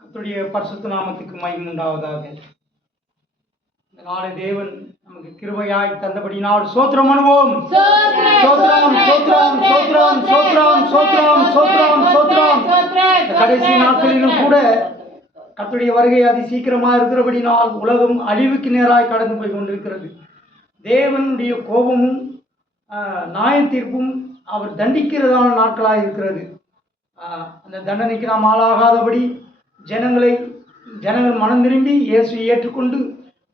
கர்த்தருடைய பரிசுத்த நாமத்துக்கு மகிமை உண்டாவதாக. இந்த நாளை தேவன் நமக்கு கிருபையாய் தந்தபடினால் சோத்திரம் பண்ணுவோம். சோத்திரம் சோத்திரம் சோத்திரம் சோத்திரம் சோத்திரம் சோத்திரம் சோத்திரம். கடைசி நாட்களிலும் கூட கர்த்தருடைய வருகை அதி சீக்கிரமாக இருக்கிறபடினால் உலகம் அழிவுக்கு நேராய் கடந்து போய் கொண்டிருக்கிறது. தேவனுடைய கோபமும் நியாய தீர்ப்பும் அவர் தண்டிக்கிறதான நாட்களாக இருக்கிறது. அந்த தண்டனைக்கு நாம் ஆளாகாதபடி ஜனங்கள் மனம் திரும்பி இயேசுவை ஏற்றுக்கொண்டு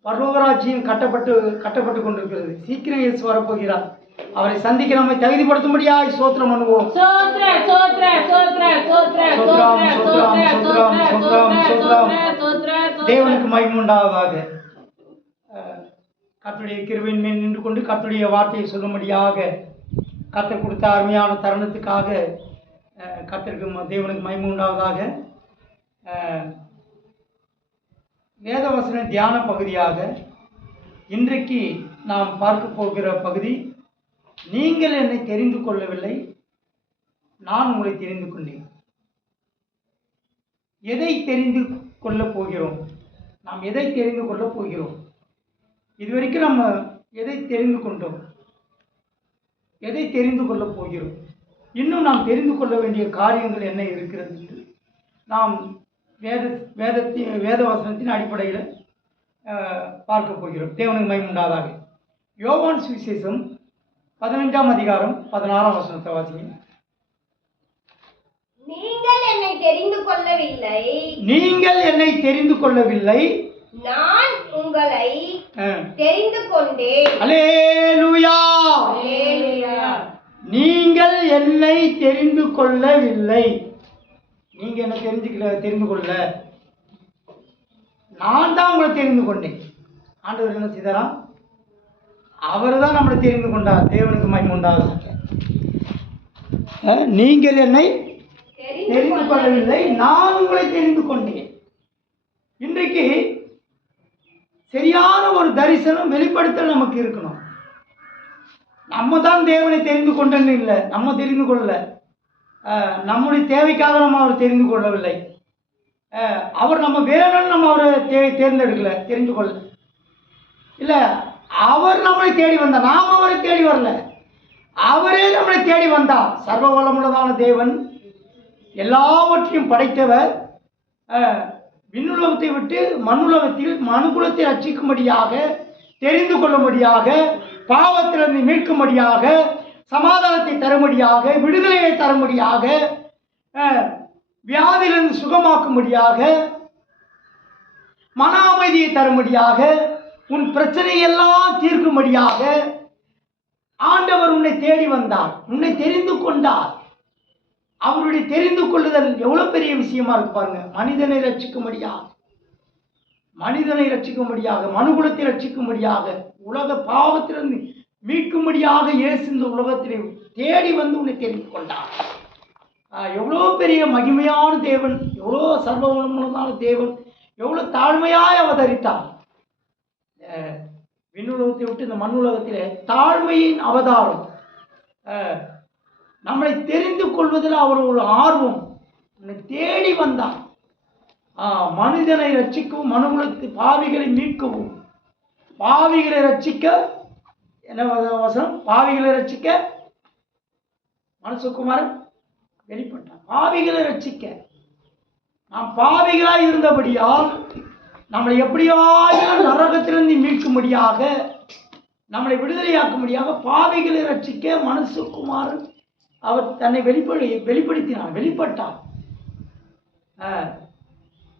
பரலோகராஜ்யம் கட்டப்பட்டு கொண்டிருக்கிறது. சீக்கிரம் இயேசு வரப்போகிறார். அவரை சந்திக்க நம்மை தகுதிப்படுத்தும்படியாய் சோத்திரம் பண்ணுவோம். தேவனுக்கு மகிமை உண்டாவதாக. கர்த்தருடைய கிருபையின் மேல் நின்று கொண்டு கர்த்தருடைய வார்த்தையை சொல்லும்படியாக கர்த்தர் கொடுத்த அருமையான தருணத்துக்காக கர்த்தருக்கு தேவனுக்கு மகிமை உண்டாவதாக. வேதவசன தியான பகுதியாக இன்றைக்கு நாம் பார்க்க போகிற பகுதி, நீங்கள் என்னை தெரிந்து கொள்ளவில்லை, நான் உங்களை தெரிந்து கொண்டேன். எதை தெரிந்து கொள்ளப் போகிறோம்? நாம் எதை தெரிந்து கொள்ளப் போகிறோம்? இதுவரைக்கும் நம்ம எதை தெரிந்து கொண்டோம்? எதை தெரிந்து கொள்ளப் போகிறோம்? இன்னும் நாம் தெரிந்து கொள்ள வேண்டிய காரியங்கள் என்ன இருக்கிறது என்று நாம் வேத வசனத்தின் அடிப்படையில் பார்க்க போகிறோம். தேவனுக்கு மகிமை உண்டாவதாக. யோவான் சுவிசேஷம் 15ஆம் அதிகாரம் 16ஆம் வசனத்தை வாசிங்க. நீங்கள் என்னை தெரிந்து கொள்ளவில்லை, நீங்கள் என்னை தெரிந்து கொள்ளவில்லை, நான் உங்களை தெரிந்து கொண்டேன். அல்லேலூயா. நீங்கள் என்னை தெரிந்து கொள்ளவில்லை, நீங்க என்ன தெரிந்து கொள்ள, நான் தான் உங்களை தெரிந்து கொண்டேன். ஆண்டவர் என்ன செய்தாராம்? அவர் தான் நம்மளை தெரிந்து கொண்டார். தேவனுக்கு மகிமை உண்டாவதாக. நீங்கள் என்னை தெரிந்து கொள்ளவில்லை, நான் உங்களை தெரிந்து கொண்டேன். இன்றைக்கு சரியான ஒரு தரிசனம் வெளிப்படுத்தல் நமக்கு இருக்கணும். நம்ம தான் தேவனை தெரிந்து கொண்டேன்னு இல்லை, நம்ம தெரிந்து கொள்ளல. நம்முடைய தேவைக்காக நம்ம அவரை தெரிந்து கொள்ளவில்லை. அவர் நம்ம வேணும்னு நம்ம அவரை தேர்ந்தெடுக்கல, தெரிந்து கொள்ள இல்லை. அவர் நம்மளை தேடி வந்தார், நாம் அவரை தேடி வரல, அவரே நம்மளை தேடி வந்தார். சர்வ வல்லமுள்ளதான தேவன், எல்லாவற்றையும் படைத்தவர், விண்ணுலகத்தை விட்டு மண்ணுலகத்தில் மனுக்குலத்தை ரட்சிக்கும்படியாக, தெரிந்து கொள்ளும்படியாக, பாவத்திலிருந்து மீட்கும்படியாக, சமாதானத்தை தரும்படியாக, விடுதலையை தரும்படியாக, வியாதியிலிருந்து சுகமாக்கும்படியாக, மன அமைதியை தரும்படியாக, உன் பிரச்சனையெல்லாம் தீர்க்கும்படியாக ஆண்டவர் உன்னை தேடி வந்தார், உன்னை தெரிந்து கொண்டார். அவருடைய தெரிந்து கொள்ளுதல் எவ்வளவு பெரிய விஷயமா இருக்கு பாருங்க. மனிதனை ரட்சிக்கும்படியாக, மனுகுலத்தை ரட்சிக்கும்படியாக, உலக பாவத்திலிருந்து மீட்கும்படியாக இயேசு இந்த உலகத்திலே தேடி வந்து உன்னை தெரிந்து கொண்டார். எவ்வளோ பெரிய மகிமையான தேவன், எவ்வளோ சர்வவல்லமையான தேவன், எவ்வளோ தாழ்மையாய் அவதரித்தார். விண்ணுலகத்தை விட்டு இந்த மண் உலகத்திலே தாழ்மையின் அவதாரம். நம்மளை தெரிந்து கொள்வதில் அவர் ஒரு ஆர்வம், உன்னை தேடி வந்தார். மனிதனை ரட்சிக்கவும், மனுகுலத்து பாவிகளை மீட்கவும், பாவிகளை ரட்சிக்க, என்ன வசனம்? பாவிகளை ரட்சிக்க மனுஷகுமாரன் வெளிப்பட்டார். பாவிகளை ரட்சிக்க, நாம் பாவிகளாய் இருந்தபடியால் நம்மளை எப்படியாயிரம் நரகத்திலிருந்து மீட்கும்படியாக, நம்மளை விடுதலையாக்கும்படியாக பாவிகளை ரட்சிக்க மனுஷகுமாரன் அவர் தன்னை வெளிப்பட்டார்.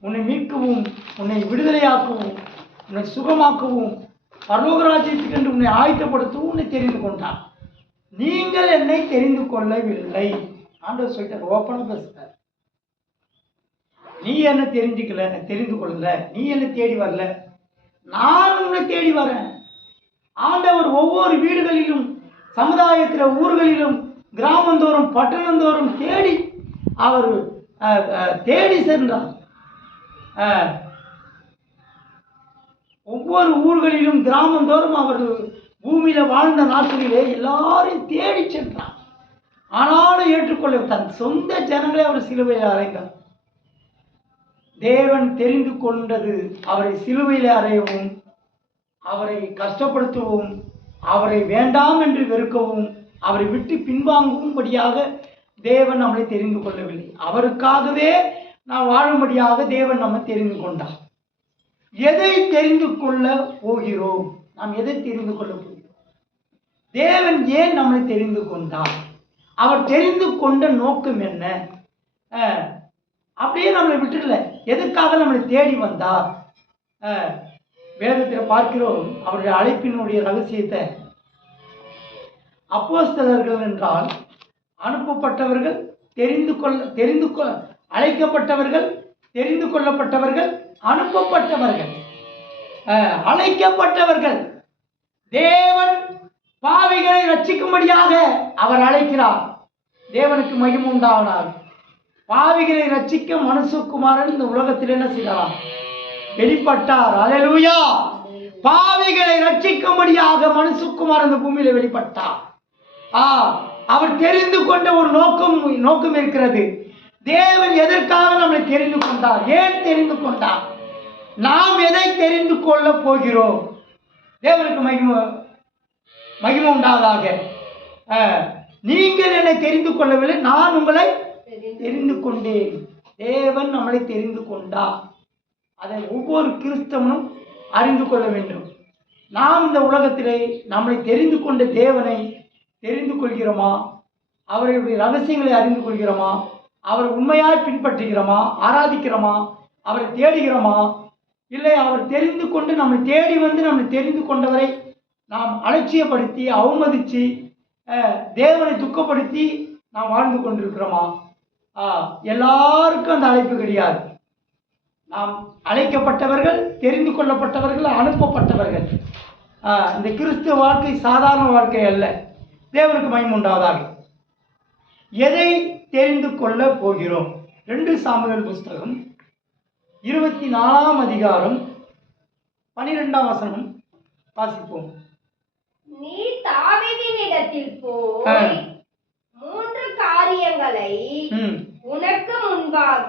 உன்னை மீட்கவும், உன்னை விடுதலையாக்கவும், உன்னை சுகமாக்கவும், பரலோகராஜ்யத்துக்கு என்று உன்னை ஆயத்தப்படுத்தவும் உன்னை தெரிந்து கொண்டார். நீங்கள் என்னை தெரிந்து கொள்ளவில்லை. ஆண்டவர் சொல்லிட்டார், ஓப்பனாக பேசுறார். நீ என்ன தெரிந்து கொள்ளல, நீ என்ன தேடி வரல, நான் உன்னை தேடி வரேன். ஆண்டவர் ஒவ்வொரு வீடுகளிலும், சமுதாயத்தில், ஊர்களிலும், கிராமந்தோறும், பட்டணந்தோறும் தேடி அவர் தேடி சென்றார். ஒவ்வொரு ஊர்களிலும், கிராமந்தோறும் அவர் பூமியில வாழ்ந்த நாட்களிலே எல்லாரையும் தேடி சென்றார். ஆனாலும் ஏற்றுக்கொள்ள தன் சொந்த ஜனங்களை அவர் சிலுவையில் அறைந்தார். தேவன் தெரிந்து கொண்டது அவரை சிலுவையில் அறையவும், அவரை கஷ்டப்படுத்தவும், அவரை வேண்டாம் என்று வெறுக்கவும், அவரை விட்டு பின்வாங்கும்படியாக தேவன் நம்மளை தெரிந்து கொள்ளவில்லை. அவருக்காகவே நாம் வாழும்படியாக தேவன் நம்மை தெரிந்து கொண்டார். எதை தெரிந்து கொள்ள போகிறோம்? நாம் எதை தெரிந்து கொள்ள போகிறோம்? தேவன் ஏன் நம்மளை தெரிந்து கொண்டார்? அவர் தெரிந்து கொண்ட நோக்கம் என்ன? அப்படியே நம்மளை விட்டுல, எதுக்காக நம்மளை தேடி வந்தார்? வேதத்தில் பார்க்கிறோம் அவருடைய அழைப்பினுடைய ரகசியத்தை. அப்போஸ்தலர்கள் என்றால் அனுப்பப்பட்டவர்கள், அழைக்கப்பட்டவர்கள், தெரிந்து கொள்ளப்பட்டவர்கள், அனுப்பப்பட்டவர்கள், அழைக்கப்பட்டவர்கள். தேவன் பாவிகளை ரட்சிக்கும்படியாக அவர் அழைக்கிறார். தேவனுக்கு மகிமை உண்டானார். பாவிகளை ரட்சிக்க மனுஷகுமாரன் இந்த உலகத்தில் என்ன செய்யலாம்? வெளிப்பட்டார். அல்லேலூயா. பாவிகளை ரட்சிக்கும்படியாக மனுஷகுமாரன் இந்த பூமியில வெளிப்பட்டார். அவர் தெரிந்து கொண்ட ஒரு நோக்கம் இருக்கிறது. தேவன் எதற்காக நம்மளை தெரிந்து கொண்டார்? ஏன் தெரிந்து கொண்டார்? நாம் எதை தெரிந்து கொள்ள போகிறோம்? தேவனுக்கு மகிமை உண்டாவதாக. நீங்கள் என்னை தெரிந்து கொள்ளவில்லை, நான் உங்களை தெரிந்து கொண்டேன். தேவன் நம்மளை தெரிந்து கொண்டார். அதை ஒவ்வொரு கிறிஸ்தவனும் அறிந்து கொள்ள வேண்டும். நாம் இந்த உலகத்திலே நம்மளை தெரிந்து கொண்ட தேவனை தெரிந்து கொள்கிறோமா? அவருடைய ரகசியங்களை அறிந்து கொள்கிறோமா? அவரை உண்மையாய் பின்பற்றுகிறோமா? ஆராதிக்கிறோமா? அவரை தேடுகிறோமா? இல்லை அவர் தெரிந்து கொண்டு நம்மை தேடி வந்து நம்மை தெரிந்து கொண்டவரை நாம் அலட்சியப்படுத்தி, அவமதித்து, தேவனை துக்கப்படுத்தி நாம் வாழ்ந்து கொண்டிருக்கிறோமா? எல்லாருக்கும் அந்த அழைப்பு கிடையாது. நாம் அழைக்கப்பட்டவர்கள், தெரிந்து கொள்ளப்பட்டவர்கள், அனுப்பப்பட்டவர்கள். இந்த கிறிஸ்துவ வாழ்க்கை சாதாரண வாழ்க்கை அல்ல. தேவனுக்கு மகிமை உண்டாவதாக. எதை தெரிந்து கொள்ள போகிறோம்? 2 சாமுவேல் புஸ்தகம் 24ஆம் அதிகாரம் 12ஆம் வசனம் வாசிப்போம். நீ தாவீதினிடத்தில் போய் 3 காரியங்களை உனக்கு முன்பாக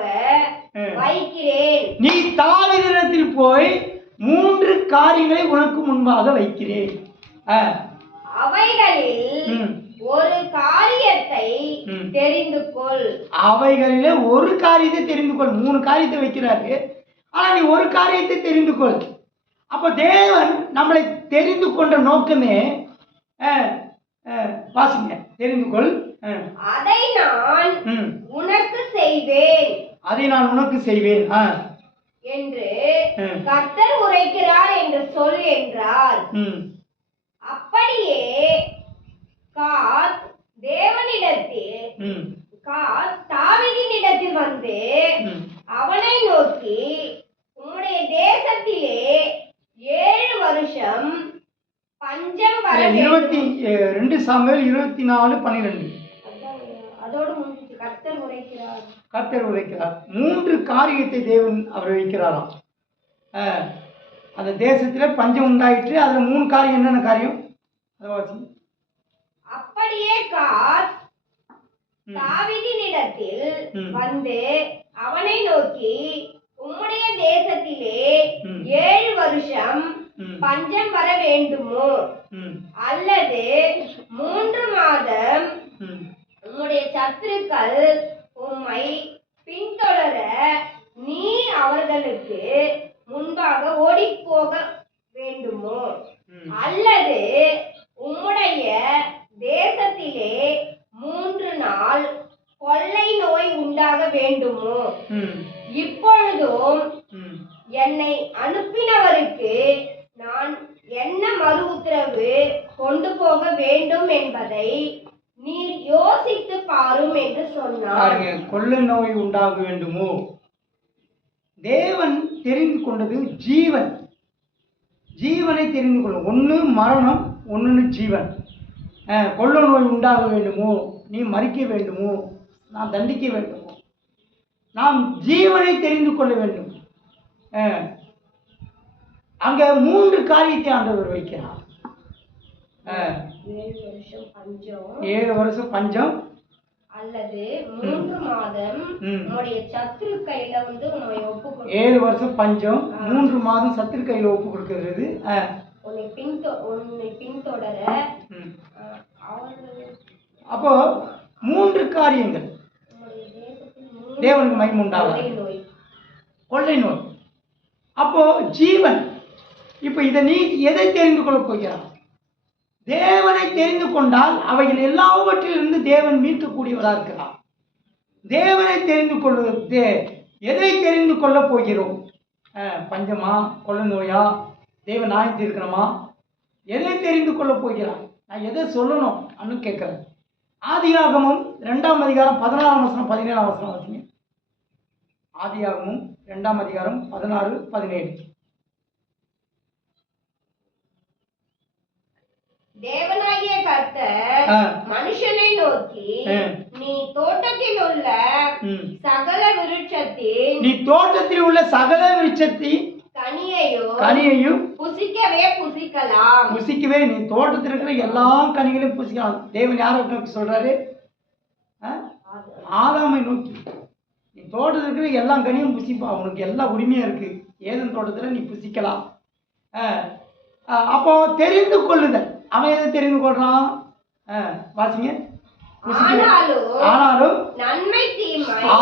வைக்கிறேன். நீ தாவீதினிடத்தில் போய் 3 காரியங்களை உனக்கு முன்பாக வைக்கிறேன். அவைகளில் ஒரு காரியத்தை தெரிந்து கொள். அவைகளிலே ஒரு காரியத்தை தெரிந்து கொள். 3 காரியத்தை வைக்கிறாரு. ஆனா நீ ஒரு காரியத்தை தெரிந்து கொள். அப்ப தேவன் நம்மளை தெரிந்து கொண்ட நோக்கமே, வாசிங்க, தெரிந்து கொள். அதை நான் உனக்கு செய்வேன். அதை நான் உனக்கு செய்வேன் என்று கர்த்தர் உரைக்கிறார் என்று சொல் என்றார். அப்படியே காத் தாவீதினிடத்தில் வந்து அவனை நோக்கி, உம்முடைய தேசத்திலே 7 வருஷம் பஞ்சம் வர 2 சாமுவேல் 24:12. அதோடு முடிஞ்சு கர்த்தர் உரைக்கிறார். 3 காரியத்தை தேவன் அவர் வைக்கிறாராம். அந்த தேசத்தில் பஞ்சம் உண்டாயிற்று. அதுல 3 காரியம். என்னென்ன காரியம்? அப்படியே காத் தாவீதினிடத்தில் வந்து அவனை நோக்கி, உம்முடைய தேசத்திலே 7 வருஷம் பஞ்சம் வர வேண்டுமோ, அல்லது 3 மாதம் உம்முடைய சத்துருக்கள் உம்மை பின்தொடர நீ அவர்களுக்கு முன்பாக ஓடி போக வேண்டுமோ, அல்லது உம்முடைய தேசத்திலே 3 நாள் கொள்ளை நோய் உண்டாக வேண்டுமோ? இப்பொழுதும் என்னை அனுப்பினவருக்கு நான் என்ன மறு உத்தரவு கொண்டு போக வேண்டும் என்பதை நீர் யோசித்து பாரும் என்று சொன்னார். கொள்ளை நோய் உண்டாக வேண்டுமோ? தேவன் தெரிந்து கொண்டது ஜீவன். ஜீவனை தெரிந்து கொள்ளும். ஒன்று மரணம், ஒன்று ஜீவன். கொள்ளை நோய் உண்டாக வேண்டுமோ? நீ மறிக்க வேண்டுமோ? நான் தண்டிக்க வேண்டுமோ? நாம் ஜீவனை தெரிந்து கொள்ள வேண்டும். அங்க 3 காரியத்தை ஆண்டவர் வைக்கிறார். 7 வருஷம் பஞ்சம், அல்லது 3 மாதம் உன்னுடைய சத்துரு கையில வந்து உன்னை 7 வருஷம் பஞ்சம், 3 மாதம் சத்துரு கையில் ஒப்பு கொடுக்கிறது. உன்னை பின்தொடர அப்போ 3 காரியங்கள் தேவனுக்கு மகிமை உண்டாகும். கொள்ளை நோய். அப்போ ஜீவன். இப்போ இதை நீ எதை தெரிந்து கொள்ள போகிறான்? தேவனை தெரிந்து கொண்டால் அவைகள் எல்லாவற்றிலிருந்து தேவன் மீட்கக்கூடியவராக இருக்கிறார். தேவனை தெரிந்து கொள்வது எதை தெரிந்து கொள்ள போகிறோம்? பஞ்சமா, கொள்ளை நோயா, தேவன் நியாயம் தீர்க்கணுமா? எதை தெரிந்து கொள்ள போகிறான்? நான் எதை சொல்லணும் அன்னு கேட்குறேன். ஆதியாகமம் 2ஆம் அதிகாரம் 16ஆம் வசனம் 17ஆம் வசனம் வாசிங்க. ஆதியாகமம் 2ஆம் அதிகாரம் 16, 17. தேவனாகிய கர்த்தர் மனுஷனை நோக்கி, நீ தோட்டத்தில் உள்ள சகல விருட்சத்தின் கனியையும் புசிக்கவே. நீ தோட்டத்தில் இருக்கிற எல்லா கனிகளையும் புசிக்கலாம். தேவன் யாரை நோக்கி சொல்றாரு? ஆதாமை நோக்கி. நீ தோட்டத்தில் இருக்கிற எல்லா கனியும் புசிப்பா, உனக்கு எல்லா உரிமையும் இருக்கு. ஏதன் தோட்டத்தில் நீ புசிக்கலாம். அப்போ தெரிந்து கொள்ளுதல். அவன் எதை தெரிந்து கொள்றான்? வாசிங்க.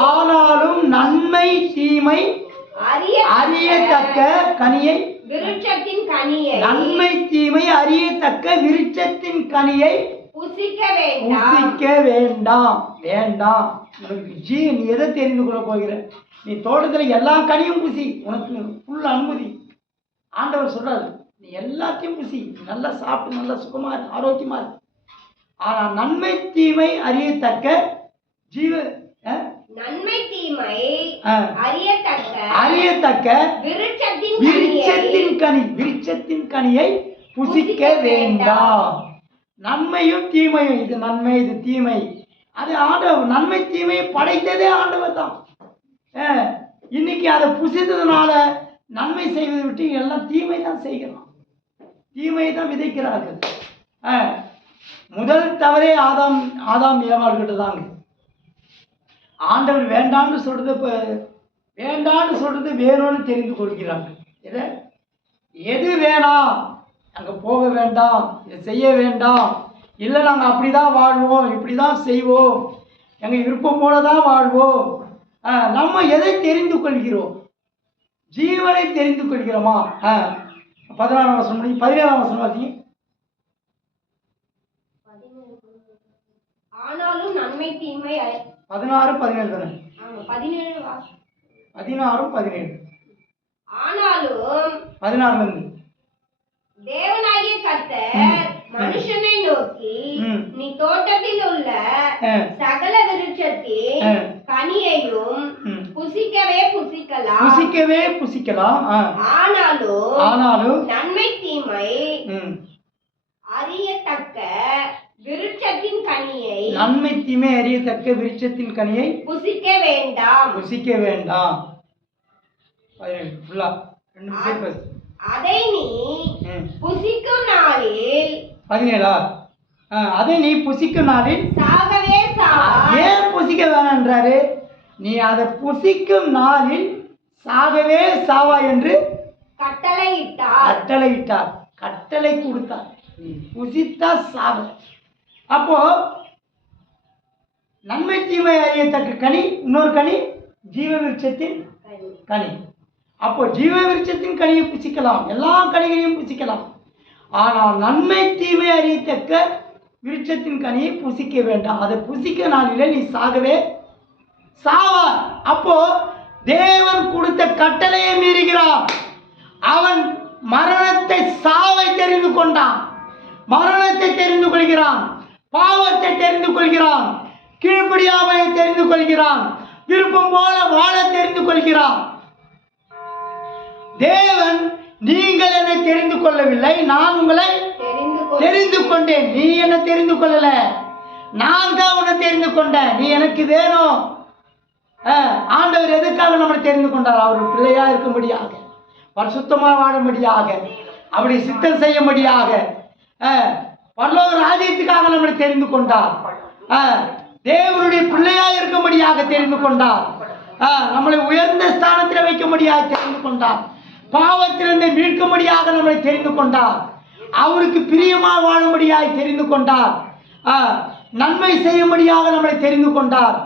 ஆனாலும் நன்மை தீமை அறியத்தக்க கனியை, நன்மை தீமை அறியத்தக்க விருட்சத்தின் கனியை புசிக்க வேண்டாம். உனக்கு நீ எதை தெரிந்து கொள்ள போகிற? நீ தோட்டத்தில் எல்லா கனியும் புசி, உனக்கு ஃபுல் அனுமதி. ஆண்டவர் சொல்றாரு, நீ எல்லாத்தையும் புசி, நல்லா சாப்பிட்டு நல்லா சுகமா இருக்கு, ஆரோக்கியமா இருக்கு. ஆனா நன்மை தீமை அறியத்தக்க விருட்சத்தின் கனியை புசிக்க வேண்டாம். நன்மையும் தீமையும், இது நன்மை இது தீமை, அது ஆண்டவர். நன்மை தீமையை படைத்ததே ஆண்டவர் தான். இன்னைக்கு அதை புசித்ததுனால நன்மை செய்வதை விட்டு எல்லாம் தீமை தான் செய்கிறோம், தீமையை தான் விதைக்கிறார்கள். முதல் தவறே ஆதாம் ஏவாள்கிட்ட தாங்க. ஆண்டவர் வேண்டான்னு சொல்றது வேணும்னு தெரிந்து கொள்கிறார்கள். எது வேணாம், அங்கே போக வேண்டாம், இதை செய்ய வேண்டாம், இல்லை நாங்கள் அப்படிதான் வாழ்வோம், இப்படிதான் செய்வோம், எங்கள் விருப்பம் போல தான் வாழ்வோம். நம்ம எதை தெரிந்து கொள்கிறோம்? ஜீவனை தெரிந்து கொள்கிறோமா? 16ஆம் வசனம் முடியும். 17ஆம் வசனம் வாசி. ஆனாலும் நன்மை தீமை 16, 17 தானே? 16, 17. ஆனாலும் 16 இருந்து தேவனாகிய கர்த்தர் மனுஷனை நோக்கி, நீ தோட்டத்தில் உள்ள சகல விருட்சத்தின் கனியையும் புசிக்கவே புசிக்கலாம். ஆனாலும் நன்மை தீமை அறியத்தக்க விருட்சத்தின் கனியை புசிக்க வேண்டாம். அதை நீ புசிக்கும் நாளில் 17. அதை நீ புசிக்கும் நாளில் சாகவே சாவாய். ஏன் புசிக்க வேணான்றாரு? நீ அதை புசிக்கும் நாளில் சாகவே சாவாய் என்று கட்டளையிட்டார், கட்டளை கொடுத்தார். நீ புசித்தா சாவ. அப்போ நன்மை தீமை அறியத்தக்க கனி, இன்னொரு கனி ஜீவ விருட்சத்தின் கனி. அப்போ ஜீவ விருட்சத்தின் கனியை புசிக்கலாம், எல்லா கனிகளையும் புசிக்கலாம். ஆனால் நன்மை தீமை அறியத்தக்க விருட்சத்தின் கனியை புசிக்க வேண்டாம். அதை புசிக்க நாளிலே நீ சாகவே சாவார். அப்போ தேவன் கொடுத்த கட்டளையை மீறுகிறான். அவன் மரணத்தை, சாவை தெரிந்து கொண்டான், மரணத்தை தெரிந்து கொள்கிறான், பாவத்தை தெரிந்து கொள்கிறான், கீழ்ப்படியாமையை தெரிந்து கொள்கிறான், விருப்பம் போல வாழ தெரிந்து கொள்கிறான். தேவன், நீங்கள் என்னை தெரிந்து கொள்ளவில்லை, நான் உங்களை தெரிந்து கொண்டேன். நீ என்ன தெரிந்து கொள்ளல, நான் தான் உன்னை தெரிந்து கொண்டேன். நீ எனக்கு வேணும். ஆண்டவர் எதுக்காக நம்மளை தெரிந்து கொண்டார்? அவர் பிள்ளையா இருக்கும்படியாக, பரிசுத்தமாக வாழும்படியாக, அப்படி சித்தம் செய்யும்படியாக, பரலோக ராஜ்யத்துக்காக நம்மளை தெரிந்து கொண்டார். தேவனுடைய பிள்ளையா இருக்கும்படியாக தெரிந்து கொண்டார். நம்மளை உயர்ந்த ஸ்தானத்தில் வைக்கும்படியாக தெரிந்து கொண்டார். பாவத்திலிருந்து மீட்கும்படியாக நம்மளை தெரிந்து கொண்டார். அவருக்கு பிரியமாக வாழும்படியாக தெரிந்து கொண்டார். நன்மை செய்யும்படியாக நம்மளை தெரிந்து கொண்டார்.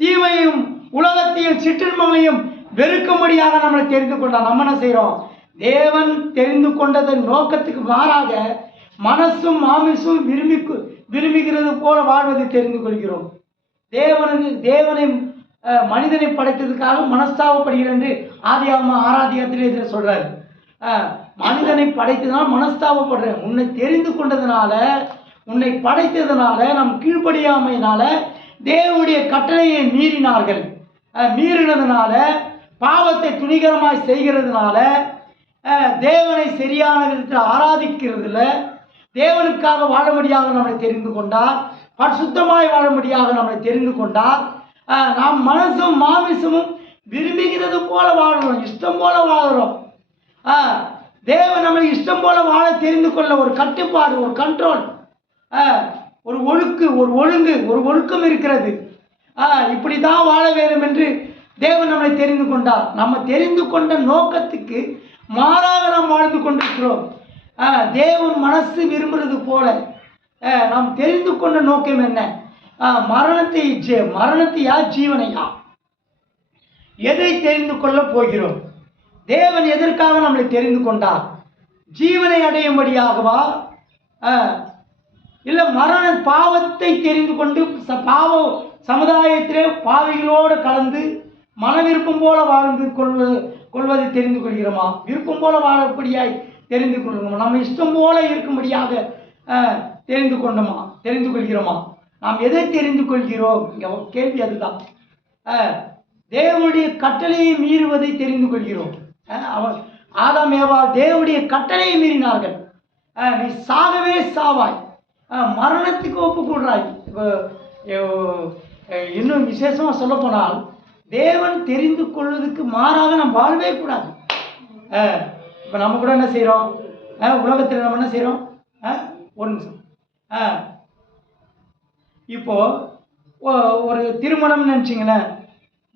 தீமையும் உலகத்தையும் சிற்றின்பங்களையும் வெறுக்கும்படியாக நம்மளை தெரிந்து கொண்டார். நம்ம என்ன செய்கிறோம்? தேவன் தெரிந்து கொண்டதன் நோக்கத்துக்கு மாறாக மனசும் மாமிசும் விரும்புகிறது போல வாழ்வதை தெரிந்து கொள்கிறோம். தேவனை மனிதனை படைத்ததுக்காக மனஸ்தாபப்படுகிறேன் என்று ஆதியாகமம் 6 இதில் சொல்றாரு. மனிதனை படைத்ததுனால மனஸ்தாபப்படுறேன். உன்னை தெரிந்து கொண்டதுனால, உன்னை படைத்ததுனால, நம் கீழ்ப்படியாமையினால தேவனுடைய கட்டளையை மீறினதுனால, பாவத்தை துணிகரமாய் செய்கிறதுனால, தேவனை சரியான விதத்தில் ஆராதிக்கிறதுல, தேவனுக்காக வாழும்படியாக நம்மளை தெரிந்து கொண்டார். பரிசுத்தமாய் வாழும்படியாக நம்மளை தெரிந்து கொண்டார். நாம் மனசும் மாமிசமும் விரும்புகிறது போல வாழ்கிறோம், இஷ்டம் போல வாழ்கிறோம். தேவன் நம்மளை இஷ்டம் போல வாழ தெரிந்து கொள்ள ஒரு கட்டுப்பாடு, ஒரு கண்ட்ரோல், ஒரு ஒழுக்கம் இருக்கிறது. இப்படி தான் வாழ வேண்டும் என்று தேவன் நம்மளை தெரிந்து கொண்டார். நம்ம தெரிந்து கொண்ட நோக்கத்துக்கு மாறாக நாம் வாழ்ந்து கொண்டிருக்கிறோம். தேவன் மனசு விரும்புறது போல நாம் தெரிந்து கொண்ட நோக்கம் என்ன? மரணத்தையா ஜீவனையா? எதை தெரிந்து கொள்ள போகிறோம்? தேவன் எதற்காக நம்மளை தெரிந்து கொண்டார்? ஜீவனை அடையும்படியாகவா? இல்லை பாவத்தை தெரிந்து கொண்டு சமுதாயத்திலே பாவிகளோடு கலந்து மன விருப்பம் போல வாழ்ந்து கொள்வதை தெரிந்து கொள்கிறோமா? விருப்பம் போல வாழப்படியாய் தெரிந்து கொள்கிறோமா? நம்ம இஷ்டம் போல இருக்கும்படியாக தெரிந்து கொள்கிறோமா? நாம் எதை தெரிந்து கொள்கிறோம்? இங்கே கேள்வி அதுதான். தேவனுடைய கட்டளையை மீறுவதை தெரிந்து கொள்கிறோம். ஆதாம் ஏவாள் தேவனுடைய கட்டளையை மீறினார்கள். நீ சாகவே சாவாய், மரணத்துக்கு ஒப்புக்கொள்றாய். இன்னும் விசேஷமாக சொல்ல போனால், தேவன் தெரிந்து கொள்வதற்கு மாறாக நாம் வாழவே கூடாது. இப்போ நம்ம கூட என்ன செய்கிறோம்? உலகத்தில் நம்ம என்ன செய்கிறோம்? ஒரு நிமிஷம். இப்போது ஒரு திருமணம் நினச்சிங்களேன்,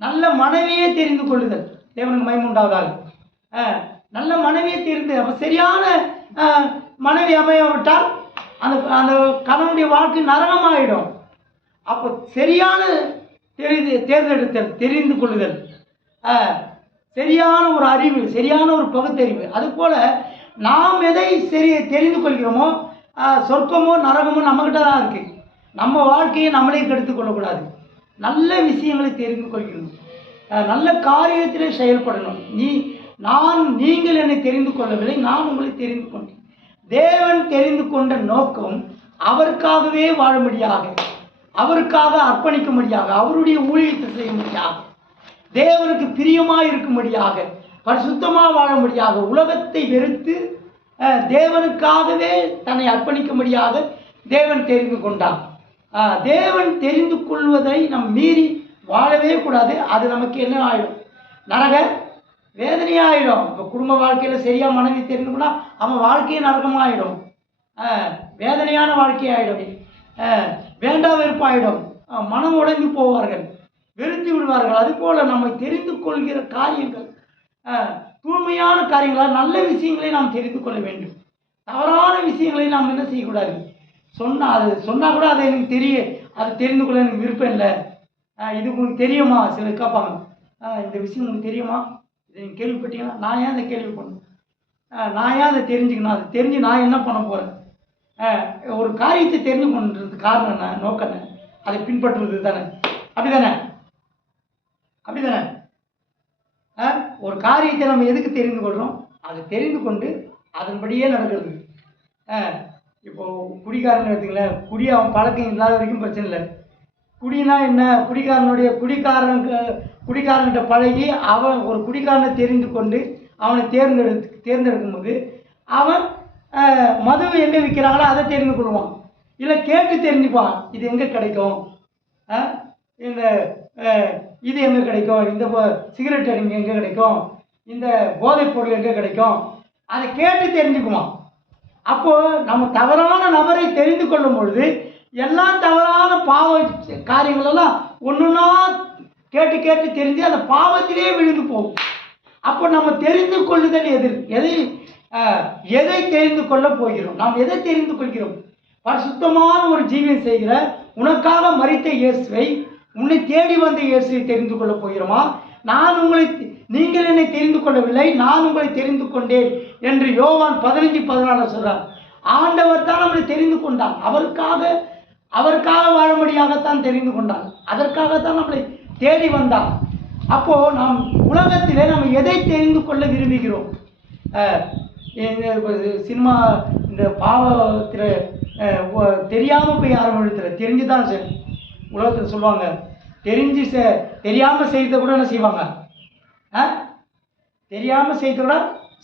நல்ல மனைவியே தெரிந்து கொள்ளுதல். தேவனுக்கு மகிமை உண்டாவதாக. நல்ல மனைவியை தெரிந்து, அப்போ சரியான மனைவி அமையவிட்டால் அந்த கணவனுடைய வாழ்க்கை நரகமாகிடும். அப்போ சரியான தேர்ந்தெடுத்தல், தெரிந்து கொள்ளுதல், சரியான ஒரு அறிவு, சரியான ஒரு பகுத்தறிவு. அதுபோல் நாம் எதை தெரிந்து கொள்கிறோமோ, சொர்க்கமோ நரகமோ நம்மக்கிட்ட தான் இருக்குது. நம்ம வாழ்க்கையை நம்மளே கெடுத்து கொள்ளக்கூடாது. நல்ல விஷயங்களை தெரிந்து கொள்கிறோம், நல்ல காரியத்தில் செயல்படணும். நீங்கள் என்னை தெரிந்து கொள்ளவில்லை, நான் உங்களை தெரிந்து கொண்டேன். தேவன் தெரிந்து கொண்ட நோக்கம் அவருக்காகவே வாழும்படியாக, அவருக்காக அர்ப்பணிக்கும்படியாக, அவருடைய ஊழியத்தை செய்யும்படியாக, தேவனுக்கு பிரியமாக இருக்கும்படியாக, பரிசுத்தமாக வாழும்படியாக, உலகத்தை வெறுத்து தேவனுக்காகவே தன்னை அர்ப்பணிக்கும்படியாக தேவன் தெரிந்து கொண்டார். தேவன் தெரிந்து கொள்வதை நம் மீறி வாழவே கூடாது. அது நமக்கு என்ன ஆகிடும்? நரக வேதனையாகிடும். இப்போ குடும்ப வாழ்க்கையில் சரியாக மனைவி தெரிந்து கொண்டால் அவன் வாழ்க்கையே நரகமாகிடும், வேதனையான வாழ்க்கையாகிடும், வேண்டா வெறுப்பாயிடும், மனம் உடைந்து போவார்கள், வெறுத்து விடுவார்கள். அதுபோல் நம்ம தெரிந்து கொள்கிற காரியங்கள் தூய்மையான காரியங்களால் நல்ல விஷயங்களை நாம் தெரிந்து கொள்ள வேண்டும். தவறான விஷயங்களை நாம் என்ன செய்யக்கூடாது? சொன்னால் கூட அதை எனக்கு அதை தெரிந்து கொள்ள எனக்கு விருப்பம் இல்லை. இது உங்களுக்கு தெரியுமா? சிலர் கேட்பாங்க, இந்த விஷயம் உங்களுக்கு தெரியுமா? இதை நீங்கள் கேள்விப்பட்டீங்கன்னா, நான் ஏன் அதை கேள்விப்படணும்? நான் ஏன் அதை தெரிஞ்சுக்கணும்? அதை தெரிஞ்சு நான் என்ன பண்ண போகிறேன்? ஒரு காரியத்தை தெரிந்து கொண்டது காரணம் என்ன? நோக்கம் என்ன? அதை பின்பற்றுவது தானே. அப்படி தானே? ஒரு காரியத்தை நம்ம எதுக்கு தெரிந்து கொள்கிறோம்? அதை தெரிந்து கொண்டு அதன்படியே நடக்கிறது. இப்போது குடிகாரன் எடுத்துங்களேன், அவன் பழக்கம் இல்லாத வரைக்கும் பிரச்சனை இல்லை. குடினா என்ன? குடிகாரன்கிட்ட பழகி அவன் ஒரு குடிகாரனை தெரிந்து கொண்டு அவனை தேர்ந்தெடுக்கும் போது அவன் மதுவை எங்கே விற்கிறாங்களோ அதை தெரிந்து கொள்வான். இல்லை கேட்டு தெரிஞ்சுப்பான், இது எங்கே கிடைக்கும், இது எங்கே கிடைக்கும், இந்த சிகரெட் எங்கே கிடைக்கும், இந்த போதைப் பொருள் எங்கே கிடைக்கும், அதை கேட்டு தெரிஞ்சுக்குவான். அப்போது நம்ம தவறான நபரை தெரிந்து கொள்ளும் பொழுது எல்லா தவறான பாவ காரியங்களெல்லாம் ஒன்றுனா கேட்டு கேட்டு தெரிஞ்சு அந்த பாவத்திலே விழுந்து போகும். அப்போ நம்ம தெரிந்து கொள்ளுதல் எதை தெரிந்து கொள்ள போகிறோம்? நாம் எதை தெரிந்து கொள்கிறோம்? பரிசுத்தமான ஒரு ஜீவியம் செய்கிற உனக்காக மரித்த இயேசுவை, உன்னை தேடி வந்த இயேசுவை தெரிந்து கொள்ள போகிறோமா? நீங்கள் என்னை தெரிந்து கொள்ளவில்லை, நான் உங்களை தெரிந்து கொண்டேன் என்று யோவான் 15:14 சொல்றார். ஆண்டவர் தான் நம்மளை தெரிந்து கொண்டார். அவருக்காக வாழும்படியாகத்தான் தெரிந்து கொண்டார். அதற்காகத்தான் நம்மளை தேடி வந்தார். அப்போ நாம் உலகத்திலே நம்ம எதை தெரிந்து கொள்ள விரும்புகிறோம்? சினிமா இந்த பாவத்தில் தெரியாமல் போய் யாரும் எழுத்துற தெரிஞ்சு தான் சரி. உலகத்தில் சொல்லுவாங்க, தெரியாமல் செய்த கூட என்ன செய்வாங்க? தெரியாமல் செய்த கூட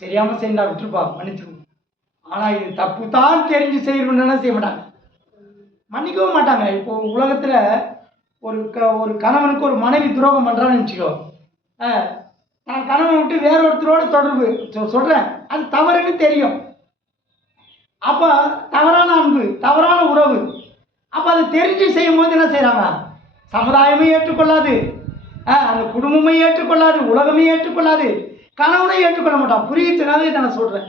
தெரியாமல் செய்தா விட்டுருப்பா, மன்னிச்சிருவோம். ஆனால் இது தப்பு தான் தெரிஞ்சு செய்யணும்னு செய்ய மாட்டாங்க, மன்னிக்கவும் மாட்டாங்க. இப்போ உலகத்தில் ஒரு கணவனுக்கு ஒரு மனைவி துரோகம் பண்ணுறான்னு வச்சுக்கோ, நான் கணவனை விட்டு வேற ஒருத்தரோட தொடர்பு சொல்கிறேன், அது தவறுன்னு தெரியும். அப்போ தவறான அன்பு, தவறான உறவு. அப்போ அதை தெரிஞ்சு செய்யும் போது என்ன செய்கிறாங்க? சமுதாயமே ஏற்றுக்கொள்ளாது, அந்த குடும்பமே ஏற்றுக்கொள்ளாது, உலகமே ஏற்றுக்கொள்ளாது, கணவனை ஏற்றுக்கொள்ள மாட்டான். புரியுதுனாவே இதை நான் சொல்கிறேன்.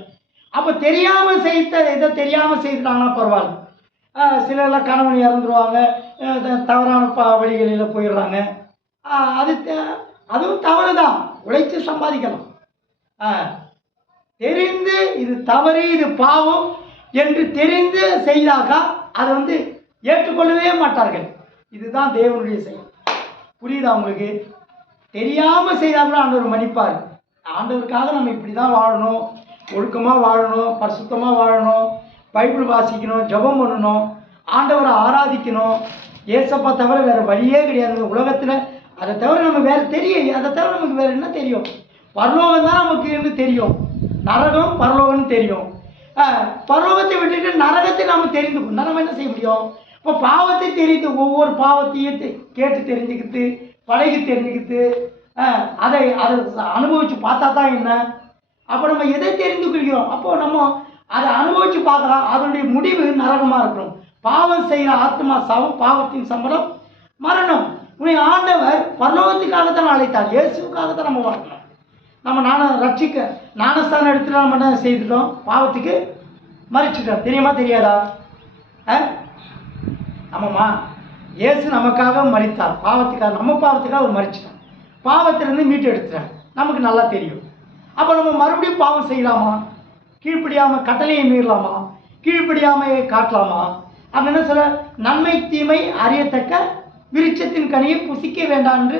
அப்போ தெரியாமல் இதை தெரியாமல் செய்துட்டாங்கன்னா பரவாயில்ல. சிலர்லாம் கணவன் இறந்துருவாங்க, தவறான வழிகளில் போயிடுறாங்க. அதுவும் தவறு தான், உழைச்சி சம்பாதிக்கலாம். தெரிந்து இது தவறு, இது பாவம் என்று தெரிந்து செய்தாக்கா அதை ஏற்றுக்கொள்ளவே மாட்டார்கள். இதுதான் தேவனுடைய செயல். புரியுதா உங்களுக்கு? தெரியாமல் செய்தாலும் ஆண்டவர் மன்னிப்பார். ஆண்டவருக்காக நம்ம இப்படி தான் வாழணும், ஒழுக்கமாக வாழணும், பரிசுத்தமாக வாழணும், பைபிள் வாசிக்கணும், ஜெபம் பண்ணணும், ஆண்டவரை ஆராதிக்கணும். ஏசப்பா தவிர வேறு வழியே கிடையாது உலகத்தில். அதை தவிர நம்ம வேறு தெரியும், அதை தவிர நமக்கு வேறு என்ன தெரியும்? பரலோகம் தான் நமக்கு என்ன தெரியும், நரகம் பரலோகம்னு தெரியும். பரலோகத்தை விட்டுட்டு நரகத்தை நாம் தெரிந்து கொண்டா நம்ம என்ன செய்ய முடியும்? இப்போ பாவத்தை தெரிந்து ஒவ்வொரு பாவத்தையும் கேட்டு தெரிஞ்சுக்கிட்டு, பழகி தெரிஞ்சுக்கிட்டு, அதை அனுபவித்து பார்த்தா தான் என்ன. அப்போ நம்ம எதை தெரிந்து கொள்கிறோம்? அப்போது நம்ம அதை அனுபவித்து பார்க்கலாம். அதனுடைய முடிவு நரகமாக இருக்கணும். பாவம் செய்கிற ஆத்மா சாவும், பாவத்தின் சம்பளம் மரணம். உன்னை ஆண்டவர் பரலோகத்துக்காகத்தான் அழைத்தார், இயேசுக்காகத்தான் நம்ம வாழணும். நம்ம ஞானஸ்தானம் எடுத்துட்டு நம்ம என்ன செய்துட்டோம்? பாவத்துக்கு மறிச்சுட்டோம். தெரியுமா தெரியாதா? ஆமாம்மா, இயேசு நமக்காக மறித்தார், பாவத்துக்காக, நம்ம பாவத்துக்காக அவர் மறிச்சிட்டார். பாவத்திலேருந்து மீட்டு எடுத்துட்டார், நமக்கு நல்லா தெரியும். அப்போ நம்ம மறுபடியும் பாவம் செய்யலாமா? கீழ்ப்படியாமல் கட்டளையை மீறலாமா? கீழ்ப்படியாமையை காட்டலாமா? அப்படின்னு சொல்ல, நன்மை தீமை அறியத்தக்க விருட்சத்தின் கனியை புசிக்க வேண்டாம் என்று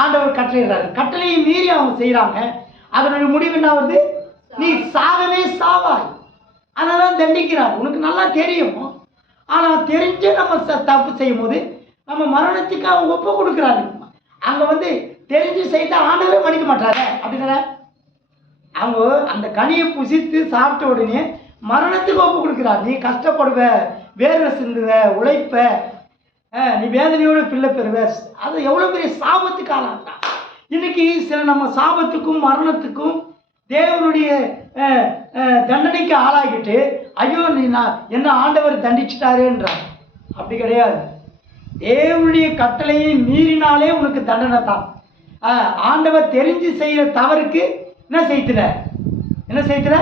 ஆண்டவர் கட்டளையிடுறாரு. கட்டளையை மீறி அவங்க செய்கிறாங்க. அதனுடைய முடிவு என்ன வருது? நீ சாகவே சாவாய். அதனால தண்டிக்கிறார். உனக்கு நல்லா தெரியும். ஆனால் தெரிஞ்சு நம்ம தப்பு செய்யும் போது நம்ம மரணத்துக்கு அவங்க ஒப்பு கொடுக்குறாரு. அங்கே தெரிஞ்சு செய்த ஆண்டவரே மன்னிக்க மாட்டாரு. அப்படிங்கிற அவங்க அந்த கனியை புசித்து சாப்பிட்ட உடனே மரணத்துக்கு ஒப்பு கொடுக்குறார். நீ கஷ்டப்படுவ, வேர்வை சிந்துவ, உழைப்ப, நீ வேதனையோடு பிள்ளை பெறுவ. அது எவ்வளோ பெரிய சாபத்துக்கு ஆளாகிறான். இன்னைக்கு நம்ம சாபத்துக்கும் மரணத்துக்கும் தேவனுடைய தண்டனைக்கு ஆளாகிட்டு, ஐயோ என்ன ஆண்டவர் தண்டிச்சிட்டாருன்றார். அப்படி கிடையாது. தேவனுடைய கட்டளையை மீறினாலே உனக்கு தண்டனை தான். ஆண்டவர் தெரிஞ்சு செய்கிற தவறுக்கு என்ன செய்யல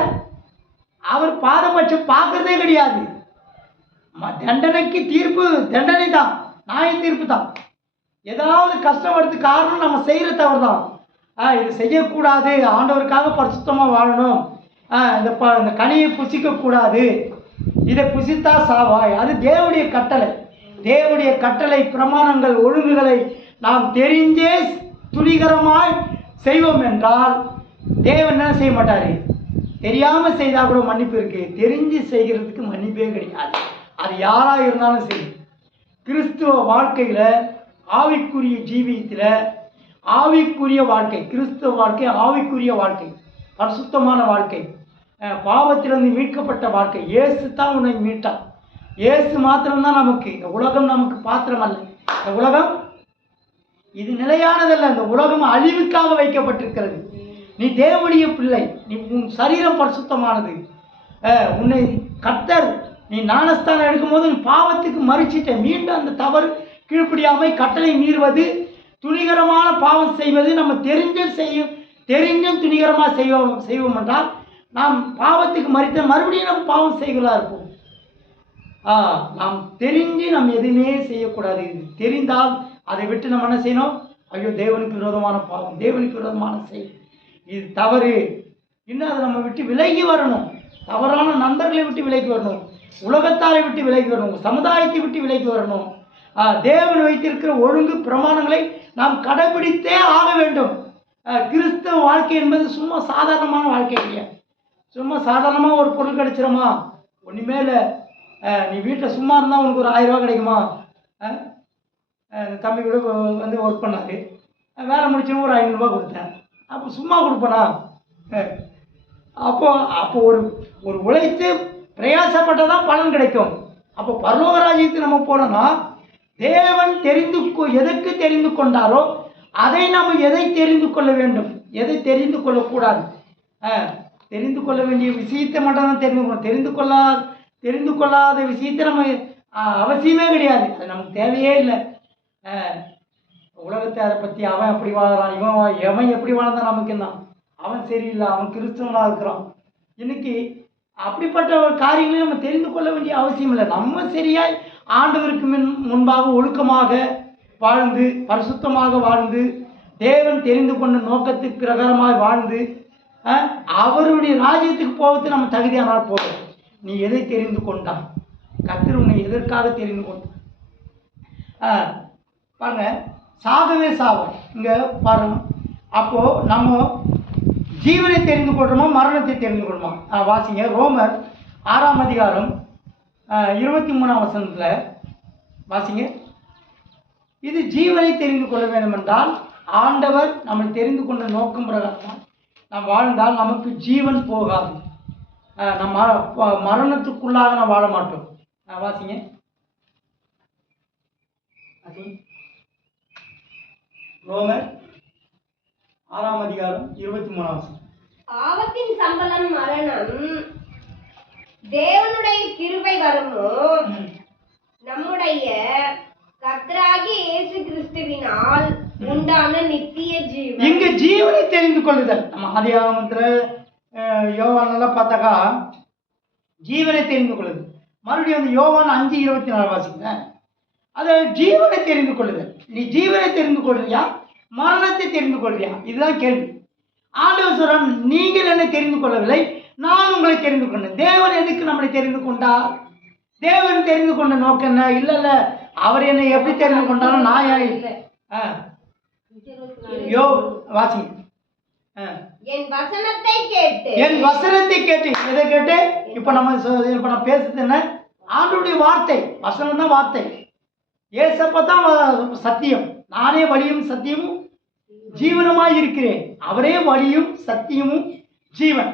அவர் பாதபட்சம் பார்க்கறதே கிடையாது. தண்டனைக்கு தீர்ப்பு தண்டனை தான், நியாய தீர்ப்பு தான். ஏதாவது கஷ்டப்படுறதுக்கு காரணம் நம்ம செய்கிற தவறு தான். இது செய்யக்கூடாது, ஆண்டவருக்காக பரிசுத்தமாக வாழணும், இந்த கனியை புசிக்கக்கூடாது, இதை புசித்தா சாவாய். அது தேவனுடைய கட்டளை. தேவனுடைய கட்டளை பிரமாணங்கள் ஒழுங்குகளை நாம் தெரிஞ்சே துணிகரமாய் செய்வோம் என்றால் தேவன் என்ன செய்ய மாட்டார்? தெரியாமல் செய்தால் கூட மன்னிப்பு இருக்குது, தெரிஞ்சு செய்கிறதுக்கு மன்னிப்பே கிடையாது. அது யாராக இருந்தாலும் சரி. கிறிஸ்துவ வாழ்க்கையில், ஆவிக்குரிய ஜீவியத்தில், ஆவிக்குரிய வாழ்க்கை, கிறிஸ்துவ வாழ்க்கை ஆவிக்குரிய வாழ்க்கை, பரிசுத்தமான வாழ்க்கை, பாவத்திலிருந்து மீட்கப்பட்ட வாழ்க்கை. இயேசு தான் உன்னை மீட்டான். இயேசு மாத்திரம்தான் நமக்கு. இந்த உலகம் நமக்கு பாத்திரம் அல்ல. இந்த உலகம் இது நிலையானதல்ல. இந்த உலகம் அழிவுக்காக வைக்கப்பட்டிருக்கிறது. நீ தேவனுடைய பிள்ளை, நீ உன் சரீரம் பரிசுத்தமானது. உன்னை கர்த்தர், நீ ஞானஸ்தானம் எடுக்கும்போது நீ பாவத்துக்கு மறிச்சிட்ட. மீண்டும் அந்த தவறு கீழ்ப்படியாமை கட்டளை மீறுவது துணிகரமான பாவம் செய்வது நம்ம தெரிஞ்சும் துணிகரமாக செய்வோம் என்றால் நாம் பாவத்துக்கு மறுபடியும் நம்ம பாவம் செய்கிறதா இருப்போம். நாம் தெரிஞ்சு நம்ம எதுவுமே செய்யக்கூடாது. இது தெரிந்தால் அதை விட்டு நம்ம என்ன செய்யணும்? ஐயோ, தேவனுக்கு விரோதமான பாவம், தேவனுக்கு விரோதமான செயல், இது தவறு, இன்னும் அதை நம்ம விட்டு விலகி வரணும். தவறான நண்பர்களை விட்டு விலகி வரணும், உலகத்தாரை விட்டு விலகி வரணும், சமுதாயத்தை விட்டு விலகி வரணும். தேவன் வைத்திருக்கிற ஒழுங்கு பிரமாணங்களை நாம் கடைபிடித்தே ஆக வேண்டும். கிறிஸ்தவ வாழ்க்கை என்பது சும்மா சாதாரணமான வாழ்க்கை இல்லையா? சும்மா சாதாரணமாக ஒரு பொருள் கிடைச்சிருமா? ஒன்றுமே இல்லை. நீ வீட்டில் சும்மா இருந்தால் உனக்கு ஒரு 1000 ரூபா கிடைக்குமா? தம்பி கூட வந்து ஒர்க் பண்ணாரு, வேலை முடிச்சுன்னு ஒரு 500 ரூபா கொடுத்தேன். அப்போ சும்மா கொடுப்பேனா? அப்போ ஒரு உழைத்து பிரயாசப்பட்டால் தான் பலன் கிடைக்கும். அப்போ பரலோக ராஜ்யத்துக்கு நம்ம போனோம்னா தேவன் எதற்கு தெரிந்து கொண்டாரோ அதை நம்ம எதை தெரிந்து கொள்ள வேண்டும், எதை தெரிந்து கொள்ளக்கூடாது. தெரிந்து கொள்ள வேண்டிய விஷயத்தை மட்டும் தான் தெரிந்து கொள்ளணும். தெரிந்து கொள்ளாத விஷயத்தை நம்ம அவசியமே கிடையாது, அது நமக்கு தேவையே இல்லை. உலகத்தை அதை பற்றி அவன் எப்படி வாழறான், எவன் எப்படி வாழ்ந்தான் நமக்கு என்ன, அவன் சரியில்லை, அவன் கிறிஸ்தவனாக இருக்கிறான். இன்னைக்கு அப்படிப்பட்ட ஒரு காரியங்களை நம்ம தெரிந்து கொள்ள வேண்டிய அவசியம் இல்லை. நம்ம சரியாய் ஆண்டவருக்கு முன்பாக ஒழுக்கமாக வாழ்ந்து, பரிசுத்தமாக வாழ்ந்து, தேவன் தெரிந்து கொண்ட நோக்கத்துக்கு பிரகாரமாக வாழ்ந்து அவருடைய ராஜ்யத்துக்கு போவது நம்ம தகுதியானால் போதும். நீ எதை தெரிந்து கொண்டான்? கர்த்தர் உன்னை எதற்காக தெரிந்து கொண்டான்? பாருங்க, சாகவே சாகும். இங்கே பாருங்க, அப்போது நம்ம ஜீவனை தெரிந்து கொள்கிறோமா, மரணத்தை தெரிந்து கொள்ளுமா? வாசிங்க, ரோமர் 6ஆம் அதிகாரம் 23ஆம் வசனத்தில் வாசிங்க. இது ஜீவனை தெரிந்து கொள்ள வேண்டும் என்றால் ஆண்டவர் நம்மை தெரிந்து கொண்ட நோக்கம் பிரகாரம் நாம் வாழ்ந்தால் நமக்கு ஜீவன் போகாது. நம்ம மரணத்துக்குள்ளாக நாம் வாழ மாட்டோம். வாசிங்க, ரோமர் 6ஆம் அதிகாரம் 23ஆம் வசனம். பாவத்தின் சம்பளம் மரணம், தேவனுடைய கிருபை வருமோ நம்முடைய கர்த்தராகிய இயேசு கிறிஸ்துவினால் உண்டான நித்திய ஜீவன். இங்க ஜீவனை தெரிந்து கொள்ளுதல். நம்ம ஆதியாகமத்தில் யோவானெல்லாம் பார்த்தாக்கா ஜீவனை தெரிந்து கொள்ளுது. மறுபடியும் அந்த யோவான் 5:24 வாசிங்க. அது ஜீவனை தெரிந்து கொள்ளுதல். நீ ஜீவனை தெரிந்து கொள்றியா, மரணத்தை தெரிந்து கொள்றியா? இதுதான் கேள்வி. ஆண்டவர் சொல்றான், நீங்கள் என்னை தெரிந்து கொள்ளவில்லை, நான் உங்களை தெரிந்து கொண்டேன். தேவன் எதுக்கு நம்மளை தெரிந்து கொண்டார்? தேவன் தெரிந்து கொண்ட நோக்கம் என்ன? இல்லை, அவர் என்னை எப்படி தெரிந்து கொண்டாலும் நான் யாரும் இல்லை. வாசிங்க. என் வசனத்தை கேட்டு எதை கேட்டு? இப்ப நான் பேசுறது என்ன? ஆண்டவருடைய வார்த்தை. வசனம் தான் வார்த்தை. ஏசப்பா தான் சத்தியம். நானே வழியும் சத்தியமும் ஜீவனமாய் இருக்கிறேன். அவரே வழியும் சத்தியமும் ஜீவன்.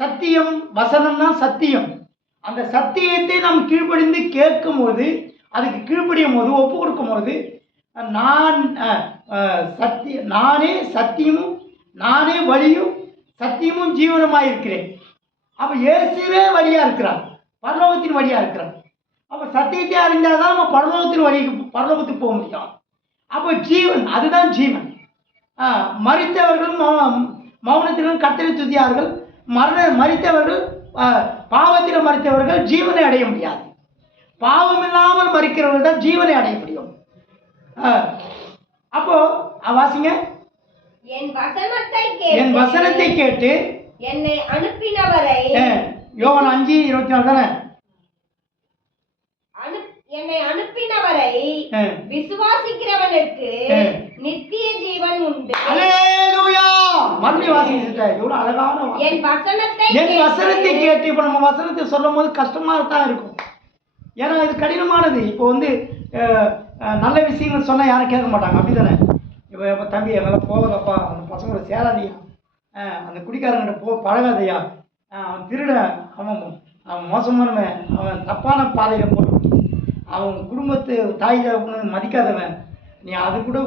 சத்தியம் வசனம் தான் சத்தியம். அந்த சத்தியத்தை நாம் கீழ்ப்படிந்து கேட்கும் போது, அதுக்கு கீழ்ப்படியும் போது, ஒப்பு கொடுக்கும் போது, நானே சத்தியமும், நானே வழியும் சத்தியமும் ஜீவனமாக இருக்கிறேன். அப்போ இயேசுவே வழியாக இருக்கிறார், பரலோகத்தின் வழியாக இருக்கிறார். அப்போ சத்தியத்தை அறிந்தால் தான் நம்ம பரலோகத்துக்கு போக முடியும். அப்போ ஜீவன், அதுதான் ஜீவன். மரித்தவர்கள் மௌனத்திலும் கர்த்தரை துதியார்கள். மரித்தவர்கள், பாவத்தில் மரித்தவர்கள் ஜீவனை அடைய முடியாது. பாவம் இல்லாமல் மரிக்கிறவர்கள் தான் ஜீவனை அடைய முடியும். அப்போ வாசிங்க. என் வசனத்தை கேட்டு என்னை அனுப்பினவரை, யோவான் 5:24 தானே? என்னை அனுப்பினவரை விசுவாசிக்கிறவனுக்கு நித்திய ஜீவன் உண்டு. அல்லேலூயா. மறுபடியும் வாசிங்க. எவ்வளவு அழகான என் வசனத்தை கேட்டு. இப்போ நம்ம வசனத்தை சொல்லும் போது கஷ்டமாக தான் இருக்கும், ஏன்னா இது கடினமானது. இப்போ நல்ல விஷயங்கள் சொன்னால் யாரும் கேட்க மாட்டாங்க, அப்படி தானே? இப்போ தம்பி எங்கெல்லாம் போகாதப்பா, அந்த பசங்களோட சேராதையா, அந்த குடிக்காரங்கிட்ட பழகாதையா, அவன் திருடன், அவன் மோசமானவன், அவன் தப்பான பாதையில் போட்டு, அவன் குடும்பத்து தாய் தகப்பனை மதிக்காதவன், நீ அது கூட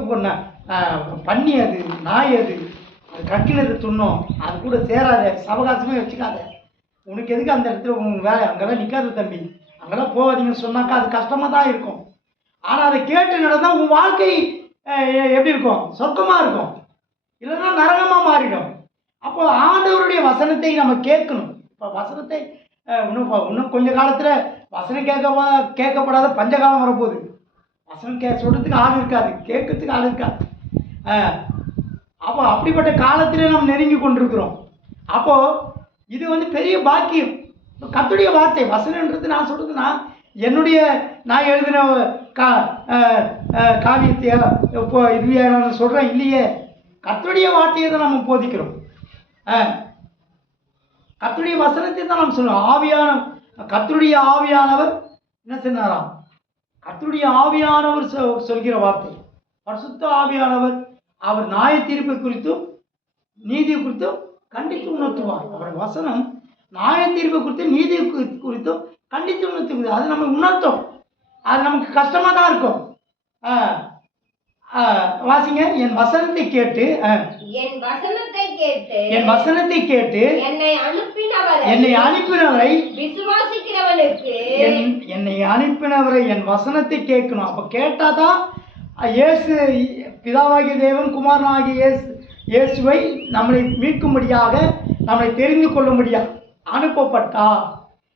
பண்ணி, அது நாய், அது கக்கினது துண்ணும், அது கூட சேராத, சவகாசமே வச்சுக்காத. உனக்கு எதுக்கு அந்த இடத்துல உங்கள் வேலை? அங்கெல்லாம் நிற்காத தம்பி, அங்கெல்லாம் போகாதீங்கன்னு சொன்னாக்கா அது கஷ்டமாக தான் இருக்கும். ஆனால் அதை கேட்டு நடந்தால் உன் வாழ்க்கை எப்படி இருக்கும்? சொர்க்கமாக இருக்கும், இல்லைன்னா நரகமாக மாறிடும். அப்போ ஆண்டவருடைய வசனத்தை நம்ம கேட்கணும். இப்போ வசனத்தை இன்னும் கொஞ்ச காலத்தில் வசனம் கேட்கப்படாத பஞ்சகாலம் வரப்போகுது. வசனம் சொல்கிறதுக்கு ஆள் இருக்காது, கேட்கறதுக்கு ஆள் இருக்காது. அப்போ அப்படிப்பட்ட காலத்திலே நம்ம நெருங்கி கொண்டிருக்கிறோம். அப்போது இது பெரிய பாக்கியம். கர்த்தருடைய வார்த்தை வசனன்றது நான் சொல்கிறதுனா நான் எழுதின காவியத்தையா இப்போ இதுவையா நான் சொல்கிறேன் இல்லையே. கர்த்தருடைய வார்த்தையை தான் நம்ம போதிக்கிறோம். கர்த்தருடைய வசனத்தை தான் நம்ம சொல்லுவோம். கர்த்தருடைய ஆவியானவர் என்ன சொன்னாராம்? கர்த்தருடைய ஆவியானவர் சொல்கிற வார்த்தை, பரிசுத்த ஆவியானவர் அவர் நியாய தீர்ப்பை குறித்தும் நீதி குறித்தும் கண்டித்து உணர்த்துவார். அவர் வசனம் நியாய தீர்ப்பை குறித்தும் நீதி குறித்தும் கண்டித்து உணர்த்துக்குது. அது நம்ம உணர்த்தும். அது நமக்கு கஷ்டமாக தான் இருக்கும். வாசிங்க. என் வசனத்தை கேட்டு என்னை அனுப்பினவரை என் வசனத்தை கேட்கணும். அப்போ கேட்டாதான் இயேசு பிதாவாகிய தேவன் குமாரனாகிய இயேசுவை நம்மளை மீட்கும்படியாக நம்மளை தெரிந்து கொள்ளும்படியாக அனுப்பப்பட்டார்.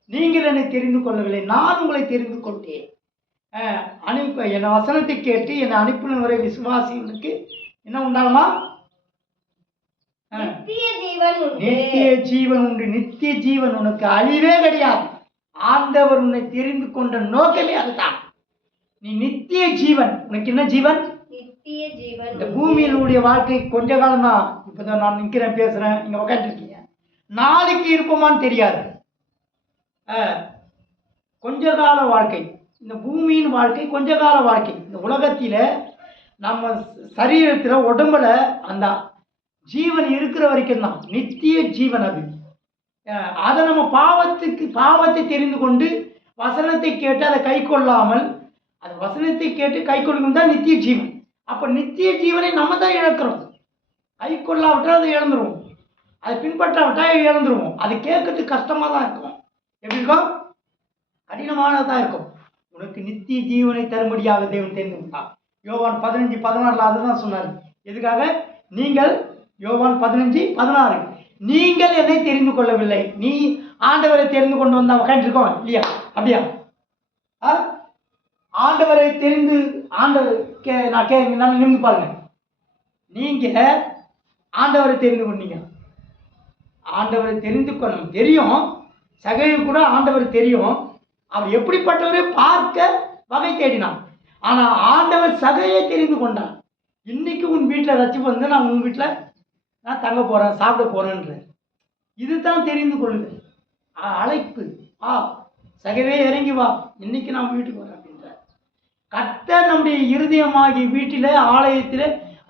நீங்கள் என்னை தெரிந்து கொள்ளவில்லை, நான் உங்களை தெரிந்து கொண்டேன். என் வசனத்தை கேட்டு என்னை அனுப்பினவரை விசுவாசிகளுக்கு என்ன உண்டாகுமா? நித்திய ஜீவன் உண்டு. நித்திய ஜீவன் உனக்கு அழிவே கிடையாது. ஆண்டவர் உன்னை தெரிந்து கொண்ட நோக்கமே அதுதான். நீ நித்திய ஜீவன். உனக்கு என்ன ஜீவன்? இந்த பூமியினுடைய வாழ்க்கை கொஞ்ச காலம் தான். இப்போதான் நான் நிற்கிறேன், பேசுகிறேன், இங்கே உட்காந்துருக்கீங்க. நாளைக்கு இருப்போமான்னு தெரியாது. கொஞ்ச கால வாழ்க்கை. இந்த பூமியின் வாழ்க்கை கொஞ்ச கால வாழ்க்கை. இந்த உலகத்தில் நம்ம சரீரத்தில் உடம்புல அந்த ஜீவன் இருக்கிற வரைக்கும் தான் நித்திய ஜீவன். அதை நம்ம பாவத்தை தெரிந்து கொண்டு வசனத்தை கேட்டு அதை கை கொள்ளாமல், அது வசனத்தை கேட்டு கை கொள்ளும் தான் நித்திய ஜீவன். அப்போ நித்திய ஜீவனை நம்ம தான் இழக்கிறோம். கை கொள்ளாவிட்டால் அதை இழந்துருவோம், அதை பின்பற்றாவிட்டால் இழந்துருவோம். அது கேட்கறதுக்கு கஷ்டமாக தான் இருக்கும். எப்படி இருக்கும்? கடினமானதாக இருக்கும். உனக்கு நித்திய ஜீவனை தரும்படியாக தேவன் தெரிந்து கொண்டார். யோவான் 15:16 அதுதான் சொன்னார். எதுக்காக? நீங்கள் யோவான் 15:16 நீங்கள் என்னை தெரிந்து கொள்ளவில்லை, நீ ஆண்டவரை தெரிந்து கொண்டு வந்தா உட்காந்துருக்கோம் இல்லையா? அப்படியா? ஆண்டவரை தெரிந்து நான் நிமிந்து பாருங்க. நீங்க ஆண்டவரை தெரிந்து கொண்டீங்க. ஆண்டவரை தெரிந்து கொள்ளணும் தெரியும். சகையை கூட ஆண்டவர் தெரியும். அவர் எப்படிப்பட்டவரை பார்க்க வகை தேடினான். ஆனால் ஆண்டவர் சகையை தெரிந்து கொண்டான். இன்னைக்கு உன் வீட்டில் ரட்சிப்பு வந்து நான் உன் வீட்டில் நான் தங்க போகிறேன், சாப்பிட போகிறேன்ற இதுதான் தெரிந்து கொள்ளுது. அழைப்பு. சகவே இறங்கி வா, இன்னைக்கு நான் வீட்டுக்கு வரேன் அப்படின்ற கர்த்தர் நம்முடைய இருதயமாகி வீட்டில் ஆலயத்தில்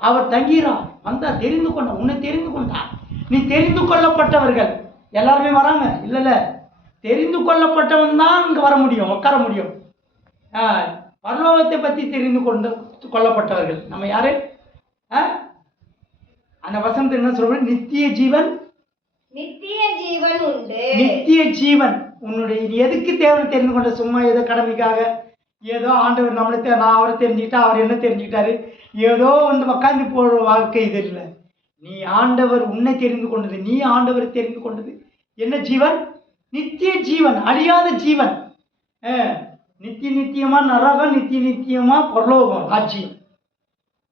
அவர் தங்கிறார். வந்தால் தெரிந்து கொண்டான், உன்னை தெரிந்து கொண்டான். நீ தெரிந்து கொள்ளப்பட்டவர்கள் எல்லாருமே வராங்க இல்லைல்ல? தெரிந்து கொள்ளப்பட்டவன் தான் இங்கே வர முடியும், உட்கார முடியும். பரலோகத்தை பற்றி தெரிந்து கொள்ளப்பட்டவர்கள் நம்ம யாரு? அந்த வசனத்தை என்ன சொல்றது? நித்திய ஜீவன். நித்திய ஜீவன் உண்டு. நித்திய ஜீவன் உன்னுடைய எதுக்கு தேவனை தெரிந்து கொண்ட? சும்மா ஏதோ கடமைக்காக, ஏதோ ஆண்டவர் நம்மளை நான் அவரை தெரிஞ்சுக்கிட்டா அவர் என்ன தெரிஞ்சுக்கிட்டாரு, ஏதோ உட்காந்து போகிற வாழ்க்கை இது இல்லை. நீ ஆண்டவர் உன்னை தெரிந்து கொண்டது, நீ ஆண்டவரை தெரிந்து கொண்டது என்ன ஜீவன்? நித்திய ஜீவன், அழியாத ஜீவன். நித்தியமா நரகம், நித்தியமா பரலோகம் ராஜ்யம்.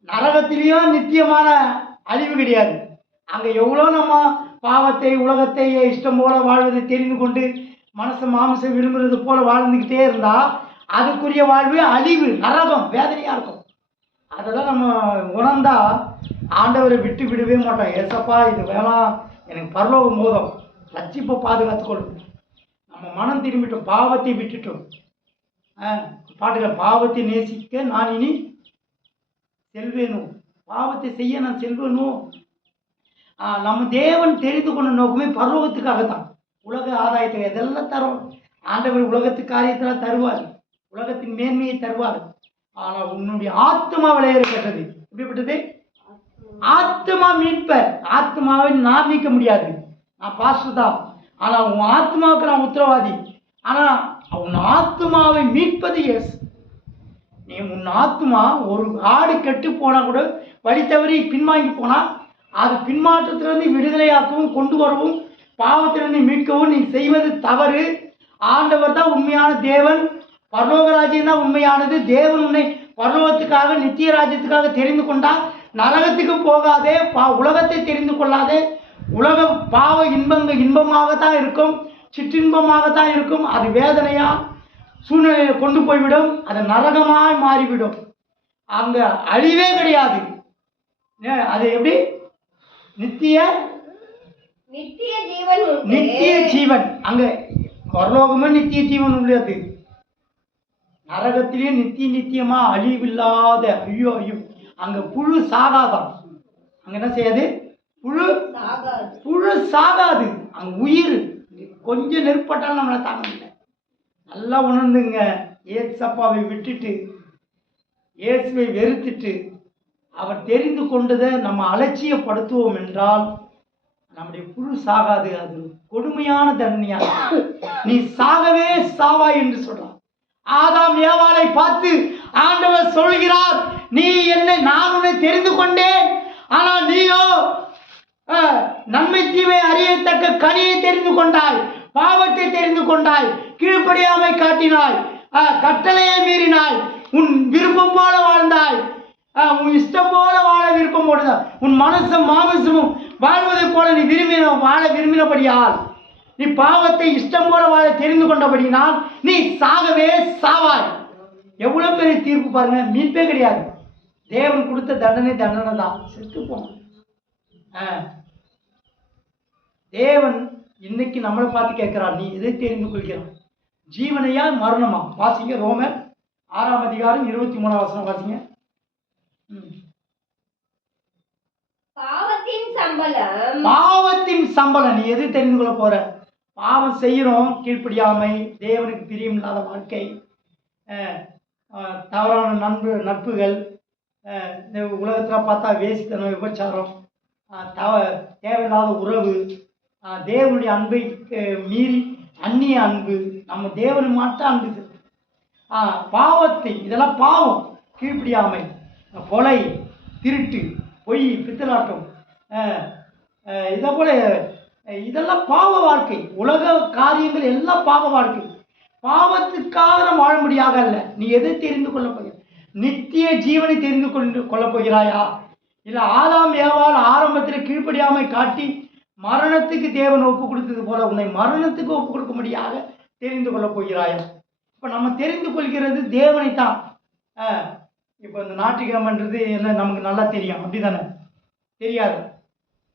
நரகத்திலேயும் நித்தியமான அழிவு கிடையாது. அங்கே எவ்வளோ நம்ம பாவத்தை உலகத்தை இஷ்டம் போல வாழ்வதை தெரிந்து கொண்டு மனசு மாம்சம் விரும்புறது போல வாழ்ந்துக்கிட்டே இருந்தால் அதுக்குரிய வாழ்வு அழிவு, நரகம், வேதனையாக இருக்கும். அதெல்லாம் நம்ம உணர்ந்தா ஆண்டவரை விட்டு விடவே மாட்டோம். ஏசப்பா இது வேணாம், எனக்கு பரலோகம் போதும், ரட்சிப்பை பாதுகாத்துக்கொள்ளும். நம்ம மனம் திரும்பிட்டோம், பாவத்தை விட்டுட்டோம். பாட்டுகள், பாவத்தை நேசிக்க நான் இனி செல்வேனும், பாவத்தை செய்ய நான் செல்வேனும். நம்ம தேவன் தெரிந்து கொண்ட நோக்கமே பரலோகத்துக்காகத்தான். உலக ஆதாயத்தை எதெல்லாம் தரும் ஆண்டவர், உலகத்து காரியத்தெல்லாம் தருவார், உலகத்தின் மேன்மையை தருவார். ஆனால் உன்னுடைய ஆத்மா விளையாடுகிறது. எப்படிப்பட்டது? ஆத்மா மீட்பர். ஆத்மாவை நான் மீட்க முடியாது, நான் பாஸ்டர் தான். ஆனால் உன் ஆத்மாவுக்கு நான் உத்தரவாதி. ஆனால் உன் ஆத்மாவை மீட்பது இயேசு. நீ உன் ஆத்மா ஒரு ஆடு கெட்டு போனால் கூட வழி தவறி பின்வாங்கி போனால் அது பின்மாற்றத்திலிருந்து விடுதலையாக்கவும் கொண்டு வரவும் பாவத்திலிருந்து மீட்கவும் நீ செய்வது தவறு. ஆண்டவர் தான் உண்மையான தேவன், பரலோக ராஜ்யம் தான் உண்மையானது. தேவன் உன்னை பரலோகத்துக்காக நித்திய ராஜ்யத்துக்காக தெரிந்து கொண்டா நரகத்துக்கு போகாதே. உலகத்தை தெரிந்து கொள்ளாதே. உலக பாவ இன்பமாகத்தான் இருக்கும், சிற்றின்பமாகத்தான் இருக்கும். அது வேதனையா சூழ்நிலையை கொண்டு போய்விடும், அது நரகமாய் மாறிவிடும். அங்க அழிவே கிடையாது. அது எப்படி? நித்திய ஜீவன். அங்க பரலோகமும் நித்திய ஜீவன் உள்ளது. நரகத்திலே நித்தியமா அழிவில்லாத ஐயோ அங்க புழு சாகாதான். அங்க என்ன செய்யாது? புழு சாகாது. அங்க உயிர் கொஞ்சம் நெருப்பட்டாலும் நம்மளை தாங்க முடியல. நல்லா உணர்ந்துங்க. ஏசப்பாவை விட்டுட்டு இயேசுவை வெறுத்துட்டு அவர் தெரிந்து கொண்டதை நம்ம அலட்சியப்படுத்துவோம் என்றால் நம்முடைய புழு சாகாது. அது கொடுமையான தண்டனையாக நீ சாகவே சாவாய் என்று சொல்றார். ஆதாம் ஏவாளை பார்த்து ஆண்டவர் சொல்கிறார், நீ என்னை நான் உன்னை தெரிந்து கொண்டேன், ஆனால் நீயோ நன்மை தீமை அறியத்தக்க கனியை தெரிந்து கொண்டாய், பாவத்தை தெரிந்து கொண்டாய், கீழ்ப்படியாமை காட்டினாய், கட்டளையை மீறினாய், உன் விருப்பம் போல வாழ்ந்தாய், உன் இஷ்டம் போல வாழ விருப்பம் போடுதான், உன் மனசும் மாமசமும் வாழ்வதை போல நீ வாழ விரும்பினபடியால் நீ பாவத்தை இஷ்டம் போல வாழ தெரிந்து கொண்டபடினால் நீ சாகவே சாவாய். எவ்வளவு பெரிய தீர்ப்பு பாருங்க. மீட்பே கிடையாது. தேவன் கொடுத்த தண்டனை தான். செத்து போங்க. தேவன் இன்னைக்கு நம்மளை பார்த்து கேட்கிறார், நீ எதை தெரிந்து கொள்கிறான்? ஜீவனையா மரணமா? வாசிங்க ரோமர் 6ஆம் அதிகாரம் 23ஆம் வசனம் வாசிங்க. பாவத்தின் சம்பளம். நீ எது தெரிந்து கொள்ள போற? பாவம் செய்யறோம், கீழ்ப்படியாமை, தேவனுக்கு பிரியம் இல்லாத வாழ்க்கை, தவறான நட்புகள், இந்த உலகத்தில் பார்த்தா வேசித்தனம், விபச்சாரம், தேவையில்லாத உறவு, தேவனுடைய அன்பை மீறி அந்நிய அன்பு, நம்ம தேவனை மட்டும் அன்பு, பாவத்தை, இதெல்லாம் பாவம். கீழ்ப்படியாமை, கொலை, திருட்டு, பொய், பித்தலாட்டம், இதை போல இதெல்லாம் பாவ வாழ்க்கை. உலக காரியங்கள் எல்லாம் பாவ வாழ்க்கை. பாவத்துக்காக நம்ம வாழ முடியாக அல்ல. நீ எதை தெரிந்து கொள்ள போகிற? நித்திய ஜீவனை தெரிந்து கொள்ளப் போகிறாயா? இல்லை ஆதாம் ஏவாள் ஆரம்பத்தில் கீழ்ப்படியாமை காட்டி மரணத்துக்கு தேவன் ஒப்பு கொடுத்தது போல உன்னை மரணத்துக்கு ஒப்பு கொடுக்க முடியாக தெரிந்து கொள்ளப் போகிறாயா? இப்போ நம்ம தெரிந்து கொள்கிறது தேவனை தான். இப்போ இந்த ஞாயிற்றுக்கிழமைன்றது என்ன நமக்கு நல்லா தெரியும், அப்படி தானே? தெரியாது.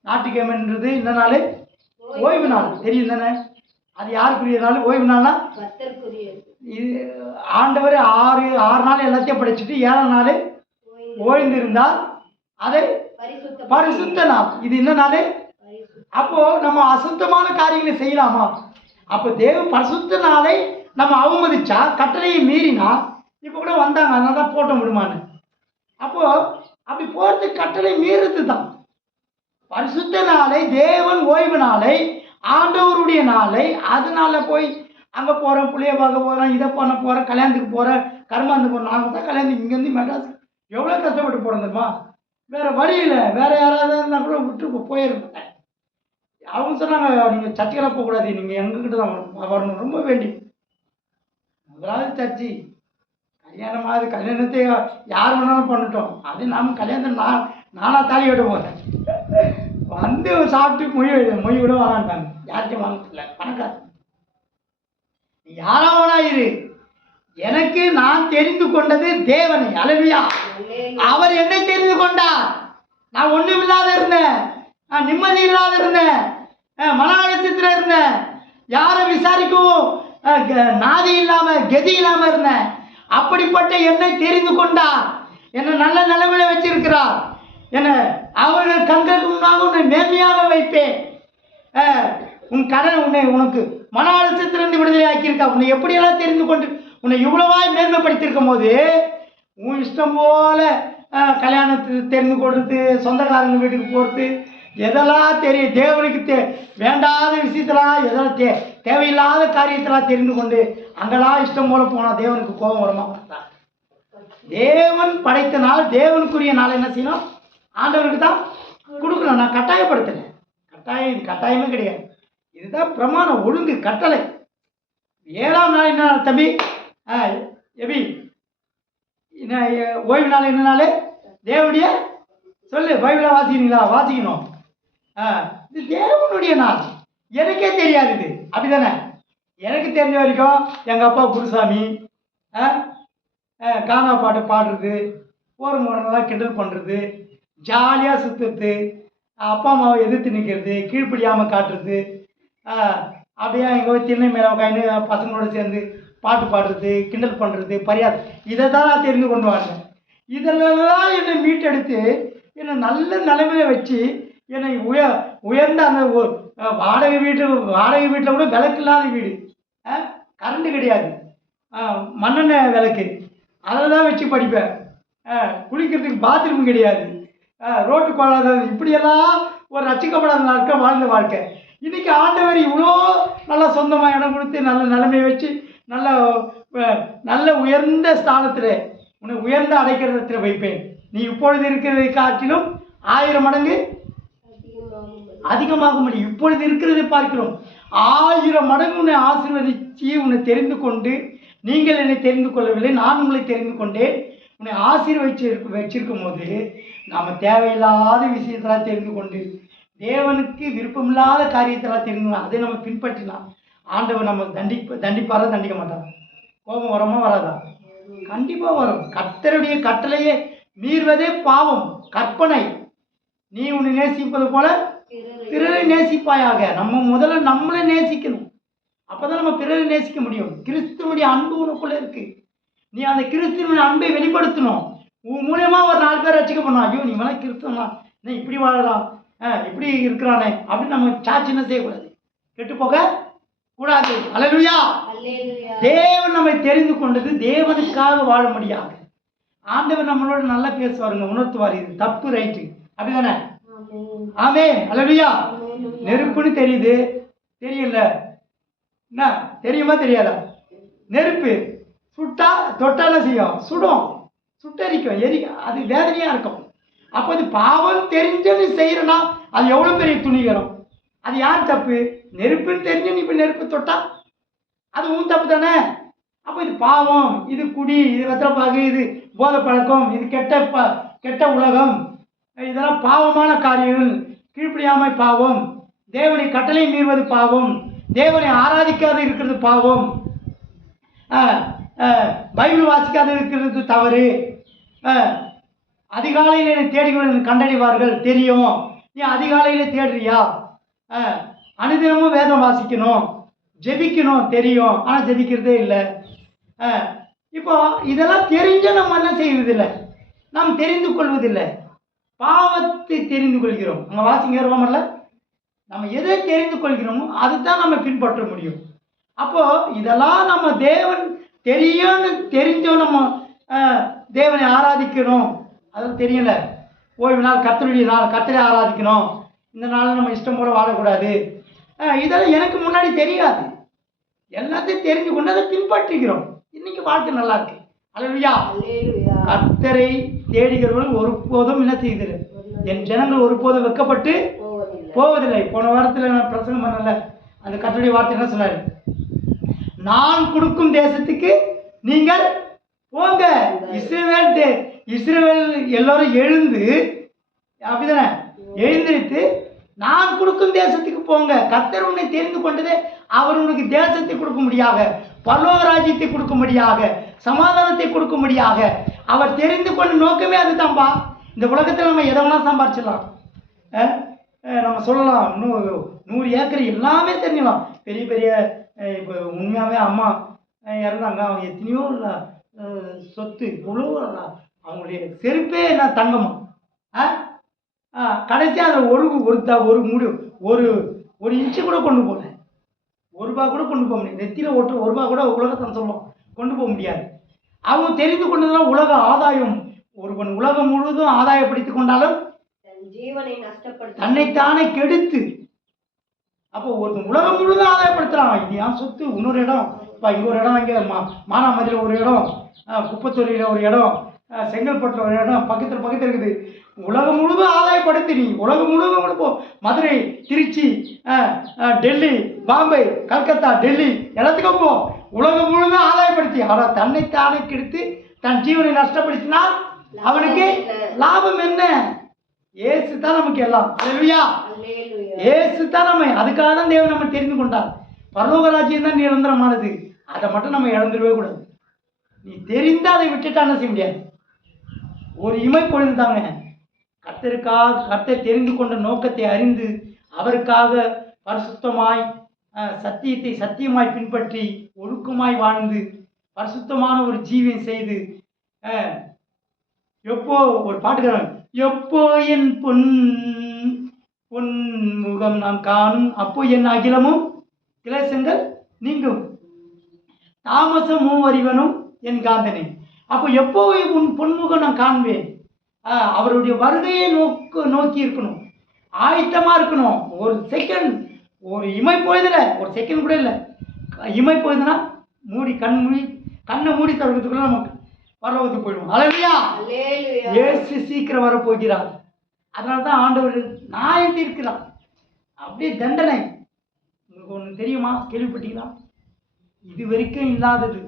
ஞாயிற்றுக்கிழமைன்றது என்ன நாள்? ஓய்வு நாள். தெரியும் தானே? அது யாருக்குரிய நாள்? ஓய்வு நாளா? இது ஆண்டவர் ஆறு நாள் எல்லாத்தையும் படைச்சிட்டு 7ஆம் நாள் ஓய்ந்திருந்தால் அதை பரிசுத்த நாள். இது என்ன நாள்? அப்போ நம்ம அசுத்தமான காரியங்களை செய்யலாமா? அப்போ பரிசுத்த நாளை நம்ம அவமதிச்சா, கட்டளையை மீறினா, இப்போ கூட வந்தாங்க அதனால தான் போட்ட விடுமான்னு. அப்போ அப்படி போகிறதுக்கு கட்டளை மீறுறது தான். பரிசுத்த நாளை, தேவன் ஓய்வு நாளை, ஆண்டவருடைய நாளை, அதனால போய் அங்கே போகிறேன், பிள்ளைய பார்க்க போகிறேன், இதை பண்ண போகிறேன், கல்யாணத்துக்கு போகிறேன், கர்மாந்து போகிறேன். நாங்கள் தான் கல்யாணத்துக்கு இங்கேருந்து மெட்ராஸ் எவ்வளோ கஷ்டப்பட்டு போகிறோம் தெரியுமா? வேறு வழியில் வேறு யாராவது இருந்தால் கூட விட்டு போயிருப்பேன். அவங்க சொன்னாங்க, நீங்கள் சர்ச்சுக்கெல்லாம் போகக்கூடாது, நீங்கள் எங்ககிட்ட தான் வரணும், ரொம்ப வேண்டி. முதலாவது சர்ச்சு கல்யாணமாவது, கல்யாணத்தை யார் வேணாலும் பண்ணிட்டோம். அது நாம் கல்யாணத்தை நானாக தாலி விட போகிறேன். வந்து சாப்பிட்டு மொய் விட வாங்கிட்டாங்க. யார்கிட்டையும் வாங்கல, பணக்காசு. நீ யாராவனா இரு, எனக்கு நான் தெரிந்து கொண்டது தேவனை. அல்லேலூயா. அவர் என்னை தெரிந்து கொண்டார். நான் ஒன்றும் இல்லாத இருந்தேன், நான் நிம்மதி இல்லாத இருந்தேன், மன அழுத்தத்தில் இருந்தேன், யாரை விசாரிக்கவும் நாதி இல்லாமல் கதி இல்லாமல் இருந்தேன். அப்படிப்பட்ட என்னை தெரிந்து கொண்டார். என்னை நல்ல நிலைமையில வச்சிருக்கிறார். என்னை அவர்கள் கண்களுக்கு முன்னாக உன்னை மேன்மையாக வைப்பேன். உன் கடன் உனக்கு மன அழுத்தத்திலிருந்து விடுதலை ஆக்கியிருக்கா. உன்னை எப்படியெல்லாம் தெரிந்து கொண்டு உன்னை இவ்வளவாய் மேன்மைப்படுத்தியிருக்கும் போது உன் இஷ்டம் போல கல்யாணத்துக்கு தெரிந்து கொடுத்து, சொந்தக்காரங்க வீட்டுக்கு போகிறது, எதெல்லாம் தெரியும், தேவனுக்கு வேண்டாத விஷயத்தெல்லாம், எதெல்லாம் தேவையில்லாத காரியத்தெல்லாம் தெரிந்து கொண்டு அங்கெல்லாம் இஷ்டம் போல போனால் தேவனுக்கு கோபம் வருமா? தேவன் படைத்த நாள், தேவனுக்குரிய நாள் என்ன செய்யணும்? ஆண்டவருக்கு தான் கொடுக்கணும். நான் கட்டாயப்படுத்தலை. கட்டாயமே கிடையாது. இதுதான் பிரமாணம், ஒழுங்கு, கட்டளை. 7ஆம் நாள் என்ன நாள் தம்பி? எபி என்ன ஓய்வு நாள்? என்ன நாள்? தேவனுடைய சொல்லு. பைபிளை வாசிக்கிறீங்களா? வாசிக்கணும். இது தேவனுடைய நாள். எனக்கே தெரியாது இது, அப்படிதானே? எனக்கு தெரிஞ்ச வரைக்கும் எங்கள் அப்பா குருசாமி கானா பாட்டு பாடுறது, போகிற முறைலாம் கிண்டல் பண்ணுறது, ஜாலியாக சுற்றுறது, அப்பா அம்மாவை எதிர்த்து நிற்கிறது, கீழ்ப்படியாமல் காட்டுறது, அப்படியே இங்கே போய் திண்ணை மேலே உட்காந்து பசங்களோடு சேர்ந்து பாட்டு பாடுறது, கிண்டல் பண்ணுறது, பரியாதை, இதை தான் நான் தெரிந்து கொண்டு வரேன். இதெல்லாம் என்னை மீட்டெடுத்து என்னை நல்ல நிலைமையில வச்சு என்னை உயர்ந்த அந்த வாடகை வீட்டில் கூட விளக்கு இல்லாத வீடு, கரண்ட்டு கிடையாது, மண்ணெண்ணெய் விளக்கு, அதில் தான் வச்சு படிப்பேன். குளிக்கிறதுக்கு பாத்ரூம் கிடையாது, ரோட்டு கோளாத, இப்படியெல்லாம் ஒரு ரசிக்கப்படாத நாட்கள் வாழ்ந்த வாழ்க்கை. இன்றைக்கி ஆண்டவர் இவ்வளோ நல்லா சொந்தமாக இடம் கொடுத்து நல்ல நிலைமையை வச்சு நல்ல உயர்ந்த ஸ்தானத்தில் உன்னை உயர்ந்த அடைக்கிறதத்தில் வைப்பேன். நீ இப்பொழுது இருக்கிறதை காட்டிலும் 1000 மடங்கு அதிகமாக முடியும். இப்பொழுது இருக்கிறதை பார்க்கிறோம். 1000 மடங்கு உன்னை ஆசீர்வதித்து உன்னை தெரிந்து கொண்டு, நீங்கள் என்னை தெரிந்து கொள்ளவில்லை, நான் உங்களை தெரிந்து கொண்டேன், உன்னை வச்சிருக்கும் போது நாம் தேவையில்லாத விஷயத்தெல்லாம் தெரிந்து கொண்டு, தேவனுக்கு விருப்பமில்லாத காரியத்தெல்லாம் தெரிந்து அதை நம்ம பின்பற்றினா ஆண்டவர் நம்ம தண்டிப்பாரா? தண்டிக்க மாட்டாரா? கோபம் வரமா வராதா? கண்டிப்பாக வரும். கர்த்தருடைய கட்டளையே மீறுவதே பாவம், கற்பனை. நீ உன்னை நேசிப்பது போல பிறரை நேசிப்பாயாக. நம்ம முதல்ல நம்மளை நேசிக்கணும். அப்போதான் நம்ம பிறரை நேசிக்க முடியும். கிறிஸ்துவனுடைய அன்பு உனக்குள்ள இருக்கு. நீ அந்த கிறிஸ்துவனுடைய அன்பை வெளிப்படுத்தணும். உன் மூலியமா ஒரு 4 பேர் ரசிக்கப்படணும். ஐயோ நீ வேணா கிறிஸ்தவனா, நீ இப்படி வாழலாம், இப்படி இருக்கிறானே அப்படின்னு நம்ம சாட்சி செய்யக்கூடாது, கெட்டு போக கூடாது. அல்லேலூயா. தேவன் நம்மை தெரிந்து கொண்டது தேவனுக்காக வாழ முடியாது. ஆண்டவர் நம்மளோட நல்லா பேசுவாருங்க, உணர்த்துவார். இது தப்பு, ரைட்டு, அப்படிதானே? ஆமென். அல்லேலூயா. நெருப்புன்னு தெரியுது, தெரியல, என்ன தெரியுமா தெரியாதா? நெருப்பு சுட்டா தொட்டால செய்யும், சுடும், சுட்டரிக்கும், அது வேதனையா இருக்கும். அப்போ அது பாவம் தெரிஞ்சது செய்யறனா அது எவ்வளவு பெரிய துணிகரம். அது யார் தப்பு? நெருப்புன்னு தெரிஞ்சு நீ இப்போ நெருப்பு தொட்டா அது உன் தப்பு தானே. அப்போ இது பாவம், இது குடி, இது வெத்தலைப்பாகு, இது போதை பழக்கம், இது கெட்ட உலகம், இதெல்லாம் பாவமான காரியங்கள். கீழ்ப்படியாமை பாவம், தேவனை கட்டளை மீறுவது பாவம், தேவனை ஆராதிக்காது இருக்கிறது பாவம், பைபிள் வாசிக்காது இருக்கிறது தவறு, அதிகாலையில் என்னை தேடிகள் கண்டறிவார்கள் தெரியும். நீ அதிகாலையில் தேடுறியா? அனுதினமும் வேதம் வாசிக்கணும், ஜெபிக்கணும் தெரியும், ஆனால் ஜெபிக்கிறதே இல்லை. இப்போ இதெல்லாம் தெரிஞ்ச நம்ம என்ன செய்வதில்லை, நாம் தெரிந்து கொள்வதில்லை. பாவத்தை தெரிந்து கொள்கிறோம். நம்ம வாசிங்க ரோமர்ல நம்ம எதை தெரிந்து கொள்கிறோமோ அதுதான் நம்ம பின்பற்ற முடியும். அப்போது இதெல்லாம் நம்ம தேவன் தெரிஞ்சோம், நம்ம தேவனை ஆராதிக்கணும். அதெல்லாம் தெரியல. ஓய்வு நாள், கர்த்தருடைய நாள், கர்த்தரை ஆராதிக்கணும், இந்த நாளில் நம்ம இஷ்டம் போல வாழக்கூடாது, இதெல்லாம் எனக்கு முன்னாடி தெரியாது. எல்லாத்தையும் தெரிஞ்சு கொண்டு அதை பின்பற்றுகிறோம். இன்னைக்கு வாழ்க்கை நல்லா இருக்கு. அல்லேலூயா. கர்த்தரை தேடுகிறவர்கள் ஒருபோதும் என்ன செய்தில்லை, என் ஜனங்கள் ஒருபோதும் வெட்கப்பட்டு போவதில்லை. போன வாரத்தில் நான் பிரசங்கம் பண்ணல, அந்த கர்த்தருடைய வார்த்தை என்ன சொன்னார்? நான் கொடுக்கும் தேசத்துக்கு நீங்கள் போங்க. இஸ்ரவேல் எல்லாரும் எழுந்து, அப்படிதானே, எழுந்திருத்து நான் கொடுக்கும் தேசத்துக்கு போங்க. கர்த்தர் உன்னை தெரிந்து கொண்டதே அவர் உனக்கு தேசத்தை கொடுக்கும்படியாக, பரலோக ராஜ்யத்தை கொடுக்கும்படியாக, சமாதானத்தை கொடுக்கும்படியாக. அவர் தெரிந்து கொண்ட நோக்கமே அதுதான்ப்பா. இந்த உலகத்தில் நம்ம எதை வேணால் சம்பாரிச்சிடலாம், நம்ம சொல்லலாம், 100 ஏக்கர் எல்லாமே தெரிஞ்சிடலாம். பெரிய பெரிய இப்போ உண்மையாகவே அம்மா இறந்தாங்க, அவங்க எத்தனையோ சொத்து இவ்வளோ, அவங்களுடைய செருப்பே என்ன தங்கமா, கடைசியாக அதில் ஒரு மூடி ஒரு இன்ச்சு கூட கொண்டு போகல, ₹1 கூட கொண்டு போக முடியாது. நெத்தியில் ஓட்டுற ₹1 கூட உலகத்தை சொல்லுவோம், கொண்டு போக முடியாது. அவங்க தெரிந்து கொண்டதுலாம் உலக ஆதாயம். ஒருவன் உலகம் முழுவதும் ஆதாயப்படுத்தி கொண்டாலும் தன்னைத்தானே கெடுத்து. அப்போ ஒருத்தன் உலகம் முழுவதும் ஆதாயப்படுத்துறான். இது ஏன் சொத்து, இன்னொரு இடம், இப்போ இங்கே ஒரு இடம், இங்கே மானாமதியில் ஒரு இடம், குப்பத்தூரில் ஒரு இடம், செங்கல்பட்டில் ஒரு இடம் பக்கத்தில் இருக்குது. உலகம் முழுவதும் ஆதாயப்படுத்தி நீ உலகம் முழுவதும் போ. மதுரை, திருச்சி, டெல்லி, பாம்பே, கல்கத்தா, டெல்லி எல்லாத்துக்கும் போ. உலகம் முழுவதும் ஆதாயப்படுத்தி. ஆனால் தன்னைத்தானே கெடுத்து தன் ஜீவனை நஷ்டப்படுத்தினால் அவனுக்கு லாபம் என்ன? ஏசு தான் நமக்கு எல்லாம். அல்லேலூயா. ஏசு தான் நம்ம. அதுக்காக தான் தேவன் நம்ம தெரிந்து கொண்டார். பரலோக ராஜ்யம் தான் நிரந்தரமானது. அதை மட்டும் நம்ம இழந்துடவே கூடாது. நீ தெரிந்து அதை விட்டுட்டா என்ன செய்ய முடியாது. ஒரு இமை பொழுது தாங்க. கர்த்தருக்காக கர்த்தர் தெரிந்து கொண்ட நோக்கத்தை அறிந்து அவருக்காக பரிசுத்தமாய் சத்தியத்தை சத்தியமாய் பின்பற்றி ஒழுக்கமாய் வாழ்ந்து பரிசுத்தமான ஒரு ஜீவியம் செய்து எப்போ ஒரு பாட்டுக்காரன், எப்போ என் பொன்முகம் நான் காணும், அப்போ என் அகிலமும் கிளேசங்கள் நீங்கும், தாமசமும் அறிவனும் என் காந்தனே. அப்போ எப்போ உன் பொன்முகம் நான் காண்பேன். அவருடைய வருகையை நோக்கி இருக்கணும், ஆயத்தமாக இருக்கணும். ஒரு செகண்ட், ஒரு இமை பொழுதுல, ஒரு செகண்ட் கூட இல்லை, இமை பொழுதுனா கண்ணை மூடி தடுக்கிறதுக்குள்ள நமக்கு பரலோகத்துக்கு போயிடுவோம். அல்லேலூயா. இயேசு சீக்கிரம் வரப்போகிறார். அதனால தான் ஆண்டவர் நியாயம் தீர்க்கிறார். அப்படியே தண்டனை. உங்களுக்கு ஒன்று தெரியுமா? கேள்விப்பட்டீங்களா? இது வரைக்கும் இல்லாதது.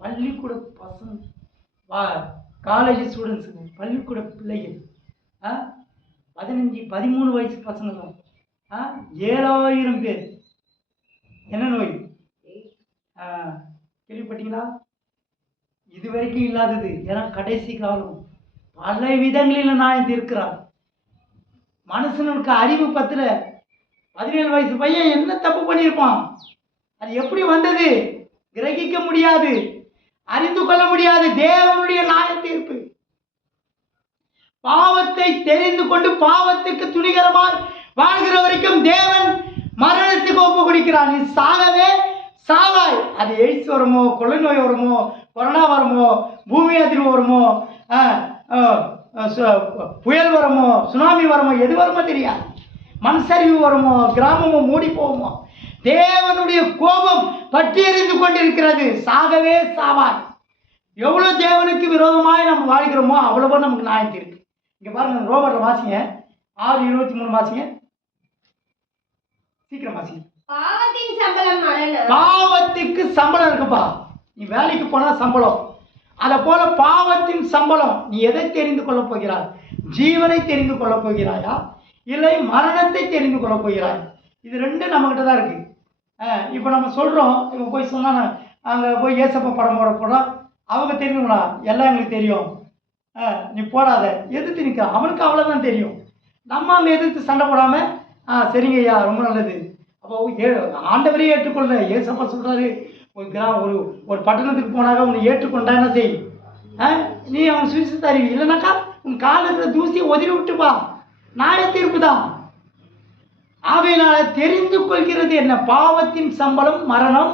பள்ளிக்கூட பசங்க, காலேஜ் ஸ்டூடெண்ட்ஸுங்க, பள்ளிக்கூட பிள்ளைகள் 15-13 வயசு பசங்க தான் 7000 பேர். என்ன நோய்? கேள்விப்பட்டீங்களா? இது வரைக்கும் இல்லாதது. ஏன்னா கடைசி காலம். பல விதங்களில் நான் இருக்கிறார். மனுஷனுக்கு அறிவு 17 வயசு பையன் என்ன தப்பு பண்ணியிருப்பான்? அது எப்படி வந்தது? கிரகிக்க முடியாது, அறிந்து கொள்ள முடியாது. தேவனுடைய நியாய தீர்ப்பு. பாவத்தை தெரிந்து கொண்டு பாவத்துக்கு துணிகரமாய் வாழ்கிற வரைக்கும் தேவன் மரணத்துக்கு ஒப்பு கொடுக்கிறான். நீ சாகவே சாவாய். அது எய்ட்ஸ் வருமோ, கொள்ளை நோய் வருமோ, கொரோனா வருமோ, பூமி அதிர்வு வருமோ, புயல் வருமோ, சுனாமி வருமோ, எது வருமோ தெரியாது. மண் சரிவு வருமோ, கிராமமோ மூடி போகுமோ, தேவனுடைய கோபம் பற்றி எறிந்து கொண்டிருக்கிறது. சாகவே சாவாய். எவ்வளோ தேவனுக்கு விரோதமாய் நம்ம வாழ்கிறோமோ அவ்வளவோ நமக்கு நியாயம் இருக்கு. இங்கே பாருங்க, ரோமரில் வாசிங்க 6:23 வாசிங்க, சீக்கிரம் வாசிங்க. பாவத்துக்கு சம்பளம் இருக்குப்பா. நீ வேலைக்கு போனா சம்பளம். அதை போல பாவத்தின் சம்பளம். நீ எதை தெரிந்து கொள்ள போகிறாய்? ஜீவனை தெரிந்து கொள்ள போகிறாயா, இல்லை மரணத்தை தெரிந்து கொள்ள போகிறாய்? இது ரெண்டும் நம்மகிட்ட தான் இருக்கு. இப்போ நம்ம சொல்கிறோம், இப்போ போய் சொன்னால் அங்கே போய் ஏசப்பா படம் போடுறோம், அவங்க தெரியுங்களா? எல்லாம் எங்களுக்கு தெரியும், நீ போடாத எதிர்த்து நிற்க. அவனுக்கு அவ்வளோதான் தெரியும். நம்ம அங்கே எதிர்த்து சண்டை போடாமல் சரிங்க ஐயா ரொம்ப நல்லது. அப்போ ஆண்டவரே ஏற்றுக்கொள்ள ஏசப்பா சொல்கிறாரு, ஒரு பட்டணத்துக்கு போனாக்க உன்னை ஏற்றுக்கொண்டா என்ன செய், நீ அவன் சுவிசேஷத்தை அறிவி. இல்லைனாக்கா உன் காலத்தில் தூசி உதறி விட்டுப்பா. நியாய தீர்ப்பு தான். ஆகையினால தெரிந்து கொள்கிறது என்ன? பாவத்தின் சம்பளம் மரணம்.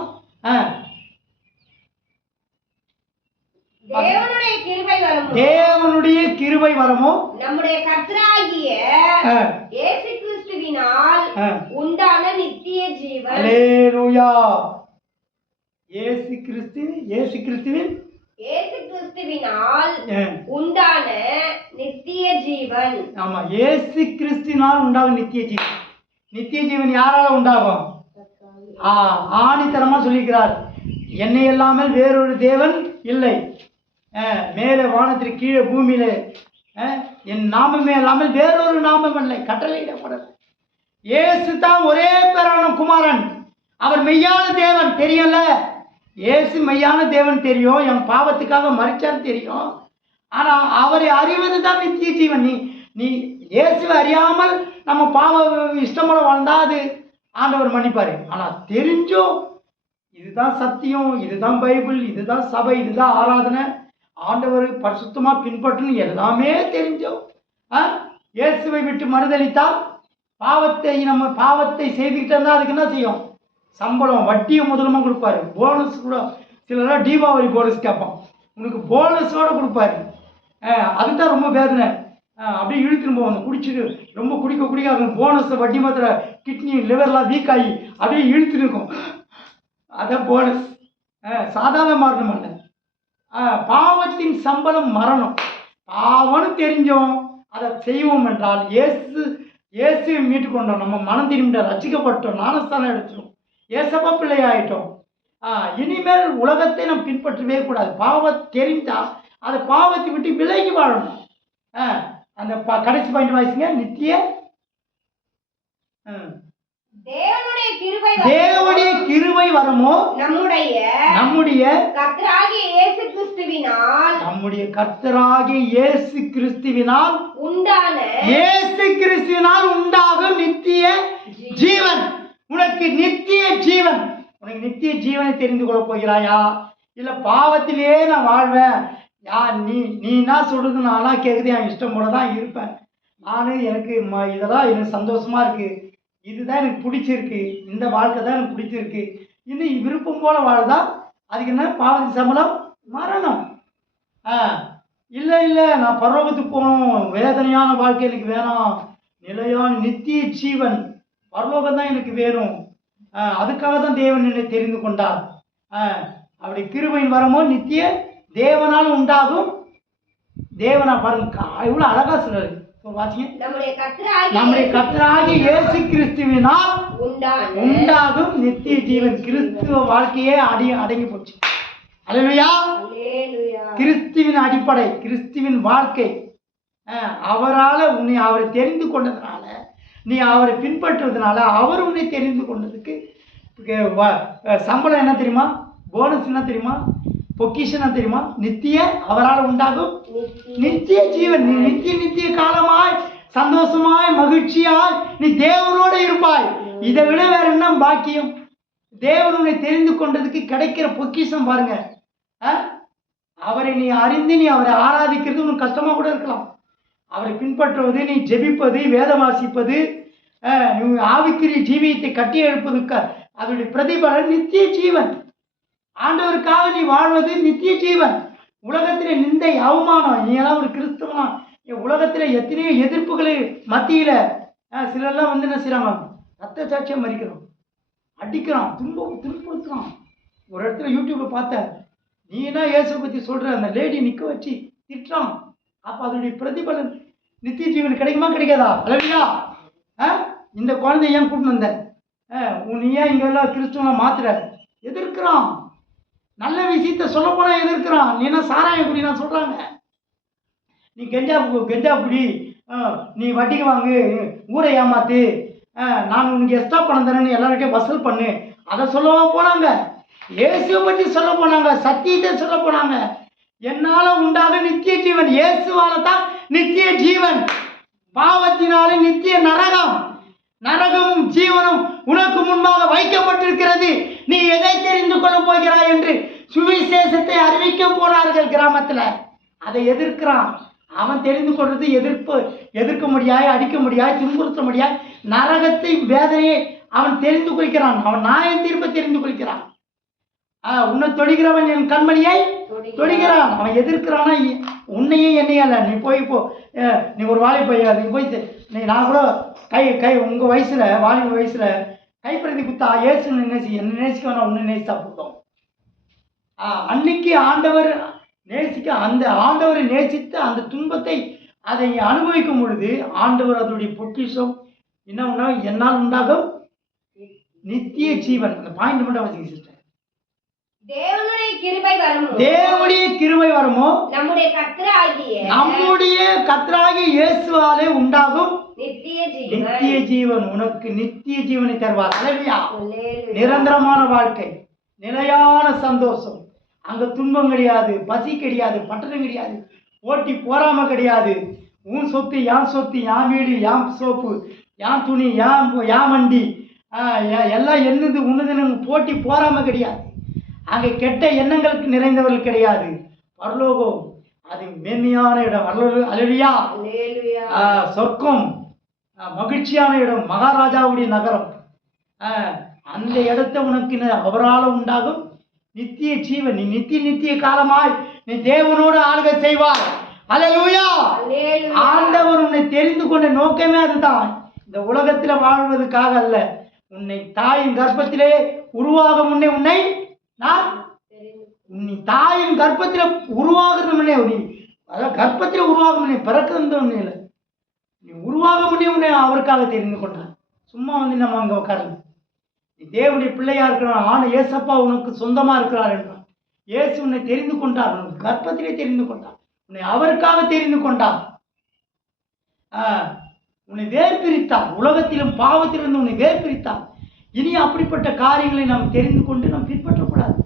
தேவனுடைய கிருபை வரமோ நம்முடைய கர்த்தராகிய இயேசு கிறிஸ்துவினால் உண்டான நித்திய ஜீவன். அல்லேலூயா. இயேசு கிறிஸ்துவினால் உண்டான நித்திய ஜீவன். ஆமா, இயேசு கிறிஸ்துவினால் உண்டாகும் நித்திய ஜீவன். நித்திய ஜீவன் யாரால உண்டாகும்? ஆணித்தரமா சொல்லிக்கிறார், என்னை இல்லாமல் வேறொரு தேவன் இல்லை, மேலே வானத்திற்கு கீழே பூமியில என் நாமமே இல்லாமல் வேறொரு நாமம் இல்லை, கட்டளையிடப்படல. இயேசு தான் ஒரே பேரான குமாரன். அவர் மெய்யான தேவன் தெரியல. இயேசு மெய்யான தேவன் தெரியும், என் பாவத்துக்காக மரிச்சான்னு தெரியும். ஆனால் அவரை அறிவது தான் நித்திய ஜீவன். நீ இயேசுவை அறியாமல் நம்ம பாவ இஷ்டமோட வாழ்ந்தா அது ஆண்டவர் மன்னிப்பார். ஆனால் தெரிஞ்சும் இதுதான் சத்தியம், இதுதான் பைபிள், இதுதான் சபை, இதுதான் ஆராதனை, ஆண்டவர் பரிசுத்தமாக பின்பற்றணும் எல்லாமே தெரிஞ்சோம் இயேசுவை விட்டு மறுதளித்தால் நம்ம பாவத்தை செய்துக்கிட்டே இருந்தால் அதுக்கு என்ன செய்யும்? சம்பளம் வட்டியும் முதலுமா கொடுப்பாரு. போனஸ் கூட சிலராக தீபாவளி போனஸ் கேட்பான், உனக்கு போனஸோடு கொடுப்பாரு. அதுதான் ரொம்ப வேதனை. அப்படியே இழுத்துன்னு போவாங்க, குடிச்சிட்டு ரொம்ப குடிக்க அவங்க போனஸை வட்டி மாத்திர கிட்னி லிவர்லாம் வீக் ஆகி அப்படியே இழுத்துன்னு இருக்கும். அதான் போனஸ். சாதாரண மாறணும் அல்ல, பாவத்தின் சம்பளம் மரணம். பாவம்னு தெரிஞ்சோம் அதை செய்வோம் என்றால் இயேசுவை மீட்டு கொண்டோம், நம்ம மனம் திரும்ப ரசிக்கப்பட்டோம், ஞானஸ்தானம் எடுத்துட்டோம், ஏசப்பா பிள்ளை ஆயிட்டோம். இனிமேல் உலகத்தை நம்ம பின்பற்றவே கூடாது. பாவம் தெரிஞ்சால் அதை பாவத்தை விட்டு விலகி வாழணும். அந்த கடைசி பாயிண்ட் வாசிங்க. நித்திய தேவனுடைய கிருபை வரமோ நம்முடைய கர்த்தராகிய இயேசு கிறிஸ்துவினால் உண்டாகும் நித்திய ஜீவன். உனக்கு நித்திய ஜீவன். உனக்கு நித்திய ஜீவனை தெரிந்து கொள்ள போகிறாயா? இல்ல பாவத்திலே நான் வாழ்வேன், நீ என்ன சொல்றது நானா கேட்குது, என் இஷ்டம் போல தான் இருப்பேன், எனக்கு இதெல்லாம் எனக்கு சந்தோஷமா இருக்கு, இதுதான் எனக்கு பிடிச்சிருக்கு, இந்த வாழ்க்கை தான் எனக்கு பிடிச்சிருக்கு, இன்னும் விருப்பம் போல வாழ்தா, அதுக்கு என்ன பாவத்தின் சம்பளம் மரணம். இல்லை நான் பரலோகத்துக்கு போகணும், வேதனையான வாழ்க்கை எனக்கு வேணாம், நிலையான நித்திய ஜீவன் பரலோகம் தான் எனக்கு வேணும், அதுக்காக தான் தேவன் என்னை தெரிந்து கொண்டார். அப்படி கிருபையின் வரமோ நித்திய தேவனால் உண்டாகும். தேவனா பாருங்க இவ்வளவு அழகா சொல்றாரு. நம்முடைய கர்த்தராகிய இயேசு கிறிஸ்துவினால் உண்டாகும் நித்திய ஜீவன். கிறிஸ்துவ வாழ்க்கையே அடங்கி போச்சு. அல்லேலூயா. கிறிஸ்துவின் அடிப்படை, கிறிஸ்துவின் வாழ்க்கை. அவரால் அவரை தெரிந்து கொண்டதுனால, நீ அவரை பின்பற்றுவதனால, அவர் உன்னை தெரிந்து கொண்டதுக்கு சம்பளம் என்ன தெரியுமா? போனஸ் என்ன தெரியுமா? பொக்கிஷன் தெரியுமா? நித்திய அவரால் உண்டாகும் நித்திய ஜீவன். நீ நித்திய காலமாய் சந்தோஷமாய் மகிழ்ச்சியாய் நீ தேவனோடு இருப்பாய். இதை விட வேற என்ன பாக்கியம்? தேவன் உன்னை தெரிந்து கொண்டதுக்கு கிடைக்கிற பொக்கிஷம் பாருங்க. அவரை நீ அறிந்து நீ அவரை ஆராதிக்கிறது உனக்கு கஷ்டமா கூட இருக்கலாம். அவரை பின்பற்றுவது, நீ ஜெபிப்பது, வேதம் வாசிப்பது, நீ ஆவிக்குரிய ஜீவியத்தை கட்டி எழுப்பதுக்கு அதனுடைய பிரதிபலன் நித்திய ஜீவன். ஆண்டவருக்காக நீ வாழ்வது நித்திய ஜீவன். உலகத்தில் நிந்தை அவமானம், நீ எல்லாம் ஒரு கிறிஸ்தவனா, உலகத்தில் எத்தனையோ எதிர்ப்புகளை மத்தியில் சிலர்லாம் என்ன செய்கிறாங்க, ரத்த சாட்சியம் மறிக்கிறோம், அடிக்கிறான், துன்புறுத்துறான். ஒரு இடத்துல யூடியூப்ல பார்த்தேன், நீ என்ன இயேசுவை பற்றி சொல்கிற, அந்த லேடி நிற்க வச்சு திட்டுறான். அப்போ அதனுடைய பிரதிபலன் நித்திய ஜீவன் கிடைக்குமா கிடைக்காதா? அல்லையா? இந்த குழந்தை ஏன் கூட்டின்னு வந்தேன், நீ ஏன் இங்கெல்லாம் கிறிஸ்துவனை மாத்துற? எதிர்க்கிறான். நல்ல விஷயத்த சொல்ல போனா எதிர்க்கிறான். நீ என்ன சாராயம் குடி நான் சொல்றாங்க, நீ கெஞ்சா குடி, நீ வட்டிக்கு வாங்கு, ஊரை ஏமாத்து, நான் உனக்கு எக்ஸ்ட்ரா பணம் தரேன்னு எல்லார்கிட்டையும் வசூல் பண்ணு, அதை சொல்லவா போனாங்க? இயேசுவை பற்றி சொல்ல போனாங்க, சத்தியத்தை சொல்ல போனாங்க. என்னால உண்டாக நித்திய ஜீவன், இயேசுவால தான் நித்திய ஜீவன். பாவத்தினால நித்திய நரகமும் ஜீவனும் உனக்கு முன்பாக வைக்கப்பட்டிருக்கிறது. நீ எதை தெரிந்து கொள்ள போகிறாய் என்று சுவிசேஷத்தை அறிவிக்க போனார்கள் கிராமத்தில். அதை எதிர்க்கிறான். அவன் தெரிந்து கொள்வது எதிர்க்க முடியாது, அடிக்க முடியாது, துன்புறுத்த முடியாது. நரகத்தை வேதனையை அவன் தெரிந்து கொள்கிறான். அவன் நியாய தீர்ப்பை தெரிந்து கொள்கிறான். உன்னை தொடுகிறவன் என் கண்மணியை தொடுகிறான். அவன் எதிர்க்கிறானா உன்னையே என்னையல்ல. நீ நீ ஒரு வாலிப நீ நீ நான் கூட கை உங்கள் வயசில் வாலிப வயசில் கைப்பிரதி குத்தா ஏசு என்ன நேசிக்க வேணா உன்னை நேசித்தா போதும். அன்னைக்கு ஆண்டவர் அந்த ஆண்டவரை நேசித்து அந்த துன்பத்தை அதை அனுபவிக்கும் பொழுது ஆண்டவர் அதனுடைய பொக்கிஷம் என்ன என்னால் உண்டாகும் நித்திய ஜீவன். அந்த பாயிண்ட் மட்டும் அவசியம் சிஸ்டர். தேவனுடைய கிருபை வருமோ நம்முடைய கர்த்தராகிய இயேசுவாலே உண்டாகும் நித்திய ஜீவன். உனக்கு நித்திய ஜீவனை தருவார். அல்லேலூயா. நிரந்தரமான வாழ்க்கை, நிலையான சந்தோஷம். அங்க துன்பம் கிடையாது, பசி கிடையாது, பட்டணம் கிடையாது, போட்டி போராம கிடையாது. உன் சொத்து யான் சொத்து, யான் வீடு யான் சோப்பு, யான் துணி யான் வண்டி, எல்லாம் என்னது உன்னதுன்னு போட்டி போராம கிடையாது. அங்கே கெட்ட எண்ணங்களுக்கு நிறைந்தவர்கள் கிடையாது. பரலோகம் அது மேன்மையான இடம். அல்லேலூயா. சொர்க்கம் மகிழ்ச்சியான இடம், மகாராஜாவுடைய நகரம். அந்த இடத்தை உனக்கு அவரால் உண்டாகும் நித்திய ஜீவன். நீ நித்திய காலமாய் நீ தேவனோடு ஆளுகை செய்வார். அல்லேலூயா. ஆண்டவர் உன்னை தெரிந்து கொண்ட நோக்கமே அதுதான். இந்த உலகத்தில் வாழ்வதற்காக அல்ல, உன்னை தாயின் கர்ப்பத்திலே உருவாக முன்னே உன்னை நான் நீ தாயின் கர்ப்பத்தில் உருவாகிறது முன்னே நீ அதாவது கர்ப்பத்தில் உருவாக முன்னே பிறக்கிறது ஒன்றே இல்லை, நீ உருவாக முன்னே அவருக்காக தெரிந்து கொண்டான். சும்மா வந்து நம்ம அங்கே உட்காருங்க. நீ தேவனுடைய பிள்ளையா இருக்கிறான், ஆனா ஏசப்பா உனக்கு சொந்தமா இருக்கிறார் என்றான். இயேசு உன்னை தெரிந்து கொண்டார், உனக்கு கர்ப்பத்திலே தெரிந்து கொண்டார், உன்னை அவருக்காக தெரிந்து கொண்டார். உன்னை வேர் பிரித்தார், உலகத்திலும் பாவத்திலிருந்து உன்னை வேர் பிரித்தார். இனி அப்படிப்பட்ட காரியங்களை நாம் தெரிந்து கொண்டு நாம் பின்பற்றக்கூடாது.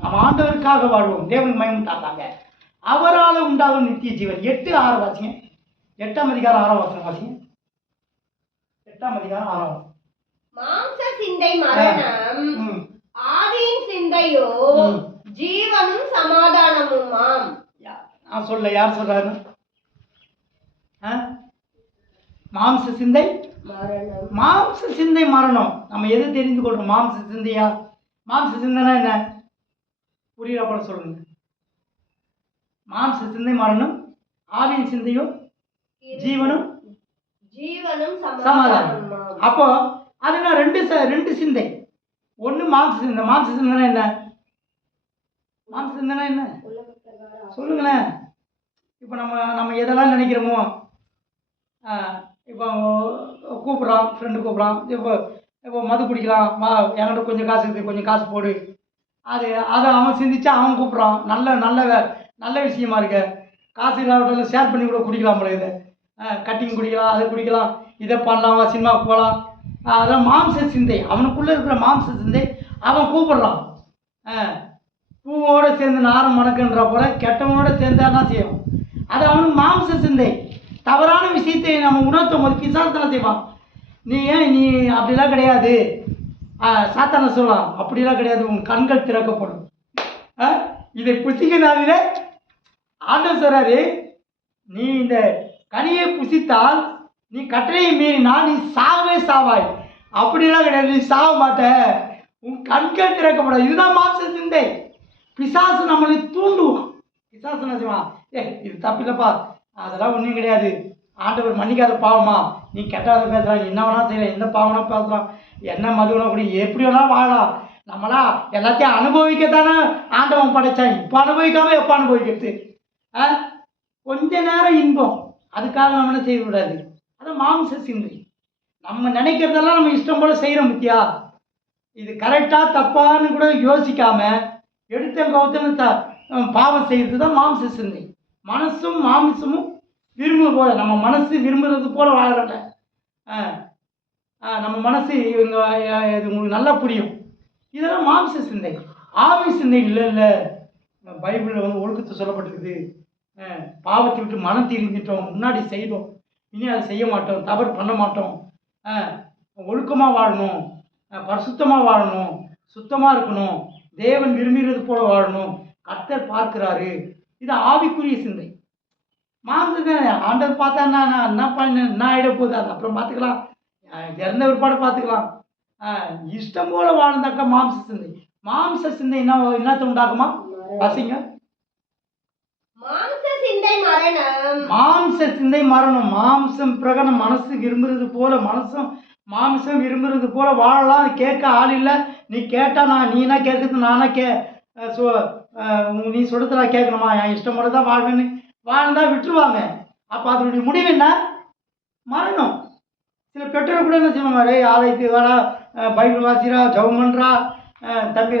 நாம் ஆண்டவருக்காக வாழ்வோம். தேவன் மயமுண்டாங்க, அவரால் உண்டாகும் நித்திய ஜீவன். 8:6 வாசிங்க. 8ஆம் அதிகாரம் 6ஆம் வசனம் வாசிங்க. 8ஆம் அதிகாரம் 6ஆம் வசனம். மாம்ச சிந்தை மரணம், ஆவியின் சிந்தையோ ஜீவனும் சமாதானமுமாம். நான் சொல்ல, யார் சொல்றாரு? மாம்ச சிந்தை மரணம். மாம்ச சிந்தை மரணம். நம்ம எது தெரிந்து கொள்றோம்? மாம்ச சிந்தையா? மாம்ச சிந்தைனா என்ன? புரியல போல சொல்லுங்க. மாம்ச சிந்தை மரணம், ஆவியின் சிந்தையோ ஜீவனும் ஜீவனும் சமாதானம். சமாதானமுமாம். அப்போ அதுனா ரெண்டு சிந்தை. ஒன்று மாம்ச சிந்தை. மாம்ச சிந்தைனா என்ன? மாம்ச சிந்தைனா என்ன சொல்லுங்களேன். இப்போ நம்ம எதெல்லாம் நினைக்கிறோமோ, இப்போ கூப்பிட்றான், ஃப்ரெண்டு கூப்பிட்றான், இப்போ மது குடிக்கலாம், என்கிட்ட கொஞ்சம் காசு இருக்குது, கொஞ்சம் காசு போடு. அதை அவன் சிந்திச்சா அவன் கூப்பிட்றான். நல்ல விஷயமா இருக்கு. காசு இல்லாவிட்டாலும் ஷேர் பண்ணி கூட குடிக்கலாம் போல. இதை கட்டிங் குடிக்கலாம், அதை குடிக்கலாம், இதை பண்ணலாம், சினிமாவுக்கு போகலாம். அதான் மாம்ச சிந்தை. அவனுக்குள்ளே இருக்கிற மாம்ச சிந்தை அவன் கூப்பிட்றான். பூவோடு சேர்ந்து நாரம் மணக்குன்ற போல கெட்டவனோட சேர்ந்தாதான் செய்யும். அது அவனுக்கு மாம்ச சிந்தை. தவறான விஷயத்தை நம்ம உணர்த்தும் போது பிசாசனை செய்வான். நீ அப்படிலாம் கிடையாது. சாத்தானை சொல்லலாம், அப்படிலாம் கிடையாது, உன் கண்கள் திறக்கப்படும். இதை புசிக்கிறதாலே ஆண்டவர் சொல்றாரு, நீ இந்த கனியை புசித்தால் நீ கட்டளையை மீறினால் நீ சாகவே சாவாய். அப்படிலாம் கிடையாது, நீ சாக மாட்ட, உன் கண்கள் திறக்கப்படும். இதுதான் மாம்ச சிந்தை. பிசாசு நம்மளை தூண்டுவான். பிசாசு என்ன செய்வான்? இது தப்பில்லப்பா, அதெல்லாம் ஒன்றும் கிடையாது, ஆண்டவர் மன்னிக்காத பாவமா, நீ கெட்டாத பேசலாம், என்ன வேணா செய்யலாம், எந்த பாவனா பேசலாம், என்ன மது வேணா கூட, எப்படி வேணாலும் வாழலாம். நம்மளா எல்லாத்தையும் அனுபவிக்கத்தானே ஆண்டவன் படைச்சான். இப்போ அனுபவிக்காம எப்போ அனுபவிக்கிறது? கொஞ்ச நேரம் இன்பம், அதுக்காக நம்ம என்ன செய்யக்கூடாது. அது மாம்ச சிந்தை. நம்ம நினைக்கிறதெல்லாம் நம்ம இஷ்டம் போல செய்கிறோம் பத்தியா. இது கரெக்டாக தப்பான்னு கூட யோசிக்காம எடுத்த கவுத்தன்னு பாவம் செய்கிறது தான் மாம்ச சிந்தை. மனசும் மாம்சமும் விரும்புவது போல, நம்ம மனசு விரும்புறது போல வாழறல. நம்ம மனசு இது உங்களுக்கு நல்லா புரியும். இதெல்லாம் மாம்ச சிந்தை. ஆவி சிந்தை இல்லை. பைபிளில் வந்து ஒழுக்கத்தை சொல்லப்பட்டிருக்குது. பாவத்தை விட்டு மனம் தீர்ந்துட்டோம், முன்னாடி செய்தோம், இனி அதை செய்ய மாட்டோம், தவறு பண்ண மாட்டோம், ஒழுக்கமாக வாழணும், பரிசுத்தமாக வாழணும், சுத்தமாக இருக்கணும், தேவன் விரும்புகிறது போல வாழணும், கர்த்தர் பார்க்கிறாரு. இது ஆவிக்குரிய சிந்தை. மாம்சத்தை ஆண்டவர் பார்த்தா என்ன ஆகிட போகுது, அது அப்புறம் பார்த்துக்கலாம், இறந்த பிற்பாடு பார்த்துக்கலாம். இஷ்டம் போல வாழ்ந்தாக்கா மாம்ச சிந்தை. மாம்ச சிந்தை என்னத்தை உண்டாகுமா? பசிங்க. மாம்ச சிந்தை மரணம். மாம்ச சிந்தை மரணம். மாம்சம் பிரகாரம் மனசு விரும்புறது போல, மாம்சம் விரும்புறது போல வாழலாம். கேட்க ஆள் இல்லை. நீ கேட்டா நீனா கேட்கறது நானா நீ சொல்றதுல கேட்கணுமா? என் இஷ்டம் போல தான் வாழ்வேன்னு வாழ்ந்தா விட்டுருவாங்க. அப்போ அதனுடைய முடிவு என்ன? மரணம். சில பெற்றோர் கூட என்ன செய்வாங்க, ஆலயத்துக்கு வாடா, பைபிள் வாசிரா, ஜெபம் பண்ணுறா, தம்பி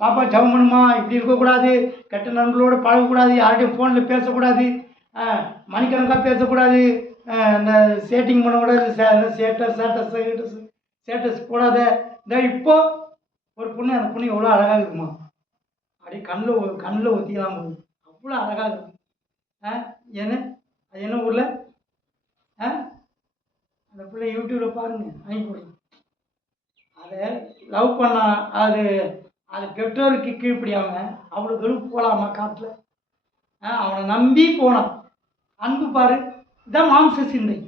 பாப்பா ஜெபம் பண்ணுமா, இப்படி இருக்கக்கூடாது, கெட்ட நண்பர்களோடு பழகக்கூடாது, யார்கிட்டையும் ஃபோனில் பேசக்கூடாது, மணிக்கணக்காக பேசக்கூடாது, இந்த சேட்டிங் பண்ணக்கூடாது, ஸ்டேட்டஸ் போடாத. இந்த இப்போ ஒரு பொண்ணு, அந்த பொண்ணு எவ்வளோ அழகாக இருக்குமா, அப்படியே கண்ணில் ஒத்திக்கலாம் போகுது, அவ்வளோ அழகாக இருக்கும். அது என்ன ஊரில் அந்த பிள்ளை யூடியூப்பில் பாருங்கள், வாங்கி கொடுங்க. அதை லவ் பண்ணா அது பெற்றோருக்கு கீழ்ப்படியாமல் அவ்வளோ தூரம் போகலாமா காட்டில்? அவனை நம்பி போனான். அன்பு பாரு, இதான் மாம்ச சிந்தை.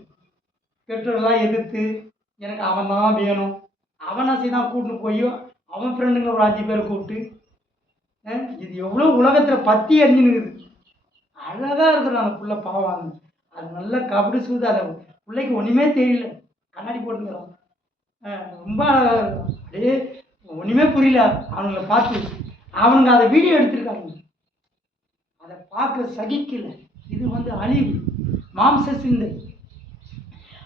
பெற்றோரெல்லாம் எதிர்த்து எனக்கு அவன் தான் வேணும், அவனை செய்தான் கூட்டின்னு போய் அவன் ஃப்ரெண்டுங்க ஒரு 5 பேரை கூப்பிட்டு, இது எவ்வளோ உலகத்தில் பற்றி எரிஞ்சுனுக்குது. அழகாக இருக்கிற அந்த பிள்ளை பாவாங்க, அது நல்லா கபடி சூது, அதை பிள்ளைக்கு ஒன்றுமே தெரியல, கண்ணாடி போட்டுக்கிறான், ரொம்ப அழகாக இருக்கும். அப்படியே ஒன்றுமே புரியல அவங்கள பார்த்து. அவனுங்க அதை வீடியோ எடுத்திருக்காங்க. அதை பார்க்க சகிக்கல. இது வந்து அழிவு, மாம்ச சிந்தை.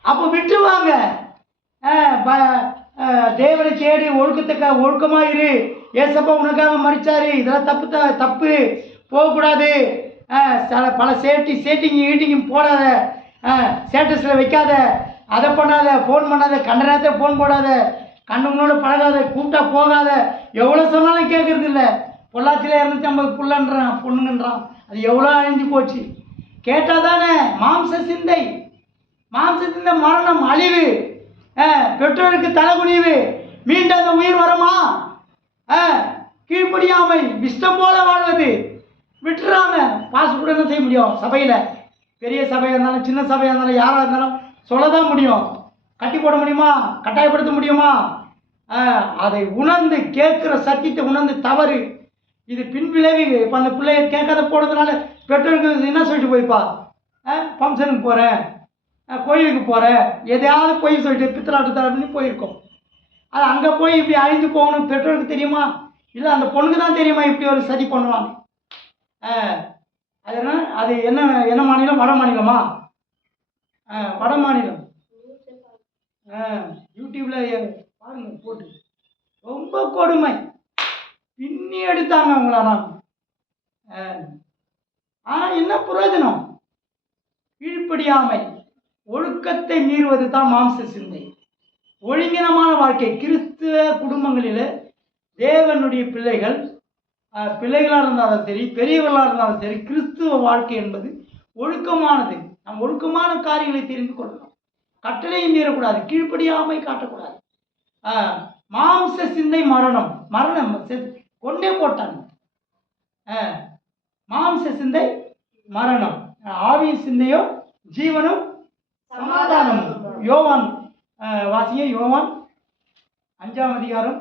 அப்போ விட்டுருவாங்க. தேவனை தேடி ஒழுக்கமாக இரு, ஏசப்பா உனக்காக மறிச்சாரு, இதெல்லாம் தப்பு போகக்கூடாது. பல சேட்டிங் போடாத, ஸ்டேட்டஸில் வைக்காத, அதை பண்ணாத, ஃபோன் பண்ணாத, கண்ட நேரத்தில் ஃபோன் போடாத, கண்டவங்களோட பழகாத, கூப்பிட்டா போகாத, எவ்வளோ சொன்னாலும் கேட்கறது இல்லை. பொள்ளாச்சியில் 250 புள்ளன்றான், பொண்ணுங்கன்றான். அது எவ்வளோ அழிஞ்சு போச்சு. கேட்டால் தானே. மாம்ச சிந்தை மரணம், அழிவு, பெற்றோருக்கு தலைகுனிவு, மீண்டும் அந்த உயிர் வருமா? கீழ்ப்படியாமை, இஷ்டம் போல வாழ்வது, விட்டுறாங்க. பாசு கூட என்ன செய்ய முடியும்? சபையில் பெரிய சபையாக இருந்தாலும் சின்ன சபையாக இருந்தாலும் யாராக இருந்தாலும் சொல்லதான் முடியும். கட்டி போட முடியுமா? கட்டாயப்படுத்த முடியுமா? அதை உணர்ந்து கேட்குற சத்தியத்தை உணர்ந்து தவறு இது பின்விளைவு. இப்போ அந்த பிள்ளைய கேட்காத போடுறதுனால பெற்றோருக்கு என்ன சொல்லிட்டு போய்ப்பா, ஃபங்க்ஷனுக்கு போகிறேன், கோயிலுக்கு போகிறேன், எதையாவது போய் சொல்லிட்டு பித்தலாட்டு போயிருக்கோம். அது அங்கே போய் இப்படி அழிஞ்சு போகணும் பெற்றோருக்கு தெரியுமா? இல்லை அந்த பொண்ணுக்கு தான் தெரியுமா இப்படி ஒரு சதி பண்ணுவாங்க? அது என்ன மாநிலம்? வட மாநிலமா? வட மாநிலம். யூடியூப்பில் பாருங்க போட்டு, ரொம்ப கொடுமை. பின்னி எடுத்தாங்க அவங்களா. ஆனால் என்ன பிரயோஜனம்? கீழ்ப்படியாமை, ஒழுக்கத்தை மீறுவது தான் மாம்ச சிந்தை. ஒழுங்கினமான வாழ்க்கை. கிறிஸ்துவ குடும்பங்களில் தேவனுடைய பிள்ளைகளாக இருந்தாலும் சரி, பெரியவர்களாக இருந்தாலும் சரி, கிறிஸ்துவ வாழ்க்கை என்பது ஒழுக்கமானது. நாம் ஒழுக்கமான காரியங்களை தெரிந்து கொள்ளணும். கட்டளையும் மீறக்கூடாது, கீழ்ப்படியாமை காட்டக்கூடாது. மாம்ச சிந்தை மரணம் கொண்டே போட்டாங்க. மாம்ச சிந்தை மரணம், ஆவியின் சிந்தையோ ஜீவனும் சமாதானமும். யோவான் வாசிங்க, யோவான் 5ஆம் அதிகாரம்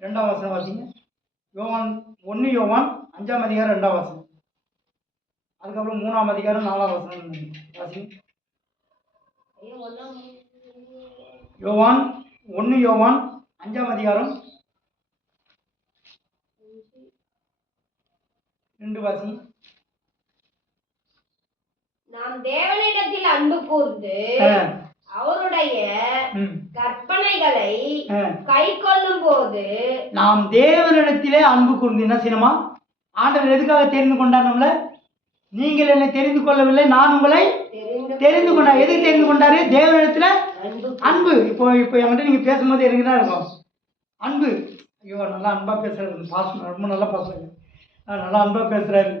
2ஆம் வசனம் வாசிங்க. யோவான் 1 யோவான் 5ஆம் அதிகாரம் 2ஆம் வசனம். அதுக்கப்புறம் 3ஆம் அதிகாரம் 4ஆம் வசனம் வாசிங்க. யோவான் 1 யோவான் 5ஆம் அதிகாரம் 2 வாசி. நாம் தேவனிடத்தில் அன்பு கூர்ந்து அவருடைய கற்பனைகளை கை கொள்ளும் போது, நாம் தேவனிடத்திலே அன்பு கூர்ந்து என்ன செய்யணுமா? ஆண்டவர் எதுக்காக தெரிந்து கொண்டார் நம்மள? நீங்கள் என்னை தெரிந்து கொள்ளவில்லை, நான் உங்களை தெரிந்து கொண்டார். எதுக்கு தெரிந்து கொண்டாரு? தேவனிடத்துல அன்பு. இப்போ என்கிட்ட நீங்க பேசும்போது எனக்கு தான் இருக்கும் அன்பு. ஐயோ நல்லா அன்பா பேசுறாரு, பாசம் ரொம்ப நல்லா பேசுறாரு, நல்லா அன்பா பேசுறாரு.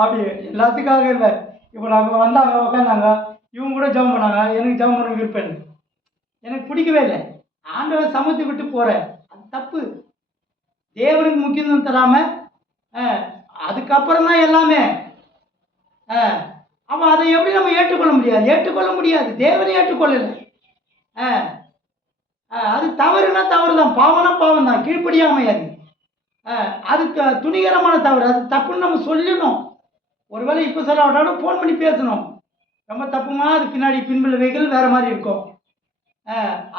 அப்படி எல்லாத்துக்காக இல்லை. இப்போ நாங்கள் வந்தாங்க, உட்காந்தாங்க, இவங்க கூட ஜெபம் பண்ணாங்க. எனக்கு ஜெபம் பண்ண விருப்பம் இல்லை, எனக்கு பிடிக்கவே இல்லை. ஆண்டவர் சமத்தை விட்டு போகிறேன், அது தப்பு. தேவனுக்கு முக்கியத்துவம் தராமல் அதுக்கப்புறம் தான் எல்லாமே. அப்போ அதை எப்படி நம்ம ஏற்றுக்கொள்ள முடியாது. தேவனை ஏற்றுக்கொள்ளலை. அது தவறுனா தவறு தான், பாவனா பாவம் தான், கீழ்ப்படியாமை. அது துணிகரமான தவறு, அது தப்புன்னு நம்ம சொல்லணும். ஒருவேளை இப்போ சொல்லாவிட்டாலும் ஃபோன் பண்ணி பேசணும். ரொம்ப தப்புமா, அது பின்னாடி பின்விளைவுகள் வேறு மாதிரி இருக்கும்.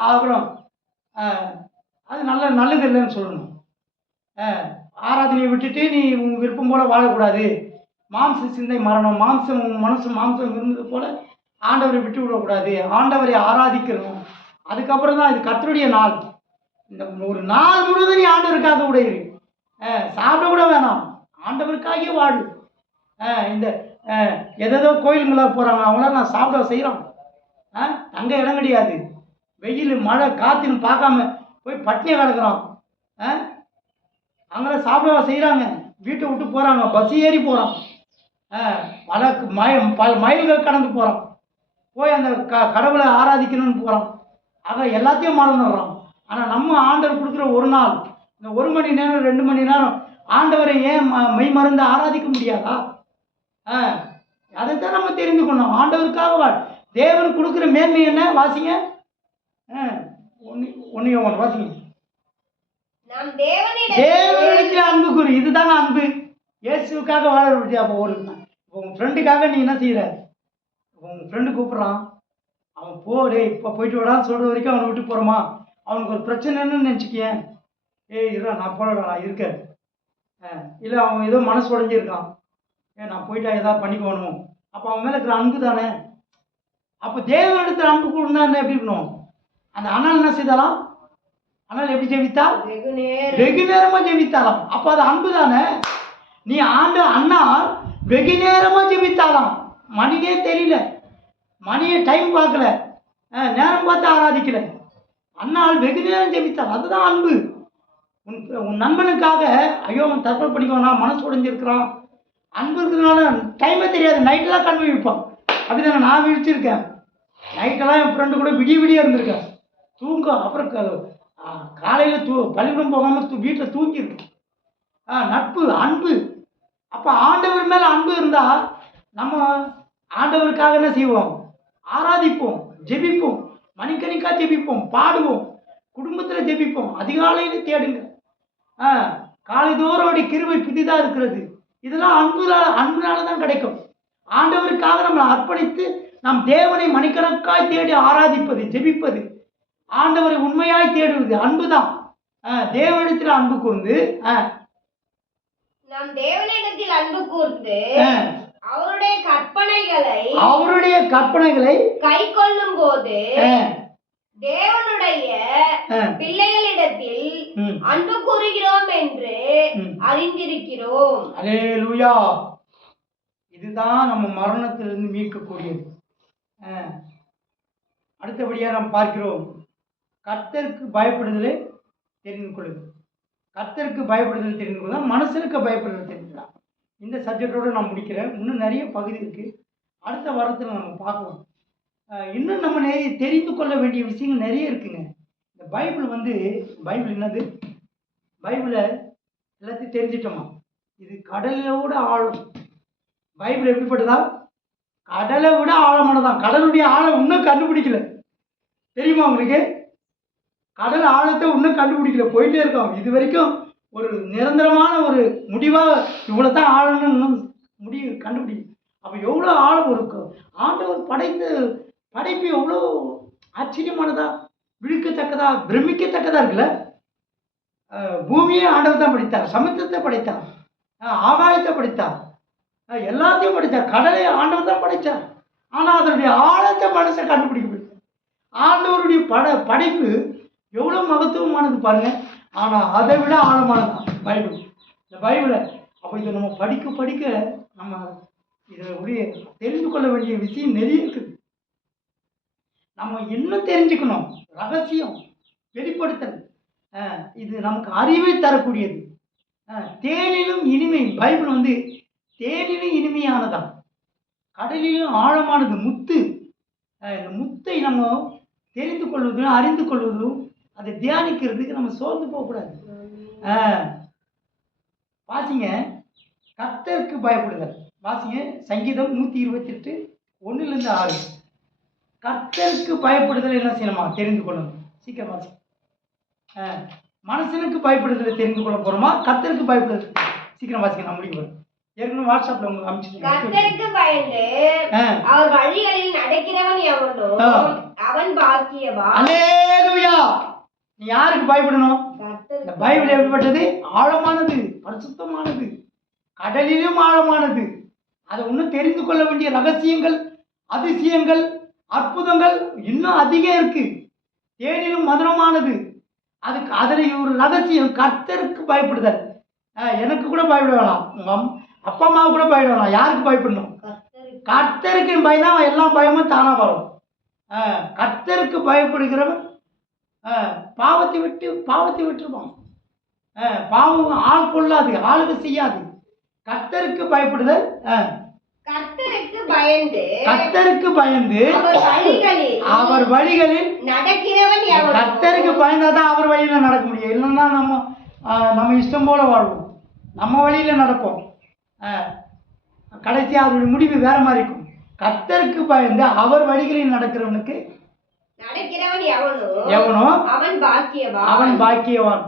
அப்புறம் அது நல்லது இல்லைன்னு சொல்லணும். ஆராதனையை விட்டுட்டு நீ உங்கள் விருப்பம் போல் வாழக்கூடாது. மாம்ச சிந்தை மரணம். மாம்சம் இருந்தது போல் ஆண்டவரை விட்டு விடக்கூடாது. ஆண்டவரை ஆராதிக்கணும். அதுக்கப்புறம் தான் இது கர்த்தருடைய நாள். இந்த ஒரு நாள் முழுவதும் நீ ஆண்டவருக்காக கூட இரு. சாப்பிட கூட வேணாம், ஆண்டவருக்காகவே வாழு. இந்த ஏதோ கோயிலுங்களாக போகிறாங்க, அவங்களாம் நான் சாப்பிட செய்கிறோம். தங்க இடம் கிடையாது, வெயில் மழை காற்றுன்னு பார்க்காம போய் பட்டினியை கிடக்குறோம். அங்கெல்லாம் சாப்பிடவா செய்கிறாங்க? வீட்டை விட்டு போகிறாங்க, பஸ் ஏறி போகிறோம், பல மைல்கள் கடந்து போகிறோம், போய் அந்த கடவுளை ஆராதிக்கணும்னு போகிறோம். ஆக எல்லாத்தையும் மறந்துடுறோம். ஆனால் நம்ம ஆண்டவர் கொடுக்குற ஒரு நாள், இந்த 1 மணி நேரம் 2 மணி நேரம் ஆண்டவரை ஏன் மெய் மறந்து ஆராதிக்க முடியாதா? அதைத்தான் நம்ம தெரிந்துக்கணும். ஆண்டவருக்காக வாழ். தேவன் கொடுக்குற மேன்மை என்ன? வாசிங்க. 1 யோவான் வாசிங்க. தேவனிடத்தில் அன்பு கூறு. இதுதாங்க அன்பு. இயேசுக்காக வாழ விட்டியா? அப்போ உங்கள் ஃப்ரெண்டுக்காக நீ என்ன செய்கிற? உங்கள் ஃப்ரெண்டு கூப்பிட்றான், அவன் போடே இப்போ போயிட்டு விடான்னு சொல்கிற வரைக்கும் அவனை விட்டு போகிறோமா? அவனுக்கு ஒரு பிரச்சனைன்னு நினச்சிக்கேன். ஏய் இருடா நான் போகலடா நான் இருக்கேன். இல்லை அவன் ஏதோ மனசு உடஞ்சிருக்கான், நான் போயிட்டா ஏதாவது பண்ணிக்கணும், அப்போ அவன் மேலே இருக்கிற அன்பு தானே. அப்போ தேவனிடத்தில் அன்பு கூடனா என்ன எப்படி இருக்கணும்? அந்த அண்ணன் என்ன செய்தாலாம்? அண்ணன் எப்படி ஜெபித்தால்? வெகு நேரமா ஜெபித்தாலாம். அப்போ அது அன்பு தானே. நீ அண்ணா வெகு நேரமா ஜெபித்தாலாம். மணியே தெரியல, மணியை டைம் பார்க்கல, நேரம் பார்த்து ஆராதிக்கல. அண்ணாள் வெகு நேரம் ஜெபித்தாள். அதுதான் அன்பு. உன் நண்பனுக்காக ஐயோ அவன் தற்கொலை பண்ணிக்குவானா, மனசு உடைஞ்சிருக்கிறான், அன்பு இருக்கிறதுனால டைமே தெரியாது, நைட்டெல்லாம் கண் விழிப்பான். அப்படிதானே நான் விழிச்சிருக்கேன். நைட்டெல்லாம் என் ஃப்ரெண்டு கூட விடிய இருந்திருக்கேன். தூங்க அப்புறம் காலையில் பள்ளிக்கூடம் போகாமல் வீட்டில் தூங்கியிருக்கேன். நட்பு, அன்பு. அப்போ ஆண்டவர் மேலே அன்பு இருந்தால் நம்ம ஆண்டவருக்காக என்ன செய்வோம்? ஆராதிப்போம், ஜெபிப்போம், மணிக்கணிக்காக ஜெபிப்போம், பாடுவோம், குடும்பத்தில் ஜெபிப்போம். அதிகாலையில் தேடுங்க. காலைதோறும் கிருபை புதிதாக இருக்கிறது. இதெல்லாம் அன்புனால தான் கிடைக்கும். ஆண்டவருக்காக நம்மளை அர்ப்பணித்து நம் தேவனை மணிக்கணக்காய் தேடி ஆராதிப்பது, ஜெபிப்பது, ஆண்டவரை உண்மையாய் தேடுவது அன்பு தான். தேவனிடத்தில் அன்பு கூர்ந்து நாம் தேவனிடத்தில் அன்பு கூர்ந்து அவருடைய கற்பனைகளை கை கொள்ளும் போது தேவனுடைய பிள்ளைகளிடத்தில் அன்பு கூறுகிறோம் என்று அறிந்திருக்கிறோம். அல்லேலூயா. இதுதான் நம்ம மரணத்திலிருந்து மீட்கக்கூடியது. அடுத்தபடியாக நாம் பார்க்கிறோம், கர்த்தருக்கு பயப்படுதலை தெரிந்து கொள்ளுது. கர்த்தருக்கு பயப்படுதல் தெரிந்து கொள்ளுதான் மனுஷனுக்கு பயப்படுதல் தெரிஞ்சுக்கலாம். இந்த சப்ஜெக்டோடு நான் முடிக்கிறேன். இன்னும் நிறைய பகுதி இருக்குது, அடுத்த வாரத்தில் நம்ம பார்க்கலாம். இன்னும் நம்ம நிறைய தெரிந்து கொள்ள வேண்டிய விஷயங்கள் நிறைய இருக்குங்க. இந்த பைபிள் என்னது? பைபிளை எல்லாத்தையும் தெரிஞ்சிட்டோமா? இது கடலோட ஆழம். பைபிள் எப்படிப்பட்டதா? கடலை விட ஆழமானதான். கடலுடைய ஆழம் இன்னும் கண்டுபிடிக்கல, தெரியுமா உங்களுக்கு? கடல் ஆழத்தை இன்னும் கண்டுபிடிக்கல, போயிட்டே இருக்கோம். இது வரைக்கும் ஒரு நிரந்தரமான ஒரு முடிவாக இவ்வளோ தான் ஆழம்னு இன்னும் கண்டுபிடிக்கும். அப்போ எவ்வளோ ஆழம் இருக்கு. ஆண்டவர் படைப்பு எவ்வளோ ஆச்சரியமானதா, விழுக்கத்தக்கதா, பிரமிக்கத்தக்கதா இருக்குல்ல. பூமியை ஆண்டவர் தான் படைத்தார், சமுத்திரத்தை படைத்தார், ஆகாயத்தை படைத்தார், எல்லாத்தையும் படைத்தார். கடலை ஆண்டவர் தான் படைத்தார். ஆனால் அதனுடைய ஆழத்தை மனுஷன் கண்டுபிடிக்க முடியும். ஆண்டவருடைய படைப்பு எவ்வளோ மகத்துவமானது பாருங்க. ஆனால் அதை விட ஆழமானதான் பைபிள். இந்த பைபிளை அப்போ இதை நம்ம படிக்க நம்ம இதனுடைய தெரிந்து கொள்ள வேண்டிய விஷயம் நிறைய இருக்குது. நம்ம இன்னும் தெரிஞ்சுக்கணும். ரகசியம் வெளிப்படுத்தல், இது நமக்கு அறிவை தரக்கூடியது. தேனிலும் இனிமை. பைபிள் தேனிலும் இனிமையானதான், கடலிலும் ஆழமானது. முத்து. இந்த முத்தை நம்ம தெரிந்து கொள்வதும் அறிந்து கொள்வதும் அதை தியானிக்கிறதுக்கு நம்ம சோர்ந்து போகக்கூடாது. வாசிங்க, கர்த்தருக்கு பயப்படுதல். வாசிங்க சங்கீதம் 128 1-6. கர்த்தருக்கு பயப்படுதல் என்ன செய்யணுமா? தெரிந்து கொள்ளணும். சீக்கிரம் வாசி. மனுஷனுக்கு பயப்படுதலை தெரிந்து கொள்ள போறோமா? கர்த்தருக்கு பயப்படுதல் சீக்கிரம் வாசிக்க. நான் முடிக்க போறேன். ஏற்கனவே வாட்ஸ்அப்ல உங்களுக்கு அனுப்பிச்சிருக்கேன். கர்த்தருக்கு பயந்து அவர் வழிகளில் நடக்கிறவன் எவனோ அவன் பாக்கியவான். அல்லேலூயா. நீ யாருக்கு பயப்படணும்? இந்த பைபிள் எப்படிப்பட்டது? ஆழமானது, பரிசுத்தமானது, கடலிலும் ஆழமானது. அதை இன்னும் தெரிந்து கொள்ள வேண்டிய ரகசியங்கள், அதிசயங்கள், அற்புதங்கள் இன்னும் அதிகம் இருக்கு. தேனிலும் மதுரமானது. அதில் ஒரு ரகசியம் கர்த்தருக்கு பயப்படுதல். எனக்கு கூட பயப்பட வேணாம், உங்க அப்பா அம்மாவை கூட பயப்பட வேணாம். யாருக்கு பயப்படணும்? கர்த்தருக்கு பயந்தா எல்லா பயமும் தானா வரும். கர்த்தருக்கு பயப்படுகிறவன் பாவத்தை விட்டுருவான். பாவம் ஆள் கொள்ளாது, ஆளுகை செய்யாது. கர்த்தருக்கு பயப்படுதல். கர்த்தருக்கு பயந்து அவர் வழிகளில் நடக்கிறவன் எவனோ. கர்த்தருக்கு பயந்தாதான் அவர் வழியில நடக்க முடியும். இல்லைன்னா நம்ம இஷ்டம் போல வாழ்வோம், நம்ம வழியில நடப்போம். கடைசி அவருடைய முடிவு வேற மாதிரி இருக்கும். கர்த்தருக்கு பயந்து அவர் வழிகளில் நடக்கிறவனுக்கு எவனோ அவன் பாக்கியவான்.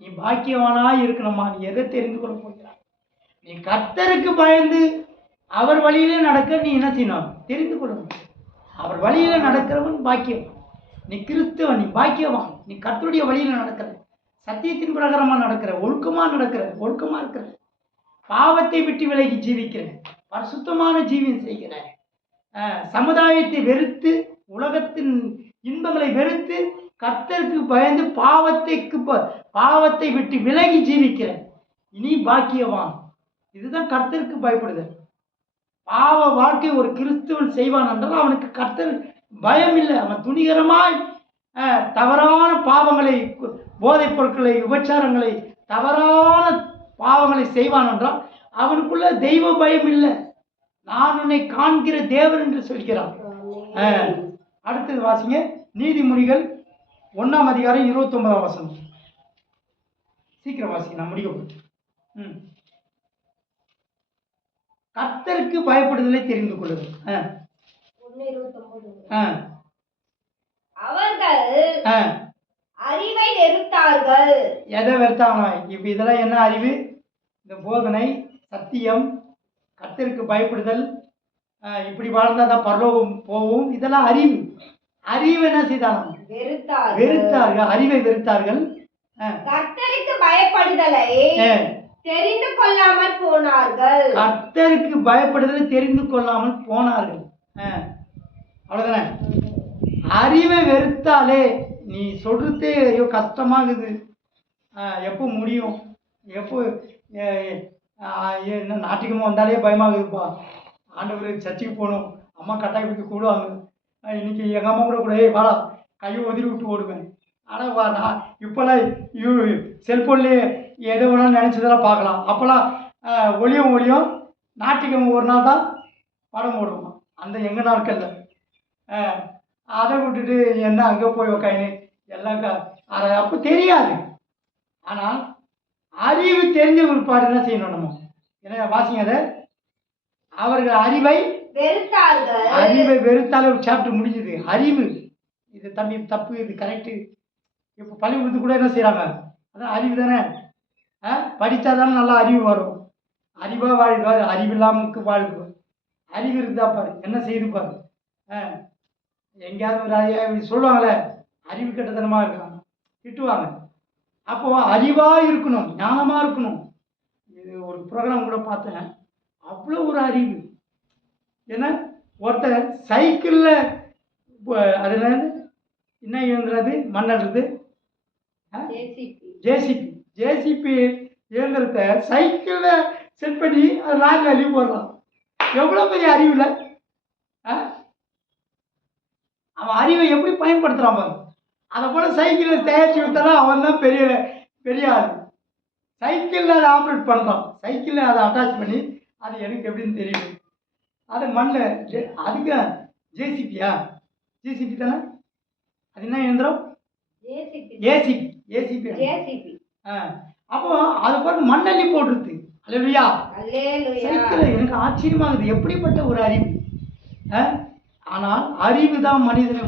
நீ பாக்கியவானா இருக்கணுமா? நீ எதை தெரிந்து கொள்ள போகிறாய்? நீ கர்த்தருக்கு பயந்து அவர் வழியிலே நடக்க நீ என்ன செய்யணும்? தெரிந்து கொள்ளணும். அவர் வழியில நடக்கிறவன் பாக்கியவான். நீ கிறிஸ்தவன், நீ பாக்கியவான். நீ கர்த்தருடைய வழியில நடக்கிற, சத்தியத்தின் பிரகாரமாக நடக்கிற, ஒழுக்கமாக இருக்கிற, பாவத்தை விட்டு விலகி ஜீவிக்கிற, பரிசுத்தமான ஜீவியம் செய்கிற, சமுதாயத்தை வெறுத்து, உலகத்தின் இன்பங்களை வெறுத்து, கர்த்தருக்கு பயந்து பாவத்தை விட்டு விலகி ஜீவிக்கிற இனி பாக்கியவான். இதுதான் கர்த்தருக்கு பயப்படுதல். பாவ வாழ்க்கை ஒரு கிறிஸ்துவன் செய்வான் என்றால் அவனுக்கு கர்த்தர் பயம் இல்லை. அவன் துணிகரமாய் தவறான பாவங்களை, போதைப் பொருட்களை, விபச்சாரங்களை, தவறான பாவங்களை செய்வான் என்றால் அவனுக்குள்ள தெய்வ பயம் இல்லை. நான் உன்னை காண்கிற தேவன் என்று சொல்கிறான். அடுத்தது வாசிங்க, நீதிமொழிகள் 1ஆம் அதிகாரம் 29ஆம் வசனம். சீக்கிரம் வாசிங்க, நான் முடிக்க போகிறேன். கர்த்தருக்கு பயப்படுதலை தெரிந்து கொள்ளுங்கள். அவர்கள் அறிவை வெறுத்தார்கள். எதை வெறுத்தாங்க? இப்ப இதெல்லாம் என்ன அறிவு? இந்த போதனை, சத்தியம், கர்த்தருக்கு பயப்படுதல், இப்படி வாழ்ந்தாதான் பரலோகம் போவோம், இதெல்லாம் அறிவு. அறிவு என்ன செய்தாங்க? வெறுத்தார்கள். அறிவை வெறுத்தார்கள். கர்த்தருக்கு பயப்படுதலை தெரிந்து கொள்ளாமல் போனார்கள். கர்த்தருக்கு பயப்படுதலை தெரிந்து கொள்ளாமல் போனார்கள். அவ்வளவுதானே? அறிவை வெறுத்தாலே நீ சொல்றதே ஐயோ கஷ்டமாகுது, எப்போ முடியும், எப்போ என்ன நாட்டுக்குமா வந்தாலே பயமாகுதுப்பா, ஆண்டவர் சர்ச்சுக்கு போகணும், அம்மா கட்டாயத்துக்கு கூடுவாங்க, இன்னைக்கு எங்கள் அம்மா கூட வாடா கையை உதறி விட்டு ஓடுவேன். ஆனால் வா, நான் இப்போல்லாம் செல்ஃபோன்லேயே எதை வேணாலும் நினச்சதெல்லாம் பார்க்கலாம். அப்போல்லாம் ஒளியும் நாட்டுக்கு ஒரு நாள் தான் படம் போடுவோம், அந்த எங்கள் நாட்களில். அதை விட்டுட்டு என்ன அங்கே போய் உக்காயின்னு எல்லாம் அப்போ தெரியாது. ஆனால் அறிவு தெரிஞ்ச ஒரு பாடு என்ன செய்யணும் நம்ம? என்ன வாசிங்க அதை. அவர்கள் அறிவை வெறுத்தாலே ஒரு சாப்டர் முடிஞ்சுது. அறிவு இது தம்பி தப்பு, இது கரெக்டு. இப்போ பள்ளிக்கூடத்து கூட என்ன செய்கிறாங்க? அதான் அறிவு தானே. படித்தாதானே நல்லா அறிவு வரும். அறிவாக வாழ்வார், அறிவு இல்லாமலுக்கு வாழ்வார். அறிவு இருந்தா பாரு என்ன செய்து பாரு. எங்கேயாவது ஒரு சொல்லுவாங்களே அறிவு கெட்டத்தனமாக இருக்காங்க, திட்டுவாங்க. அப்போது அறிவாக இருக்கணும், ஞானமாக இருக்கணும். இது ஒரு ப்ரோக்ராம் கூட பார்த்தேன், அவ்வளோ ஒரு அறிவு. ஏன்னா ஒருத்தர் சைக்கிளில் அதில் என்ன இயந்திரது மண்ணது ஜேசிபி இயந்திரத்தை சைக்கிளில் செட் பண்ணி அது லாரியில் அள்ளி போடுறான். எவ்வளோ பெரிய அறிவில் அவன் அறிவை எப்படி பயன்படுத்துகிறான் பாரு. அதை போல் சைக்கிளில் தயாரித்து விட்டாலும் அவன் தான் பெரிய ஆள். சைக்கிளில் அதை ஆப்ரேட் பண்ணுறான், சைக்கிளில் அதை அட்டாச் பண்ணி அது எனக்கு எப்படின்னு தெரியும். அது மண்ணில் அதுக்கு ஜேசிபி தானே, அது என்ன இயந்திரம்? ஏசிபி. அப்போ அது போட்டு மண்ணள்ளி போட்டுருது. அல்லேலூயா. சைக்கிள் எனக்கு ஆச்சரியமாகுது, எப்படிப்பட்ட ஒரு அறிவு. ஆனால் அறிவு தான் மனிதனை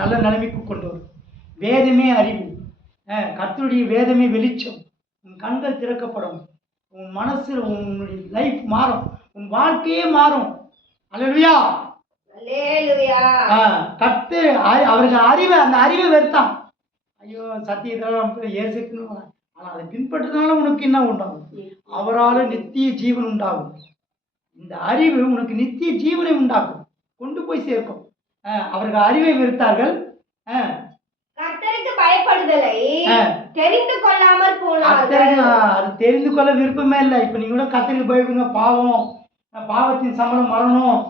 நல்ல நிலைமைக்கு கொண்டு வரும். வேதமே அறிவு. கர்த்தருடைய வேதமே வெளிச்சம். உன் கண்கள் திறக்கப்படும், உன் மனசு, உன்னுடைய லைஃப் மாறும், உன் வாழ்க்கையே மாறும். அல்லேலூயா. கர்த்தர் அவர்கள் அறிவை, அந்த அறிவை வெறுத்தான். ஐயோ சத்தியத்தில் ஏசுக்கணும், ஆனால் அதை பின்பற்றதுனால உனக்கு என்ன உண்டாகும்? அவரால் நித்திய ஜீவன் உண்டாகும். இந்த அறிவு உனக்கு நித்திய ஜீவனை உண்டாக்கும், கொண்டு போய் சேர்க்கும். அவர்கள் அறிவை வெறுத்தார்கள். கர்த்தருக்கு பயப்படுதலை தெரிந்து கொள்ளாமல் போனார்கள். அது தெரிந்து கொள்ள விருப்பமே இல்லை. இப்போ நீங்க கூட கர்த்தருக்கு பயப்படுங்க, பாவம், பாவத்தின் சம்பளம் மரணம்,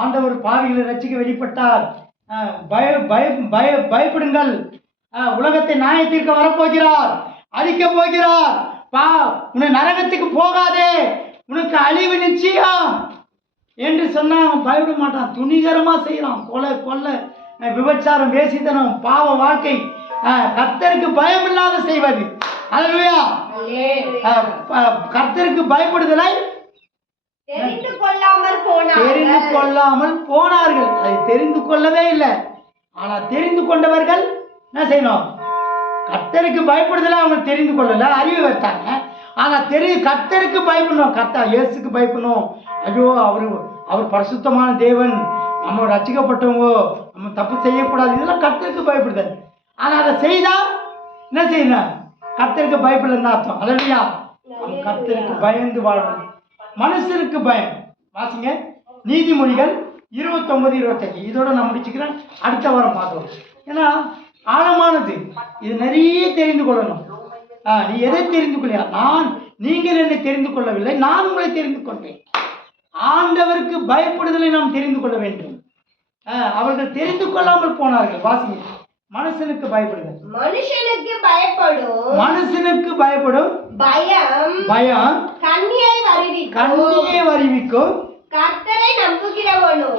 ஆண்டவர் பாவிகளை ரட்சிக்க வெளிப்பட்டார், பயப்படுங்கள், உலகத்தை நியாயத்திற்கு வரப்போகிறார், அழிக்க போகிறார், உன்னை நரகத்துக்கு போகாதே, உனக்கு அழிவு நிச்சயம் என்று சொன்னா அவன் பயப்பட மாட்டான். துணிகரமாக செய்கிறான், கொலை, விபச்சாரம், வேசித்தனம், பாவ வாழ்க்கை. கர்த்தருக்கு பயம் இல்லாத செய்வது. அல்லேலூயா. கர்த்தருக்கு பயப்படுதலை தெரிந்து கொள்ளாமல் போனார்கள். அதை தெரிந்து கொள்ளவே இல்லை. ஆனால் தெரிந்து கொண்டவர்கள் என்ன செய்யணும்? கர்த்தருக்கு பயப்படுதலை அவங்க தெரிந்து கொள்ளல, அறிவு வைத்தாங்க. ஆனால் கர்த்தருக்கு பயப்படணும், இயேசுக்கு பயப்படணும். ஐயோ அவர் பரிசுத்தமான தேவன், நம்ம ரட்சிக்கப்பட்டவங்க, நம்ம தப்பு செய்யக்கூடாது, இதெல்லாம் கர்த்தருக்கு பயப்படுதல். ஆனால் அதை செய்தால் என்ன செய்யணும்? கர்த்தருக்கு பயப்படலன்னு அர்த்தம். அல்லையா? அவன் கர்த்தருக்கு பயந்து வாழணும். மனுஷனுக்கு பயம். வாசிங்க நீதிமொழிகள் 29-25. இதோட நான் முடிச்சுக்கிறேன். அடுத்த வாரம் பார்க்கலாம். ஏன்னா ஆழமானது, இது நிறைய தெரிந்து கொள்ளணும். நீ எதை தெரிந்து கொள்ளியா? நீங்கள் என்னை தெரிந்து கொள்ளவில்லை, நான் உங்களை தெரிந்து கொண்டேன். ஆண்டவருக்கு பயப்படுதலை நாம் தெரிந்து கொள்ள வேண்டும். அவர்கள் தெரிந்து கொள்ளாமல் போனார்கள். வாசிங்க மனுஷனுக்கு பயப்படுதல். மனுஷனுக்கு பயப்படும் பயம் கண்ணியை வருவிக்கும். கர்த்தரை நம்புகிறவனோ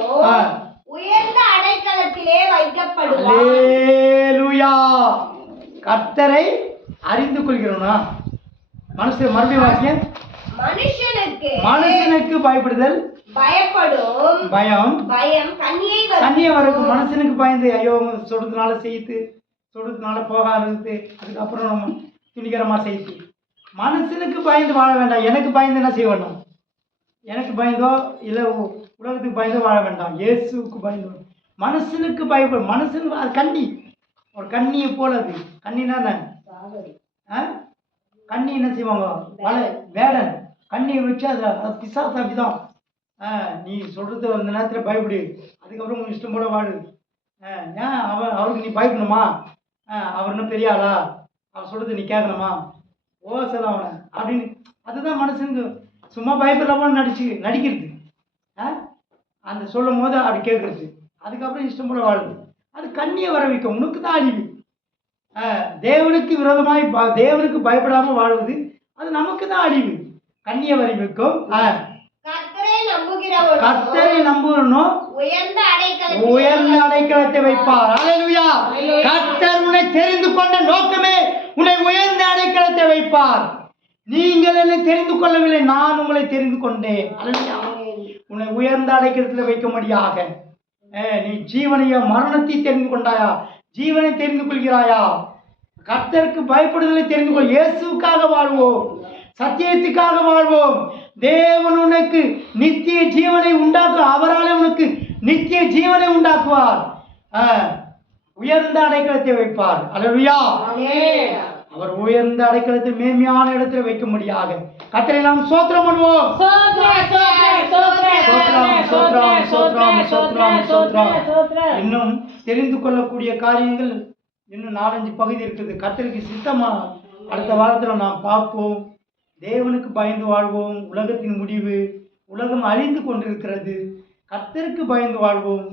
உயர்ந்த அடைக்கலத்திலே வைக்கப்படுவான். அல்லேலூயா. கர்த்தரை அறிந்து கொள்கிறோனா? மனுஷன் மறுபடியும் வாசிங்க. மனுஷனுக்கு பயப்படுதல் பயம் கண்ணியை வரைக்கும். மனுஷனுக்கு பயந்து ஐயோ சொல்றதுனால செய்து, சொல்றதுனால போகாது, அதுக்கப்புறம் நம்ம துணிகரமாக செய்து. மனுஷனுக்கு பயந்து வாழ வேண்டாம். எனக்கு பயந்து என்ன செய்ய வேண்டாம். எனக்கு பயந்தோ இல்லை உலகத்துக்கு பயந்தோ வாழ வேண்டாம். இயேசுக்கு பயந்தோ. மனுஷனுக்கு பயப்படும். மனுஷனுக்கு அது கண்ணி, ஒரு கண்ணியை போல. அது கண்ணினா கண்ணி என்ன செய்வாங்க? வேடன் கண்ணியை வச்சு அது பிசாசு. அப்படிதான். நீ சொல்கிறது அந்த நேரத்தில் பயப்படு, அதுக்கப்புறம் உன் இஷ்டம் போல வாடு. ஏன் அவருக்கு நீ பயப்படணுமா? அவர் இன்னும் பெரிய ஆளா? அவர் சொல்கிறது நீ கேட்கணுமா? ஓசலாம் அவனை அப்படின்னு. அதுதான் மனுஷனுக்கு. சும்மா பயப்படாம நடிக்கிறது. அந்த சொல்லும் போது அப்படி கேட்கறது, அதுக்கப்புறம் இஷ்டம் போல வாழுது. அது கண்ணியை வர வைக்கும். உனக்கு தான் அழிவு. தேவனுக்கு விரோதமாய் தேவனுக்கு பயப்படாமல் வாழ்வது அது நமக்கு தான் அழிவு. கண்ணியை வர வைக்கும். கர்த்தரை நம்புகிறோம் உயர்ந்த அடைக்கலத்தை வைப்பார். அல்லேலூயா. கர்த்தர் உன்னை தெரிந்து கொண்ட நோக்கமே உன்னை உயர்ந்த அடைக்கலத்தை வைப்பார். நீங்கள் என்னை தெரிந்து கொள்ளவில்லை, நான் உங்களை தெரிந்து கொண்டேன். அல்லேலூயா. உன்னை உயர்ந்த அடைக்கலத்தில் வைக்கும்படியாக. நீ ஜீவனையோ மரணத்தை தெரிந்து கொண்டாயா? ஜீவனை தெரிந்து கொள்கிறாயா? கர்த்தருக்கு பயப்படுதலை தெரிந்து கொள். இயேசுக்காக வாழ்வோம், சத்தியத்துக்காக வாழ்வோம். தேவன் உனக்கு நித்திய ஜீவனை உண்டாக்குவார். அவரால் உனக்கு நித்திய ஜீவனை உண்டாக்குவார். உயர்ந்த அடைக்கலத்தை வைப்பார். அல்லேலூயா. அவர் உயர்ந்த அடைக்கலத்தில் மேன்மையான இடத்தில் வைக்கும்படியாக கர்த்தரை நாம் ஸ்தோத்திரம் பண்ணுவோம். இன்னும் தெரிந்து கொள்ளக்கூடிய காரியங்கள் இன்னும் 4-5 பகுதி இருக்குது. கர்த்தருக்கு சித்தமா அடுத்த வாரத்தில் நாம் பார்ப்போம். தேவனுக்கு பயந்து வாழ்வோம். உலகத்தின் முடிவு, உலகம் அழிந்து கொண்டிருக்கிறது. கர்த்தருக்கு பயந்து வாழ்வோம்.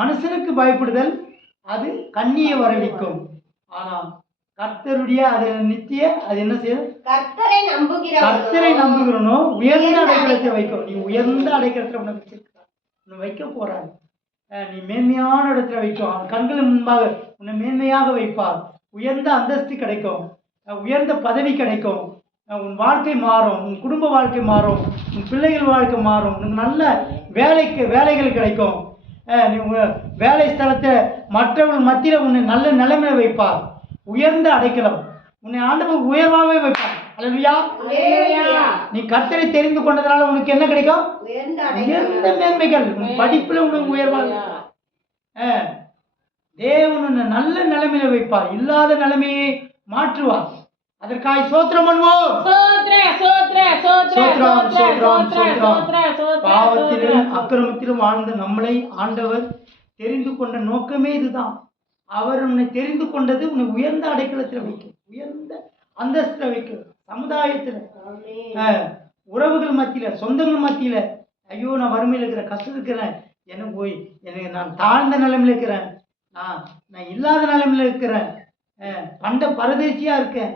மனுஷனுக்கு பயப்படுதல் அது கண்ணியை வரவிக்கும். ஆனால் கர்த்தருடைய அது நித்திய அது என்ன செய்யும்? கர்த்தரை நம்புகிறனோ உயர்ந்த அடைக்கலத்தை வைக்கும். நீ உயர்ந்த அடைக்கலத்தை உனக்கு வச்சிருக்கிறார், உன்னை வைக்க போறாரு. நீ மேன்மையான இடத்துல வைக்கும். அவன் கண்கள் முன்பாக உன்னை மேன்மையாக வைப்பார். உயர்ந்த அந்தஸ்து கிடைக்கும், உயர்ந்த பதவி கிடைக்கும். உன் வாழ்க்கை மாறும், உன் குடும்ப வாழ்க்கை மாறும், உன் பிள்ளைகள் வாழ்க்கை மாறும். உனக்கு நல்ல வேலைகள் கிடைக்கும். நீ வேலை ஸ்தலத்தில் மற்றவர்கள் மத்தியில் உன்னை நல்ல நிலைமையில வைப்பார். உயர்ந்த அடைக்கலம் உன்னை ஆண்டவர் உயர்வாகவே வைப்பார். அல்லேலூயா. நீ கர்த்தரை தெரிந்து கொண்டதனால உனக்கு என்ன கிடைக்கும்? உயர்ந்த மேன்மைகள். உன் படிப்புல உனக்கு உயர்வாக தேவன் உன்னை நல்ல நிலைமையில வைப்பார். இல்லாத நிலைமையை மாற்றுவார். அதற்காக ஸ்தோத்திரம் பண்ணுவோம். பாவத்திலும் அக்கிரமத்திலும் வாழ்ந்த நம்மளை ஆண்டவர் தெரிந்து கொண்ட நோக்கமே இதுதான். அவர் உன்னை தெரிந்து கொண்டது உன்னை உயர்ந்த அடைக்கலத்தில் வைக்கும், உயர்ந்த அந்தஸ்தில் வைக்கும். சமுதாயத்தில், உறவுகள் மத்தியில், சொந்தங்கள் மத்தியில், ஐயோ நான் வறுமையில் இருக்கிறேன், கஷ்டம் இருக்கிறேன், எனக்கு நான் தாழ்ந்த நிலைமையில் இருக்கிறேன், நான் இல்லாத நிலைமையில் இருக்கிறேன், பண்ட பரதேசியாக இருக்கேன்,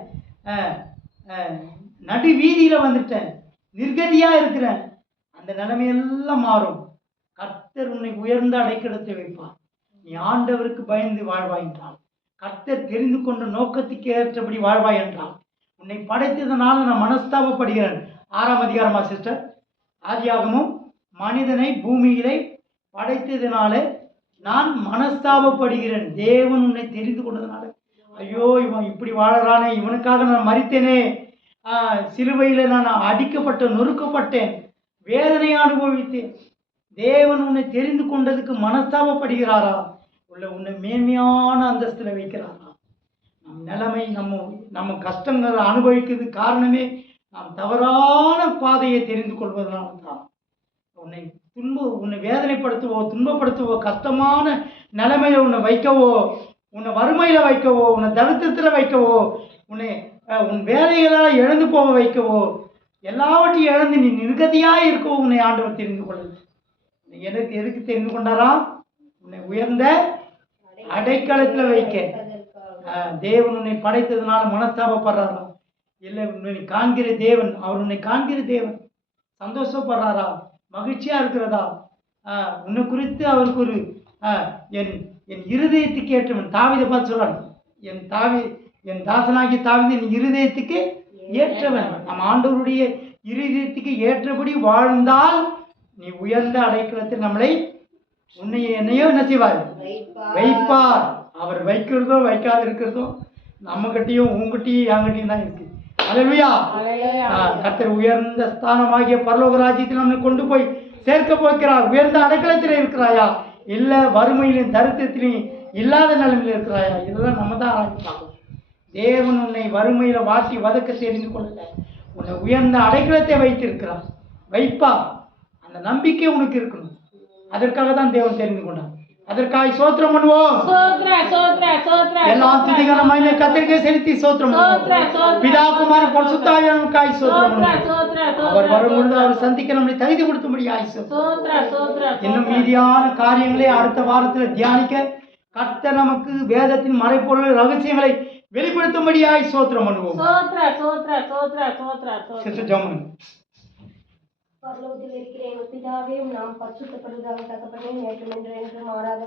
நடு வீதியில் வந்துட்டேன், நிர்கதியாக இருக்கிறேன். அந்த நிலைமையெல்லாம் மாறும். கர்த்தர் உன்னை உயர்ந்த அடைக்கலத்தை வைப்பார். நீ ஆண்டவருக்கு பயந்து வாழ்வாய் என்றால், கர்த்தர் தெரிந்து கொண்ட நோக்கத்துக்கு ஏற்றபடி வாழ்வாய் என்றால், உன்னை படைத்ததனால நான் மனஸ்தாபப்படுகிறேன். 6ஆம் அதிகாரமா சிஸ்டர்? ஆதியாகமும் மனிதனை பூமியிலே படைத்ததனால நான் மனஸ்தாபப்படுகிறேன். தேவன் உன்னை தெரிந்து கொண்டதுனால, ஐயோ இவன் இப்படி வாழறானே, இவனுக்காக நான் மரித்தேனே, சிலுவையில் நான் அடிக்கப்பட்ட நொறுக்கப்பட்டேன், வேதனை அனுபவித்தேன். தேவன் உன்னை தெரிந்து கொண்டதுக்கு மனஸ்தாபப்படுகிறாரா? உன்னை மேன்மையான அந்தஸ்தில் வைக்கிறாரா? நம் நிலைமை நம்ம கஷ்டங்களை அனுபவிக்கிறது காரணமே நாம் தவறான பாதையை தெரிந்து கொள்வதனால தான். உன்னை வேதனைப்படுத்தவோ துன்பப்படுத்தவோ கஷ்டமான நிலைமையில உன்னை வைக்கவோ, உன்னை வறுமையில் வைக்கவோ, உன்னை தரித்திரத்தில் வைக்கவோ, உன் வேலைகளால் இழந்து போக வைக்கவோ, எல்லாவற்றையும் இழந்து நீ நிர்கதியாக இருக்கவோ உன்னை ஆண்டவர் தெரிந்து கொள்ளல. எதுக்கு தெரிந்து கொண்டாரா? உன்னை உயர்ந்த அடைக்கலத்தில் வைக்க. தேவன் உன்னை படைத்ததுனால மனஸ்தாபப்படுறாரா? இல்லை, உன்னை காண்கிற தேவன், அவர் உன்னை காண்கிற தேவன் சந்தோஷப்படுறாரா? மகிழ்ச்சியா இருக்கிறதா? உன்னை குறித்து அவருக்கு ஒரு என் இருதயத்துக்கு ஏற்றவன். தாவீதை பார்த்து சொல்றான், என் தாசனாகிய தாவீது என் இருதயத்துக்கு ஏற்றவன். நம் ஆண்டவருடைய இருதயத்துக்கு ஏற்றபடி வாழ்ந்தால் நீ உயர்ந்த அடைக்கலத்தில் நம்மளை என்னையோ என்ன செய்வார்? வைப்பார். அவர் வைக்கிறதோ வைக்காது இருக்கிறதோ நம்மகிட்டையும் உங்ககிட்டையும் என்கிட்டையும் தான் இருக்கு. அல்லேலூயா. கர்த்தர் உயர்ந்த ஸ்தானமாகிய பரலோக ராஜ்யத்தில் நம்மை கொண்டு போய் சேர்க்க போகிறார். உயர்ந்த அடைக்கலத்தில் இருக்கிறாயா, இல்லை வறுமையிலும் தரித்திரத்திலையும் இல்லாத நிலைமையில் இருக்கிறாயா? இதெல்லாம் நம்ம தான் ஆராய்ச்சி பார்க்கணும். தேவன் உன்னை வறுமையில் வாட்டி வதக்க தெரிந்து கொள்ளல, உன்னை உயர்ந்த அடைக்கலத்தை வைத்திருக்கிறார். வைப்பா. அந்த நம்பிக்கை உனக்கு இருக்கணும். அதற்காக தான் தேவன் தெரிந்து கொண்டார். அதற்காக சோத்திரம் பண்ணுவோம். எல்லாம் துதிகரமாய் கர்த்தருக்கு செலுத்தி சோத்திரம் பண்ணுவோம். பிதா குமார பரிசுத்த ஆவியானவருக்காய் சோத்திரம் பண்ணுவோம். அவர் வரும்பொழுது அவர் சந்திக்க நம்மை தகுதி கொடுத்தும்படியாய் சோத்திரம். இன்னும் மீதியான காரியங்களை அடுத்த வாரத்தில் தியானிக்க கர்த்தர் நமக்கு வேதத்தின் மறைப்பொருள் ரகசியங்களை வெளிப்படுத்தும்படியாய் சோத்திரம் பண்ணுவோம். பரலோகத்தில் இருக்கிற எங்கள் பிதாவே, நாம் பரிசுத்தப்படுவதாக தகப்பனே, நேற்றும் இன்று என்றும் மாறாத